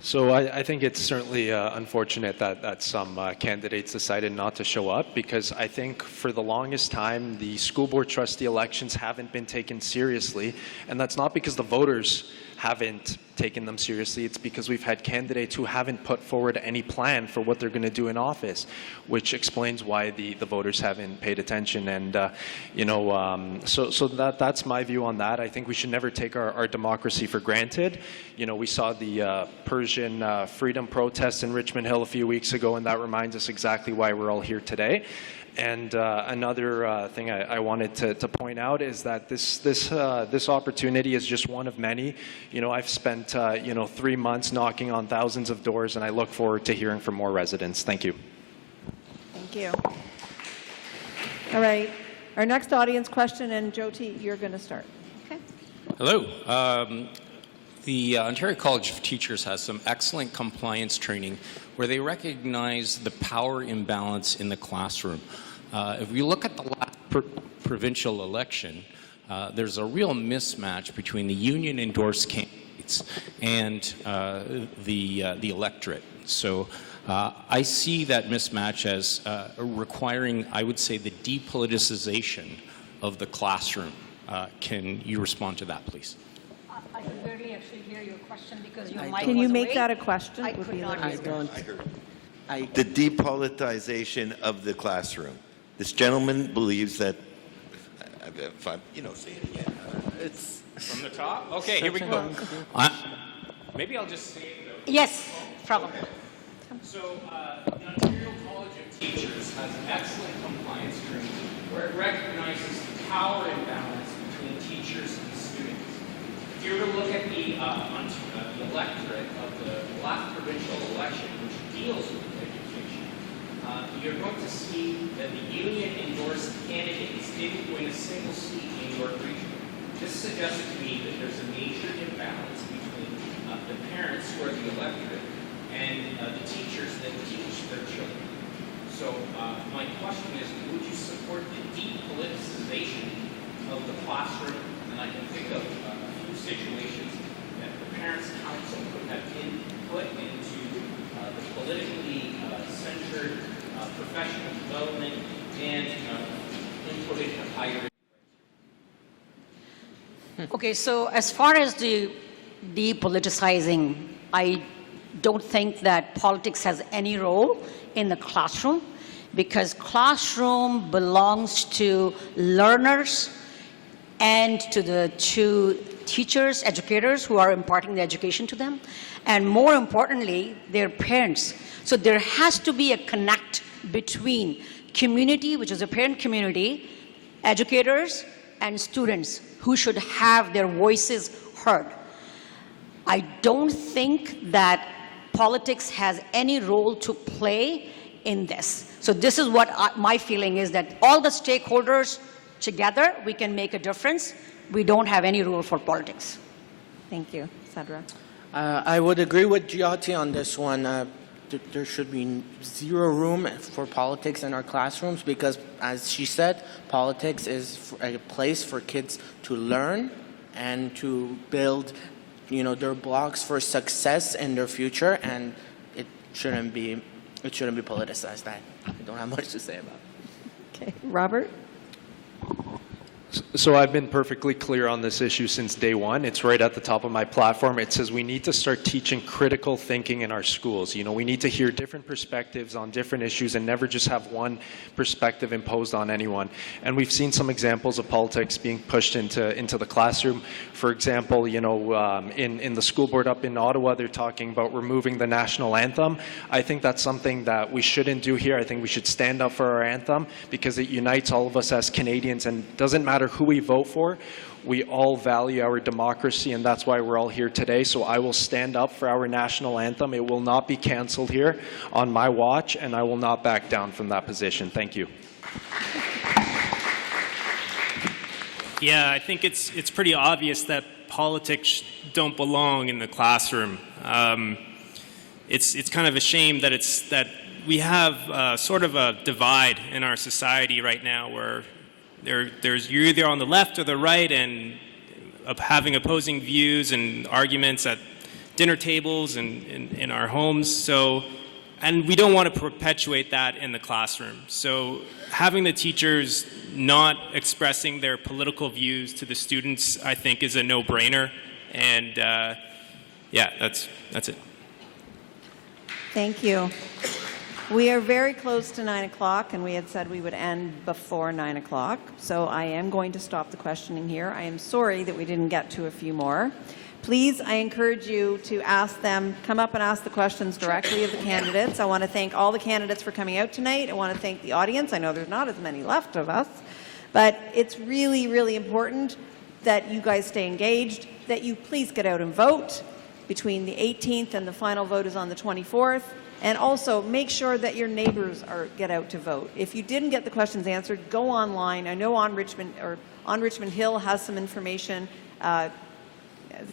So I think it's certainly unfortunate that some candidates decided not to show up because I think for the longest time the school board trustee elections haven't been taken seriously, and that's not because the voters haven't taken them seriously. It's because we've had candidates who haven't put forward any plan for what they're going to do in office, which explains why the voters haven't paid attention. And so that's my view on that. I think we should never take our democracy for granted. We saw the Persian freedom protests in Richmond Hill a few weeks ago, and that reminds us exactly why we're all here today. And another thing I wanted to point out is that this opportunity is just one of many. I've spent 3 months knocking on thousands of doors, and I look forward to hearing from more residents. Thank you. Thank you. All right. Our next audience question, and Jyoti, you're going to start. Okay. Hello. The Ontario College of Teachers has some excellent compliance training where they recognize the power imbalance in the classroom. If we look at the last provincial election, there's a real mismatch between the union-endorsed candidates and the electorate. So I see that mismatch as requiring, I would say, the depoliticization of the classroom. Can you respond to that, please? I could barely actually hear your question because your mic Can you was make away. that a question? I could not hear it. The depoliticization of the classroom. This gentleman believes that, if I'm, say it again. It's from the top? Okay, here we go. Maybe I'll just say it though. Yes, problem. So the Ontario College of Teachers has an excellent compliance training where it recognizes the power imbalance between teachers and students. If you were to look at the electorate of the last provincial election, which deals with education, you're going to see that the union-endorsed candidates didn't win a single seat in your region. This suggests to me that there's a major imbalance between the parents who are the electorate and the teachers that teach their children. So my question is, would you support the depoliticization of the classroom? And I can think of a few situations that the Parents' Council could have input into the politically centered professional development and inputting of higher. Okay, so as far as the depoliticizing, I don't think that politics has any role in the classroom because classroom belongs to learners and to the two teachers, educators who are imparting the education to them, and more importantly, their parents. So there has to be a connect between community, which is a parent community, educators, and students who should have their voices heard. I don't think that politics has any role to play in this. So this is what my feeling is, that all the stakeholders together, we can make a difference. We don't have any role for politics. Thank you. Sadra. I would agree with Jyoti on this one. There should be zero room for politics in our classrooms because, as she said, politics is a place for kids to learn and to build, their blocks for success in their future, and it shouldn't be politicized. I don't have much to say about it. Okay, Robert. So I've been perfectly clear on this issue since day one. It's right at the top of my platform. It says we need to start teaching critical thinking in our schools. We need to hear different perspectives on different issues and never just have one perspective imposed on anyone. And we've seen some examples of politics being pushed into the classroom. For example, in the school board up in Ottawa, they're talking about removing the national anthem. I think that's something that we shouldn't do here. I think we should stand up for our anthem because it unites all of us as Canadians, and doesn't matter who we vote for, we all value our democracy, and that's why we're all here today. So I will stand up for our national anthem. It will not be canceled here on my watch, and I will not back down from that position. Thank you. Yeah, I think it's pretty obvious that politics don't belong in the classroom. It's kind of a shame that we have sort of a divide in our society right now where you're either on the left or the right, and having opposing views and arguments at dinner tables and in our homes. And we don't want to perpetuate that in the classroom. So having the teachers not expressing their political views to the students, I think, is a no-brainer And yeah, that's it. Thank you. We are very close to 9 o'clock, and we had said we would end before 9 o'clock. So I am going to stop the questioning here. I am sorry that we didn't get to a few more. Please, I encourage you to ask them, come up and ask the questions directly of the candidates. I want to thank all the candidates for coming out tonight. I want to thank the audience. I know there's not as many left of us, but it's really, really important that you guys stay engaged, that you please get out and vote between the 18th and the final vote is on the 24th. And also make sure that your neighbors get out to vote. If you didn't get the questions answered, go online. I know on Richmond Hill has some information. The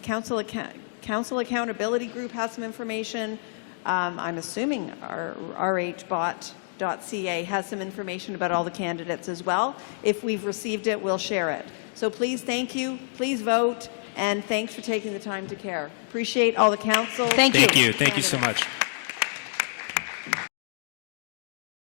Council Accountability Group has some information. I'm assuming our rhbot.ca has some information about all the candidates as well. If we've received it, we'll share it. So please, thank you. Please vote. And thanks for taking the time to care. Appreciate all the council. Thank you. Thank you so much.